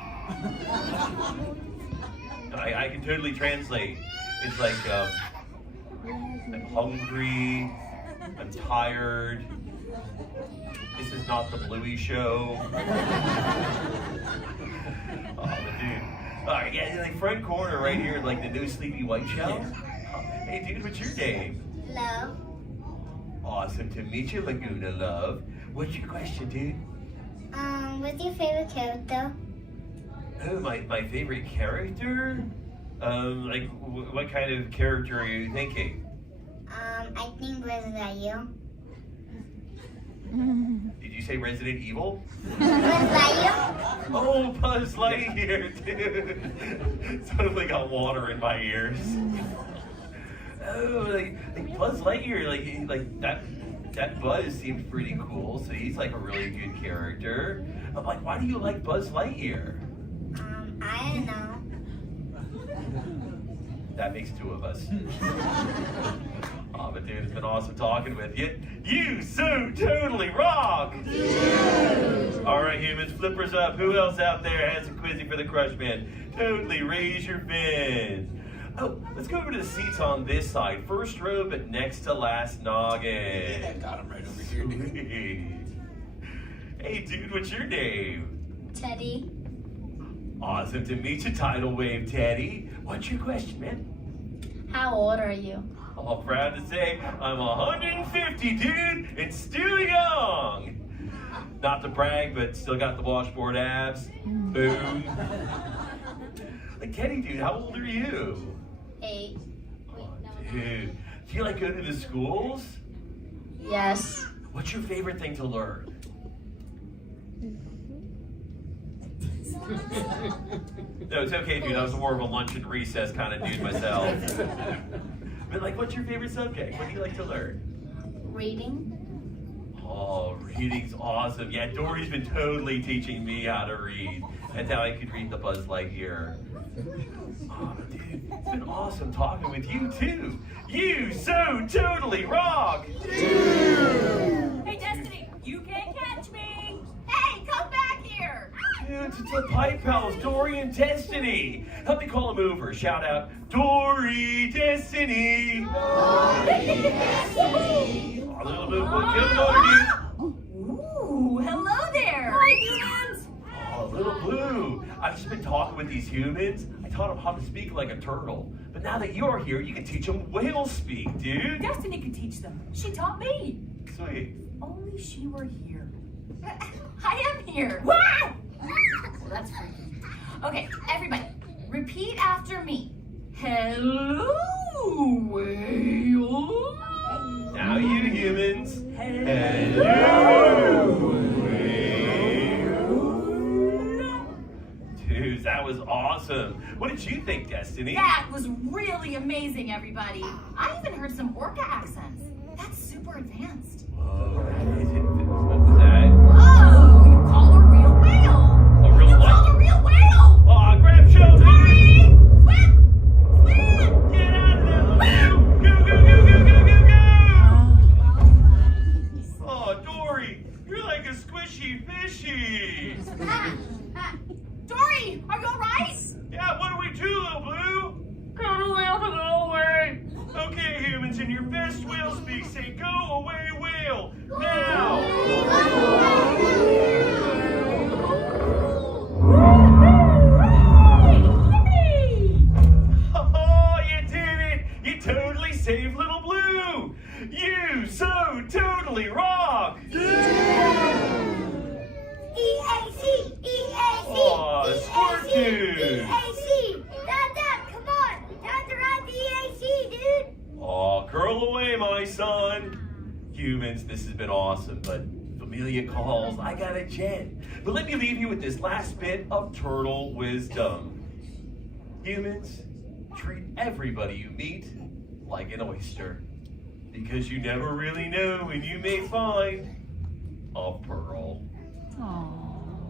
I can totally translate. It's like, I'm hungry, I'm tired, this is not the Bluey show. Oh, but dude. Alright, yeah, like front corner right here, like the new sleepy white shell. Hey dude, what's your name? Love. Awesome to meet you, Laguna Love. What's your question, dude? What's your favorite character? Oh, my favorite character? Like, what kind of character are you thinking? I think Lightyear. Did you say Resident Evil? Lightyear? Oh, Buzz Lightyear, dude. Suddenly got water in my ears. Oh, like Buzz Lightyear, like that Buzz seems pretty cool. So he's like a really good character. I'm like, why do you like Buzz Lightyear? I don't know. That makes 2 of us. Oh, but dude, it's been awesome talking with you. You so totally rock! Yeah. All right, humans, flippers up. Who else out there has a quizzy for the Crush, man? Totally raise your fin. Oh, let's go over to the seats on this side. First row, but next to last noggin. Yeah, got him right over here, dude. Hey, dude, what's your name? Teddy. Awesome to meet you, Tidal Wave Teddy. What's your question, man? How old are you? I'm proud to say I'm 150, dude, and still young. Not to brag, but still got the washboard abs. Boom. Like, Kenny, dude, how old are you? 8. Dude, do you like going to the schools? Yes. What's your favorite thing to learn? No, it's okay, dude. I was more of a lunch and recess kind of dude myself. But like, what's your favorite subject? What do you like to learn? Reading. Oh, reading's awesome. Yeah, Dory's been totally teaching me how to read. That's how I could read the Buzz Lightyear. Oh, dude, it's been awesome talking with you too. You so totally rock. Hey, Destiny, you can't catch me. Hey, come back here. Dudes, it's the Pipe Pals, Dory and Destiny. Help me call them over. Shout out, Dory, Destiny. A little bit of kill motor, dude. Ooh, hello there. Hi, humans. Oh, little Blue. I've just been talking with these humans. I taught them how to speak like a turtle. But now that you're here, you can teach them whale speak, dude. Destiny could teach them. She taught me. Sweet. Only she were here. I am here. Well, that's freaky. Okay, everybody, repeat after me. Hello, whale. Now you humans. Hello. Dude, that was awesome. What did you think, Destiny? That was really amazing, everybody. I even heard some orca accents. That's super advanced. Whoa, what was that? Whoa, you call a real whale. A real what? You call a real whale. Aw, grab show, dude. Swim! Swim! Get out of there, Blue. Go, go, go, go, go, go, go. Oh, Dory, you're like a squishy fishy. Dory, are you alright? Yeah, what do we do, little Blue? Go away, go away. Okay, humans, in your best whale speak, say go away, whale. Now. Oh, you did it. You totally saved little Blue. You so totally rock. EAC! EAC! Aw, Squirt Dude. EAC! Dad, come on! Time to ride the EAC, dude! Aw, curl away, my son. Humans, this has been awesome, but Familia calls, I got a jet. But let me leave you with this last bit of turtle wisdom. Humans, treat everybody you meet like an oyster, because you never really know when you may find a pearl.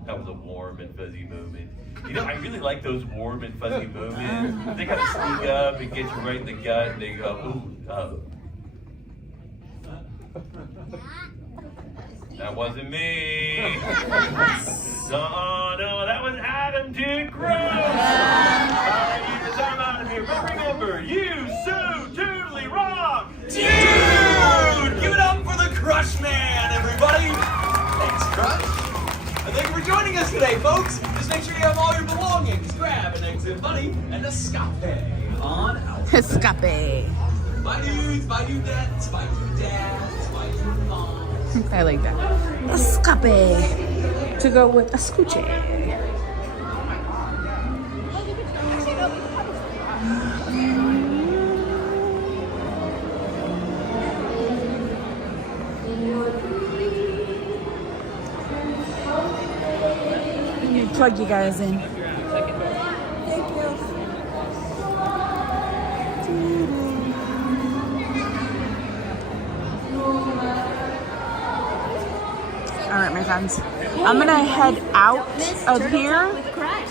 That was a warm and fuzzy moment. You know, I really like those warm and fuzzy moments. They kind of sneak up and get you right in the gut, and they go, ooh, that wasn't me. No, that was Adam, dude. Gross. I'm out of here. But remember, you so totally rock. Dude! Give it up for the Crush Man, everybody! Thanks, Crush. And thank you for joining us today, folks. Just make sure you have all your belongings. Grab an exit money and escape on out. Escape. Bye, dudes. Bye, dudettes. Bye, dads. Bye, moms. I like that. Escape. To go with escuche. Let me plug you guys in. Thank you. All right, my friends. I'm gonna head out of here. With Crush,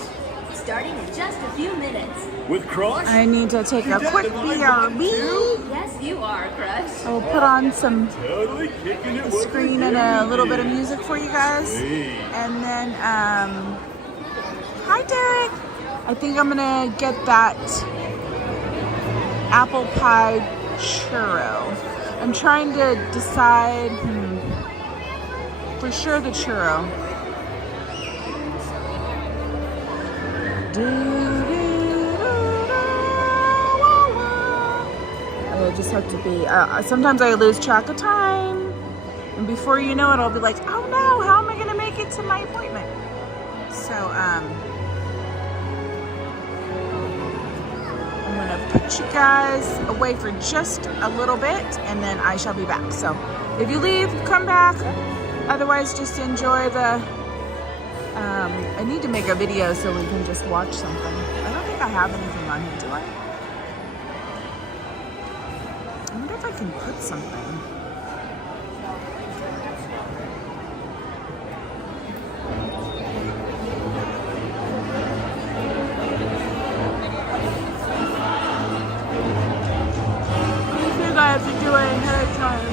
starting in just a few minutes. With Crush? I need to take a quick BRB. Yes, you are, Crush. I'll put on some Totally kicking it with screen and a little bit of music for you guys. And then, hi Derek. I think I'm gonna get that apple pie churro. I'm trying to decide, for sure the churro. It'll just have to be, sometimes I lose track of time. And before you know it, I'll be like, oh no, how am I gonna make it to my appointment? So, put you guys away for just a little bit and then I shall be back. So if you leave, come back. Otherwise, just enjoy the, I need to make a video so we can just watch something. I don't think I have anything on here, do I? I wonder if I can put something. I have to do it ahead of time.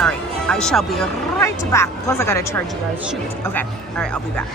All right, I shall be right back. Plus I gotta charge you guys. Shoot. Okay, all right, I'll be back.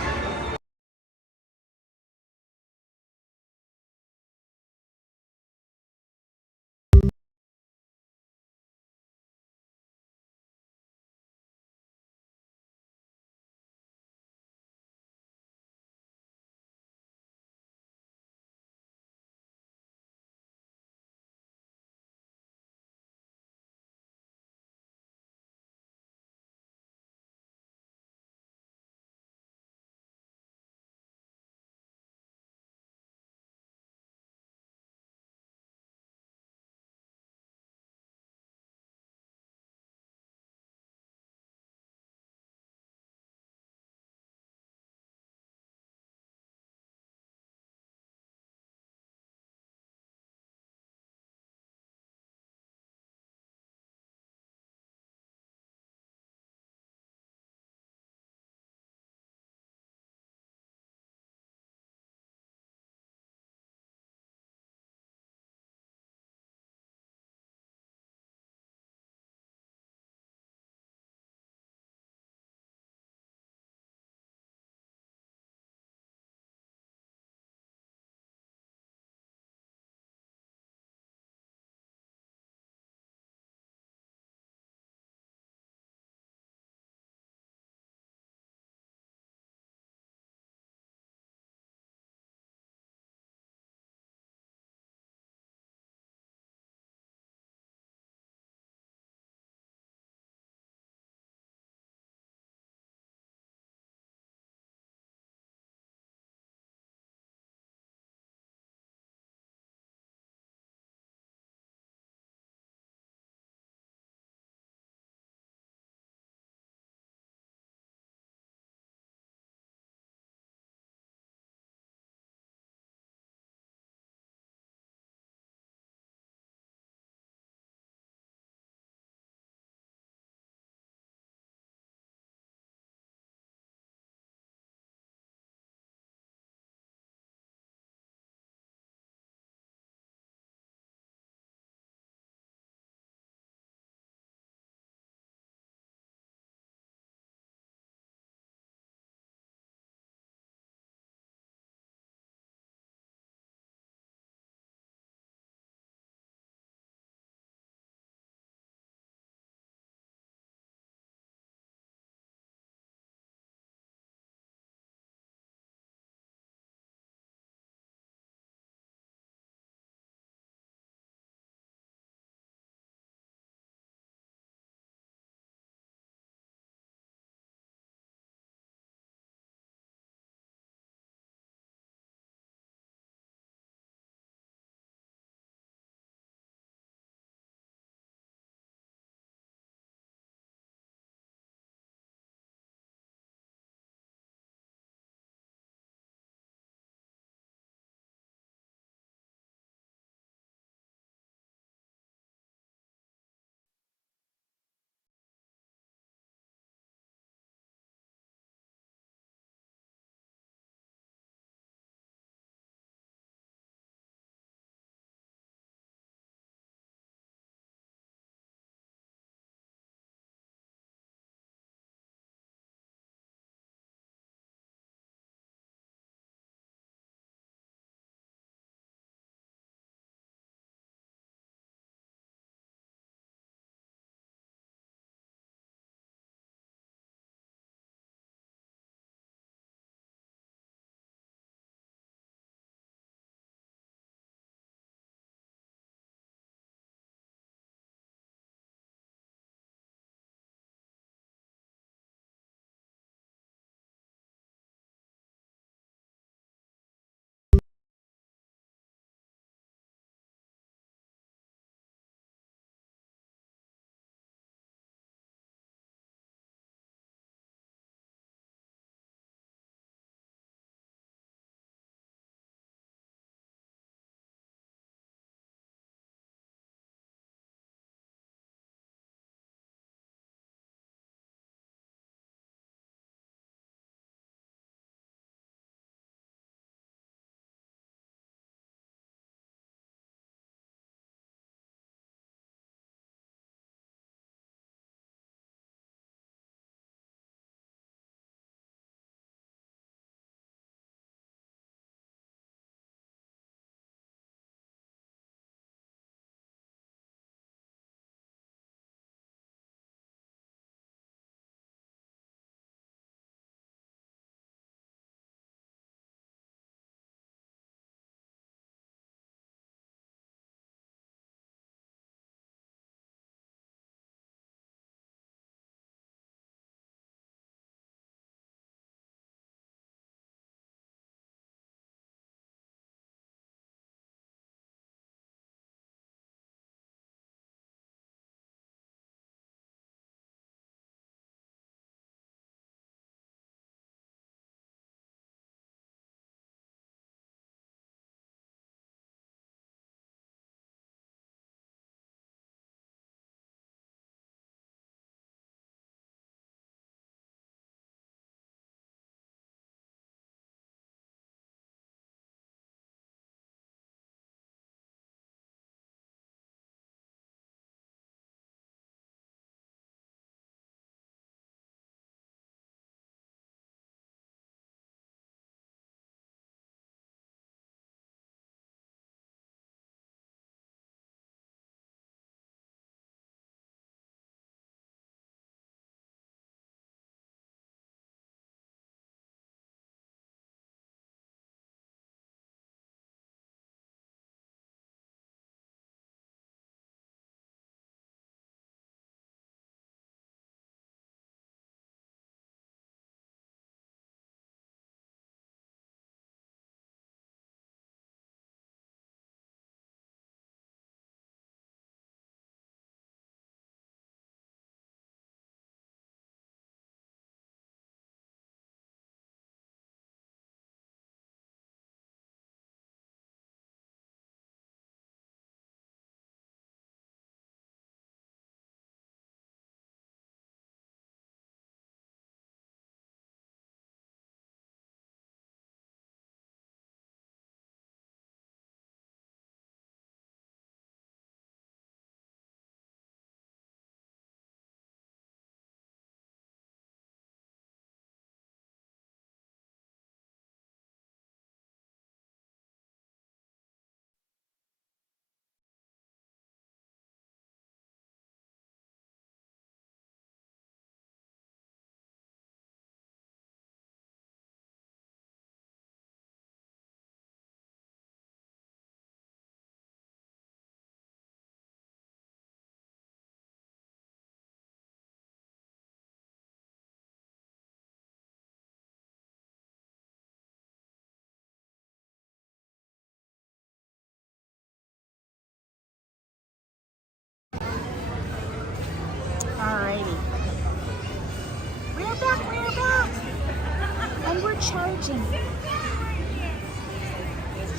stretching.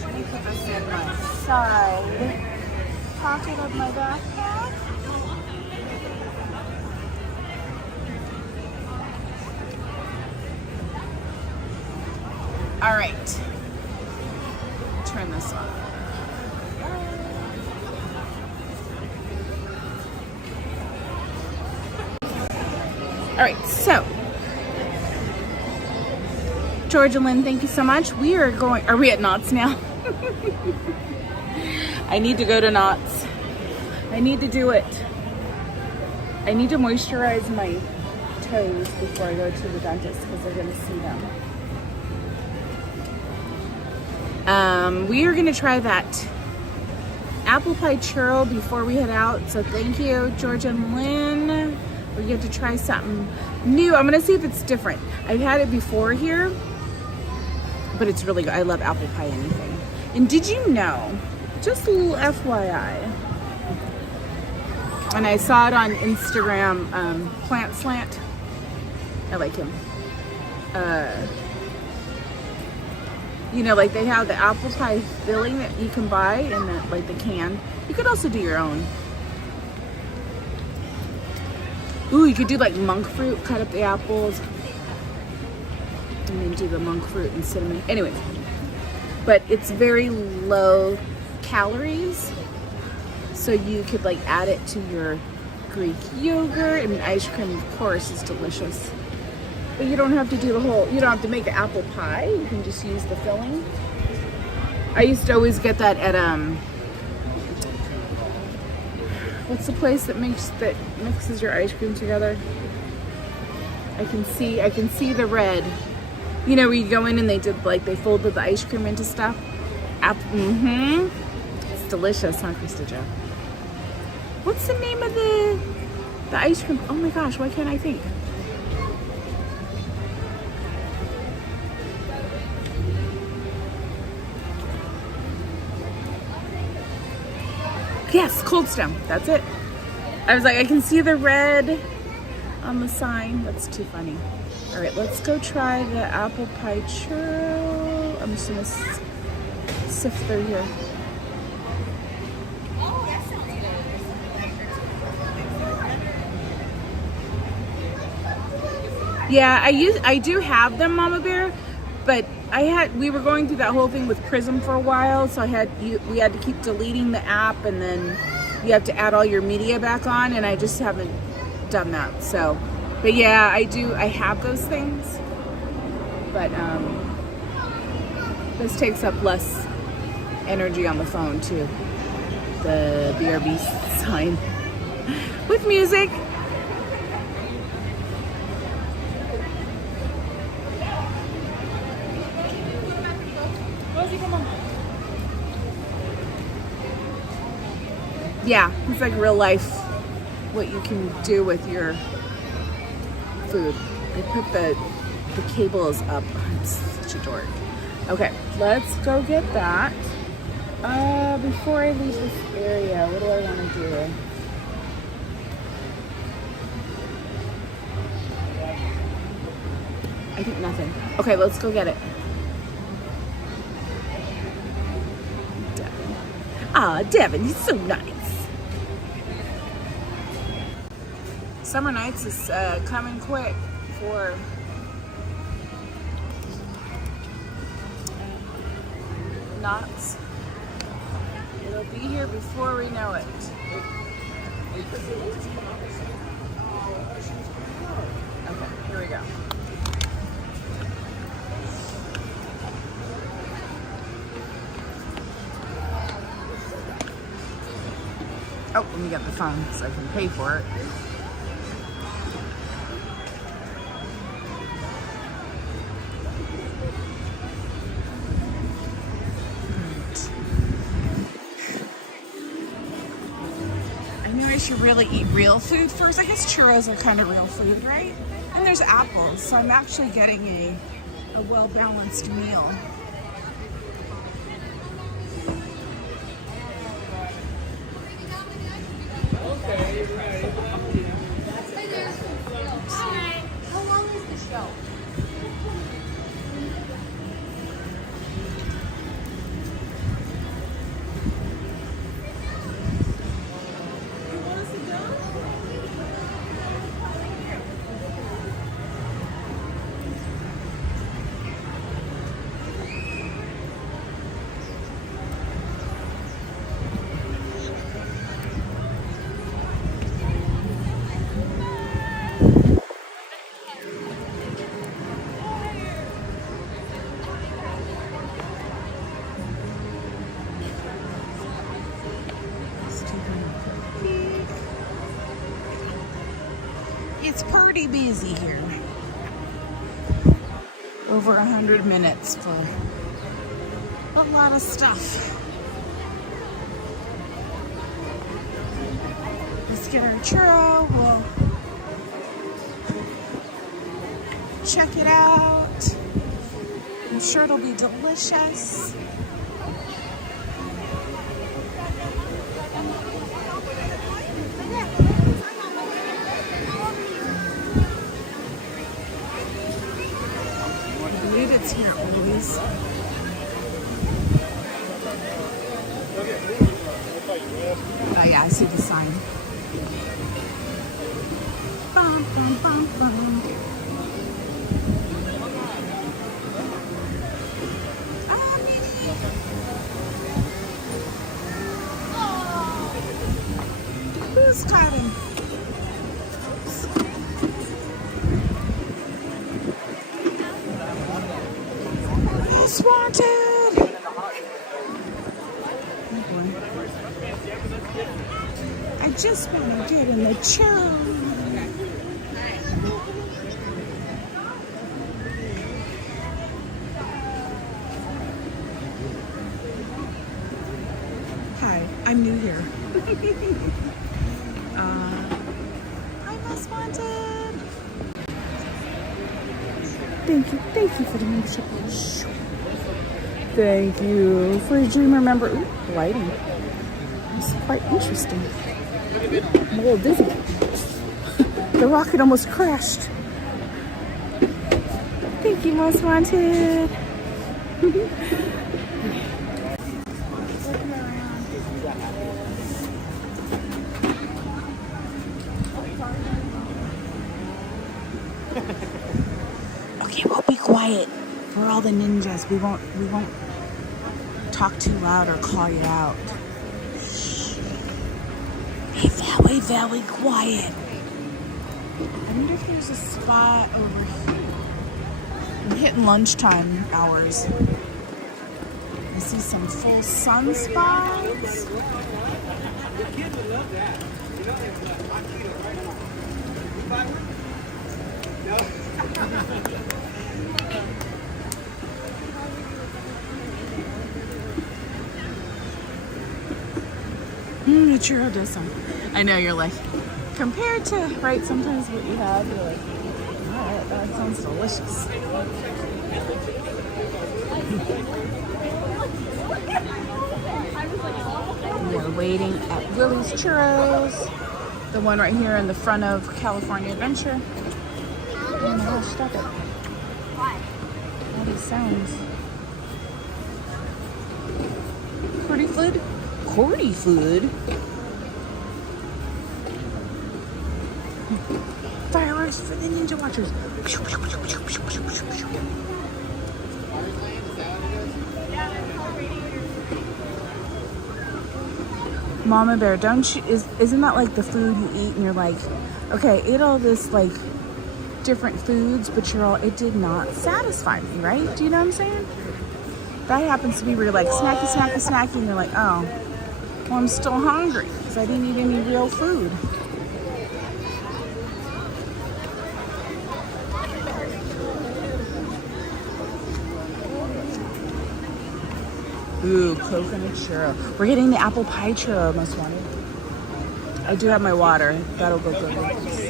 Let me put this in my side pocket of my backpack. All right. Turn this on. All right, so George and Lynn, thank you so much. We are going, are we at Knott's now? I need to go to Knott's. I need to do it. I need to moisturize my toes before I go to the dentist because they're gonna see them. We are gonna try that apple pie churro before we head out. So thank you, George and Lynn. We get to try something new. I'm gonna see if it's different. I've had it before here, but it's really good. I love apple pie anything. And did you know, just a little FYI, and I saw it on Instagram, Plant Slant. I like him. You know, like they have the apple pie filling that you can buy in the, like the can. You could also do your own. Ooh, you could do like monk fruit, cut up the apples, and then do the monk fruit and cinnamon. Anyways, but it's very low calories. So you could like add it to your Greek yogurt. I mean, ice cream, of course, is delicious. But you don't have to do the whole, you don't have to make an apple pie. You can just use the filling. I used to always get that at, what's the place that mixes your ice cream together? I can see the red. You know, where you go in and they folded the ice cream into stuff. It's delicious, huh, Krista Jo? What's the name of the ice cream? Oh my gosh, why can't I think? Yes, Cold Stone. That's it. I was like, I can see the red on the sign. That's too funny. All right, let's go try the apple pie churro. I'm just gonna sift through here. Yeah, I do have them, Mama Bear, but we were going through that whole thing with Prism for a while, so we had to keep deleting the app, and then you have to add all your media back on, and I just haven't done that. So, but yeah, I have those things, but this takes up less energy on the phone too. The BRB sign with music. Yeah, it's like real life, what you can do with your food. They put the cables up. I'm such a dork. Okay, let's go get that. Before I leave this area, what do I want to do? I think nothing. Okay, let's go get it. Devin. Ah, Devin, he's so nice. Summer Nights is coming quick for Knott's. It'll be here before we know it. Okay, here we go. Oh, let me get the phone so I can pay for it. I should really eat real food first. I guess churros are kind of real food, right? And there's apples, so I'm actually getting a well-balanced meal. Okay, right. Hi. How long is the show? pretty busy here. Over 100 minutes for a lot of stuff. Let's get our churro. We'll check it out. I'm sure it'll be delicious. I believe it's here always. Oh yeah, I see the sign. Bum, bum, bum, bum. Ah, Minnie. Who's cutting? Most wanted. Oh boy. I just want to get in the churro. Hi, I'm new here. I'm most wanted. Thank you for the membership. Thank you for your dream. Remember, ooh, lighting. It's quite interesting. I'm a little dizzy. The rocket almost crashed. Thank you, most wanted. Okay, we'll be quiet for all the ninjas. We won't talk too loud or call you out. Be very, very quiet. I wonder if there's a spot over here. I'm hitting lunchtime hours. I see some full sun spots. The kids would love that. You know, they would love hot Cheetos, right? No. The churro does sound. I know you're like, compared to, right, sometimes what you have, you're like, alright, that sounds delicious. We're waiting at Willie's Churros, the one right here in the front of California Adventure. Oh my gosh, stop it. All these sounds. Cordy food? Cordy food? Fireworks for the Ninja Watchers. Mama Bear, don't you, isn't that like the food you eat and you're like, okay, I ate all this like different foods, but it did not satisfy me, right? Do you know what I'm saying? That happens to be where you're like snacky, and you're like, oh, well, I'm still hungry because I didn't eat any real food. Ooh, coconut churro. We're getting the apple pie churro, most wanted. I do have my water. That'll go good with this.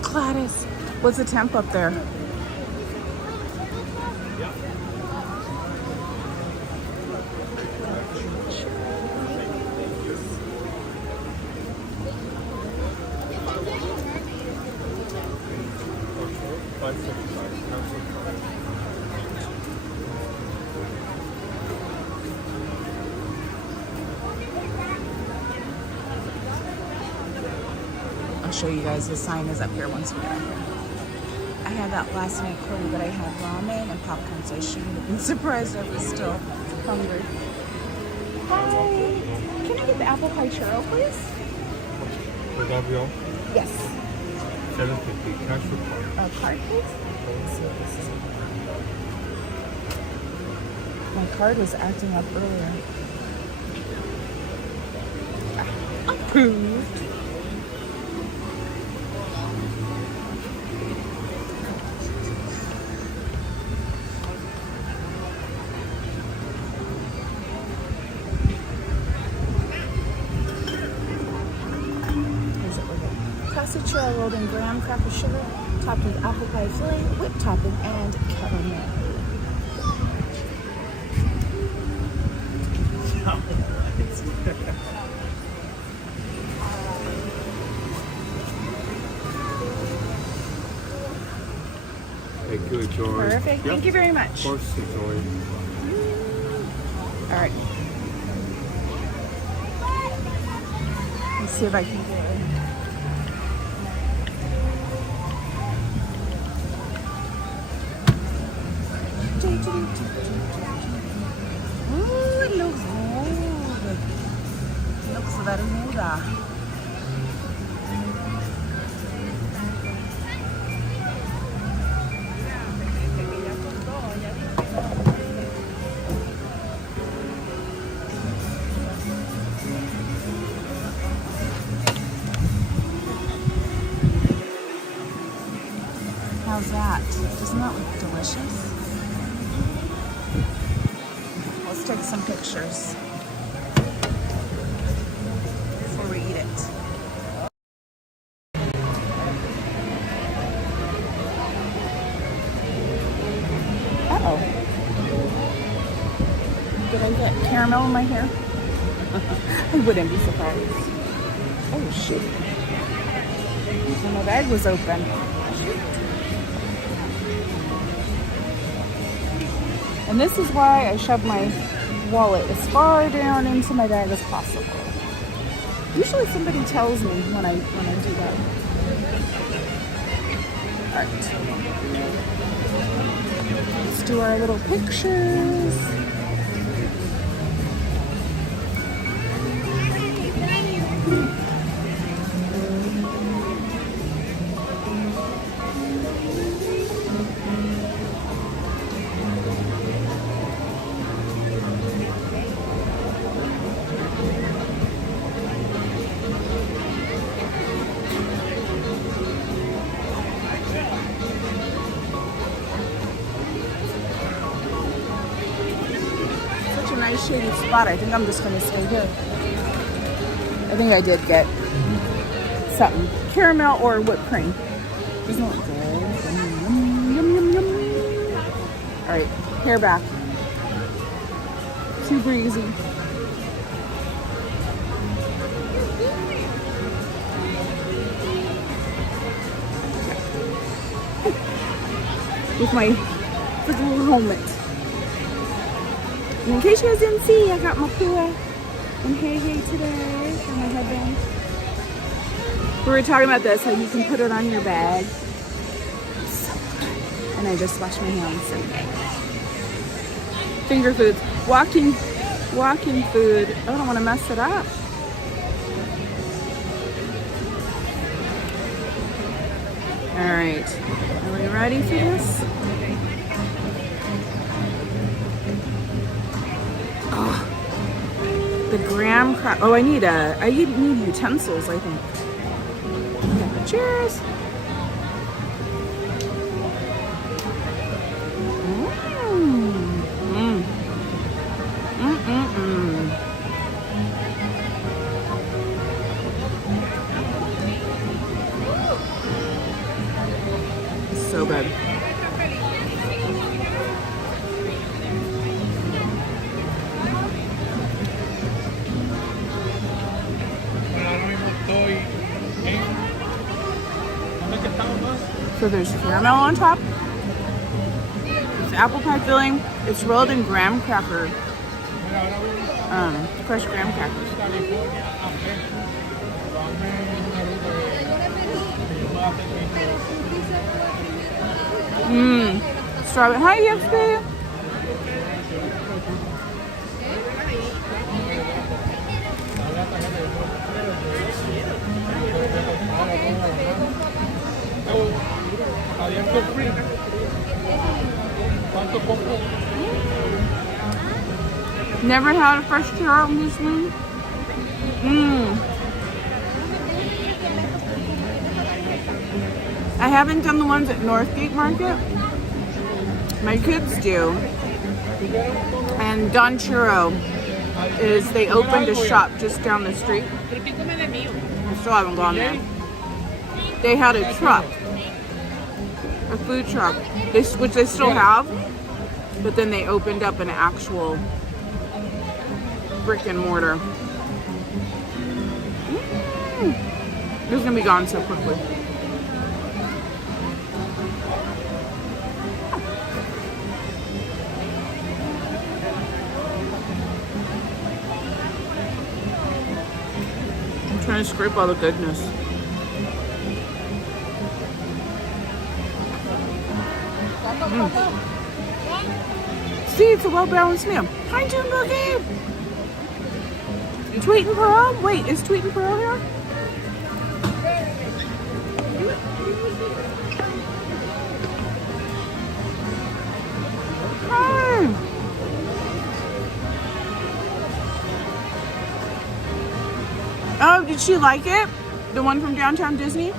Gladys, what's the temp up there? show you guys. The sign is up here once we get in here. I had that last night, Cody, but I had ramen and popcorn, so I shouldn't have been surprised I was still hungry. Hi. Can I get the apple pie churro, please? Would that be all? Yes. $7.50. Cash for card. Card, please? My card was acting up earlier. Approved. Classic churro rolled in graham cracker sugar, topped with apple pie filling, whipped topping, and caramel. Thank you, enjoy. Perfect. Thank you very much. Of course, enjoy. All right. Let's see if I can get it. Ooh, it looks good. It looks very good. How's that? Doesn't that look delicious? Let's take some pictures before we eat it. Uh-oh. Did I get caramel in my hair? I wouldn't be surprised. Oh, shoot. And my bag was open. And this is why I shove my wallet as far down into my bag as possible. Usually somebody tells me when I do that. All right. Let's do our little pictures. Nice shady spot. I think I'm just gonna stay here. I think I did get something. Caramel or whipped cream. Doesn't look good. Yum, yum, yum, yum. Alright, hair back. Super easy. With my little helmet. And in case you guys didn't see, I got my Pua and Hey Hey today for my headband. We were talking about this, how you can put it on your bag. And I just washed my hands. Finger foods. Walking food. I don't want to mess it up. All right. Are we ready for this? The graham cracker. Oh, I need utensils, I think. Cheers. So good. So there's caramel on top. It's apple pie filling. It's rolled in graham cracker. Fresh graham crackers. Strawberry. Hi, EXP. Never had a fresh churro in Disney. I haven't done the ones at Northgate Market. My kids do. And Don Churro is, they opened a shop just down the street. I still haven't gone there. They had a truck, a food truck, which they still have, but then they opened up an actual brick and mortar. It's gonna be gone so quickly. I'm trying to scrape all the goodness. See, it's a well-balanced meal. Hi, June Boogie! Tweet and Pearl? Wait, is Tweet and Pearl here? Hi! Oh, did she like it? The one from Downtown Disney?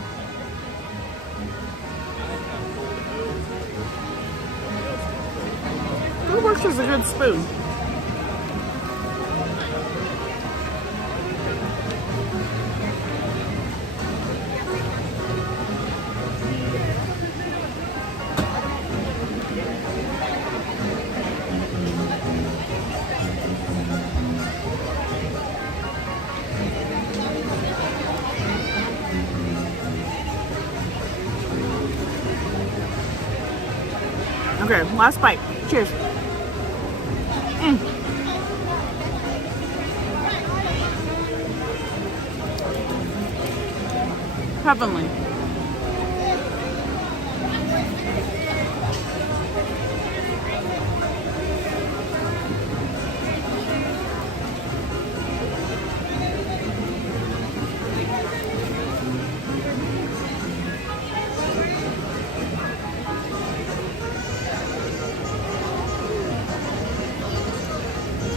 Who works as a good spoon? Okay, last bite. Cheers. Heavenly.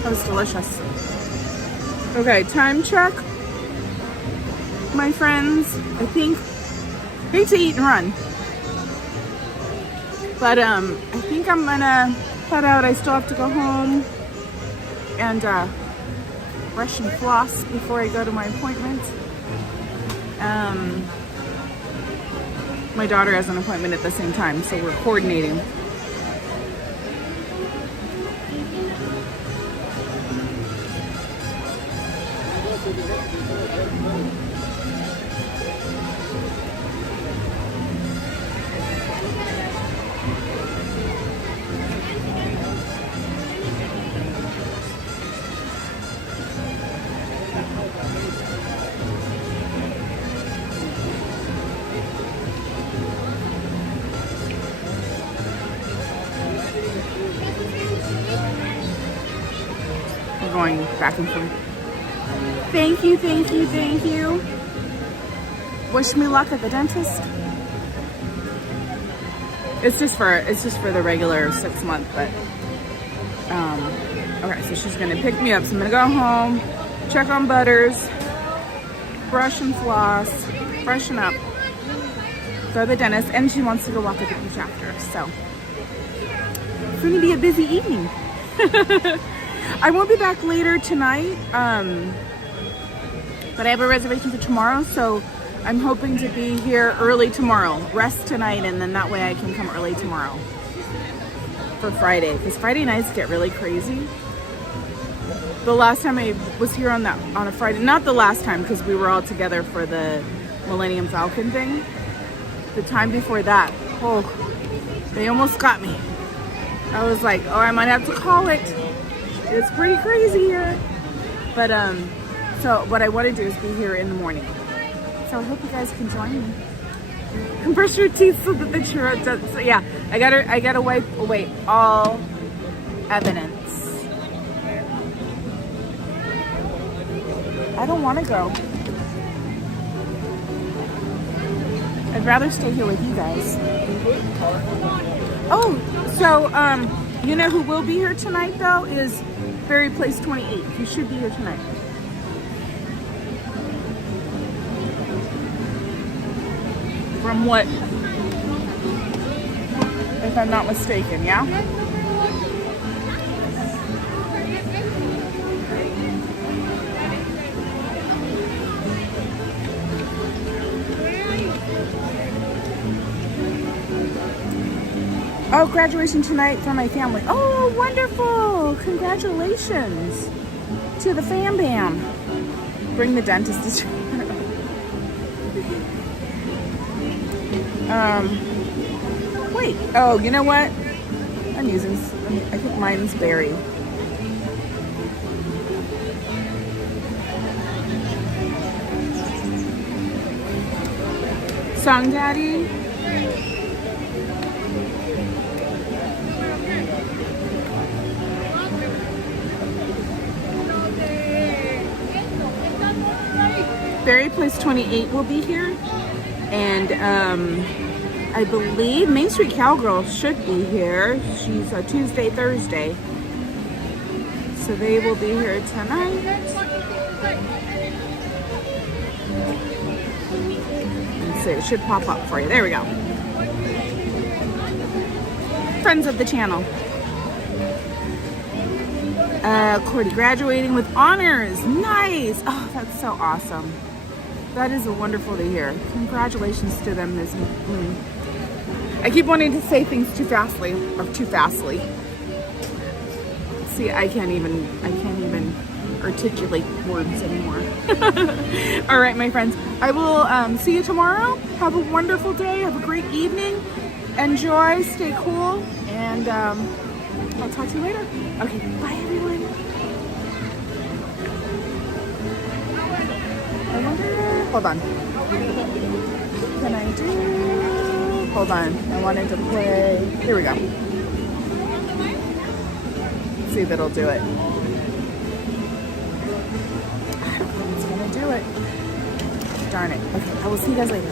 That was delicious. Okay, time check. My friends, I hate to eat and run, but I think I'm gonna head out. I still have to go home and brush and floss before I go to my appointment. My daughter has an appointment at the same time, so we're coordinating. Going back and forth. Thank you, thank you, thank you. Wish me luck at the dentist. It's just for the regular 6 month, but okay, so she's gonna pick me up. So I'm gonna go home, check on Butters, brush and floss, freshen up, go to the dentist, and she wants to go walk at the beach after. So it's gonna be a busy evening. I won't be back later tonight, but I have a reservation for tomorrow, so I'm hoping to be here early tomorrow. Rest tonight, and then that way I can come early tomorrow for Friday, because Friday nights get really crazy. The last time I was here on a Friday, not the last time because we were all together for the Millennium Falcon thing. The time before that, oh, they almost got me. I was like, oh, I might have to call it. It's pretty crazy here. But so what I want to do is be here in the morning. So I hope you guys can join me. Brush your teeth so that the churro does. So yeah, I gotta wipe away all evidence. I don't want to go. I'd rather stay here with you guys. Oh, so you know who will be here tonight though is Berry Place 28. He should be here tonight. From what, if I'm not mistaken, yeah? Oh, graduation tonight for my family. Oh, wonderful. Congratulations to the fam bam. Bring the dentist to wait. Oh, you know what? I'm using, I think mine's berry. Song Daddy. Berry Place 28 will be here, and I believe Main Street Cowgirl should be here. She's a Tuesday, Thursday, so they will be here tonight. Let's see, it should pop up for you. There we go. Friends of the channel. Cordy graduating with honors. Nice. Oh, that's so awesome. That is wonderful to hear. Congratulations to them. I keep wanting to say things too fastly. See, I can't even articulate words anymore. All right, my friends. I will see you tomorrow. Have a wonderful day. Have a great evening. Enjoy. Stay cool. And I'll talk to you later. Okay. Bye, everyone. I wonder, hold on. Can I do, hold on. I wanted to play, here we go. Let's see if it'll do it. I don't think it's gonna do it. Darn it. Okay, I will see you guys later.